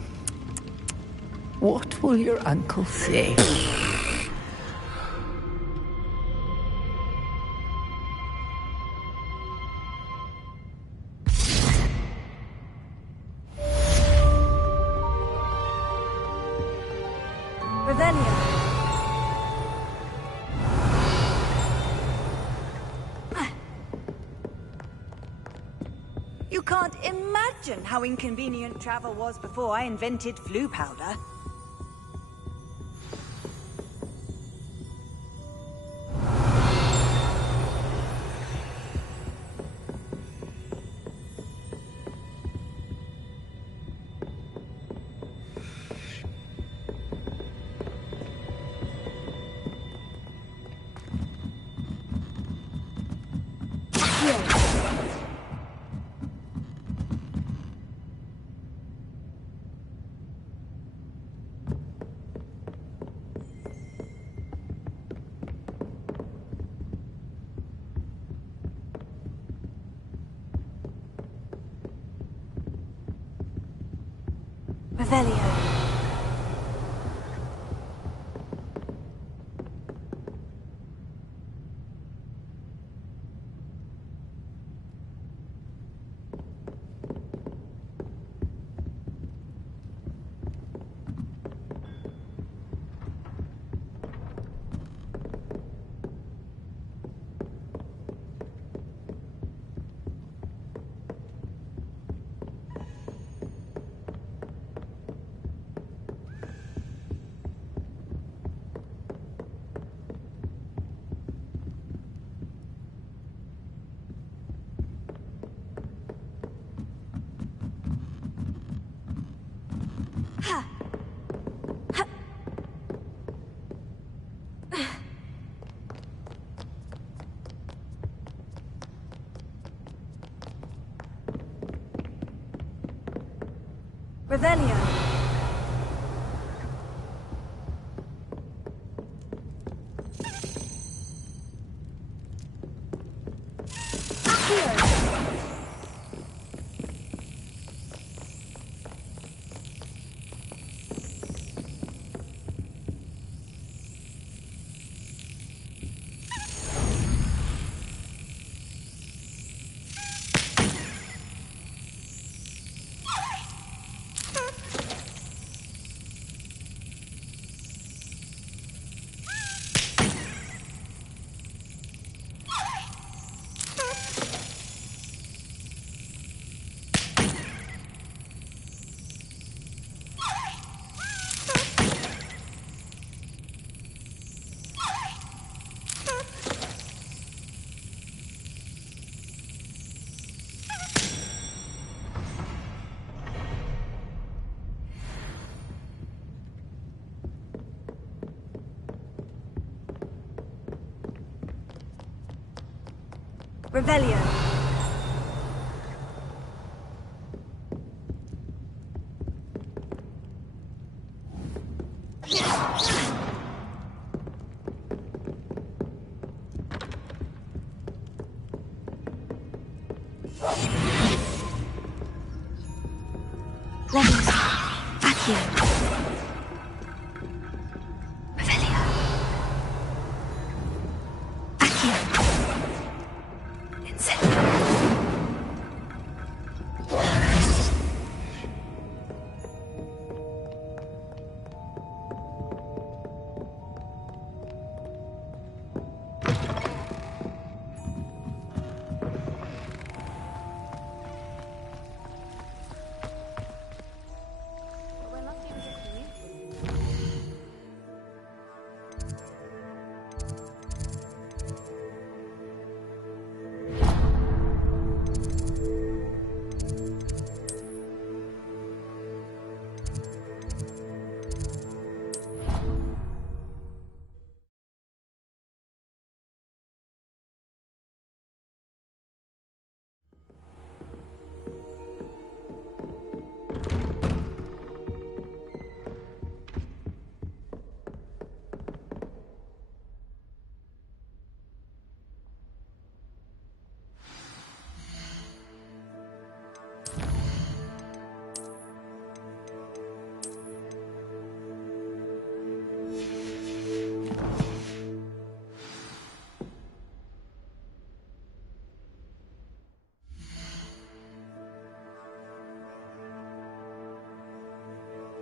What will your uncle say? You can't imagine how inconvenient travel was before I invented flu powder. Revelio. Revelio. Revelio. Leviosa. Accio.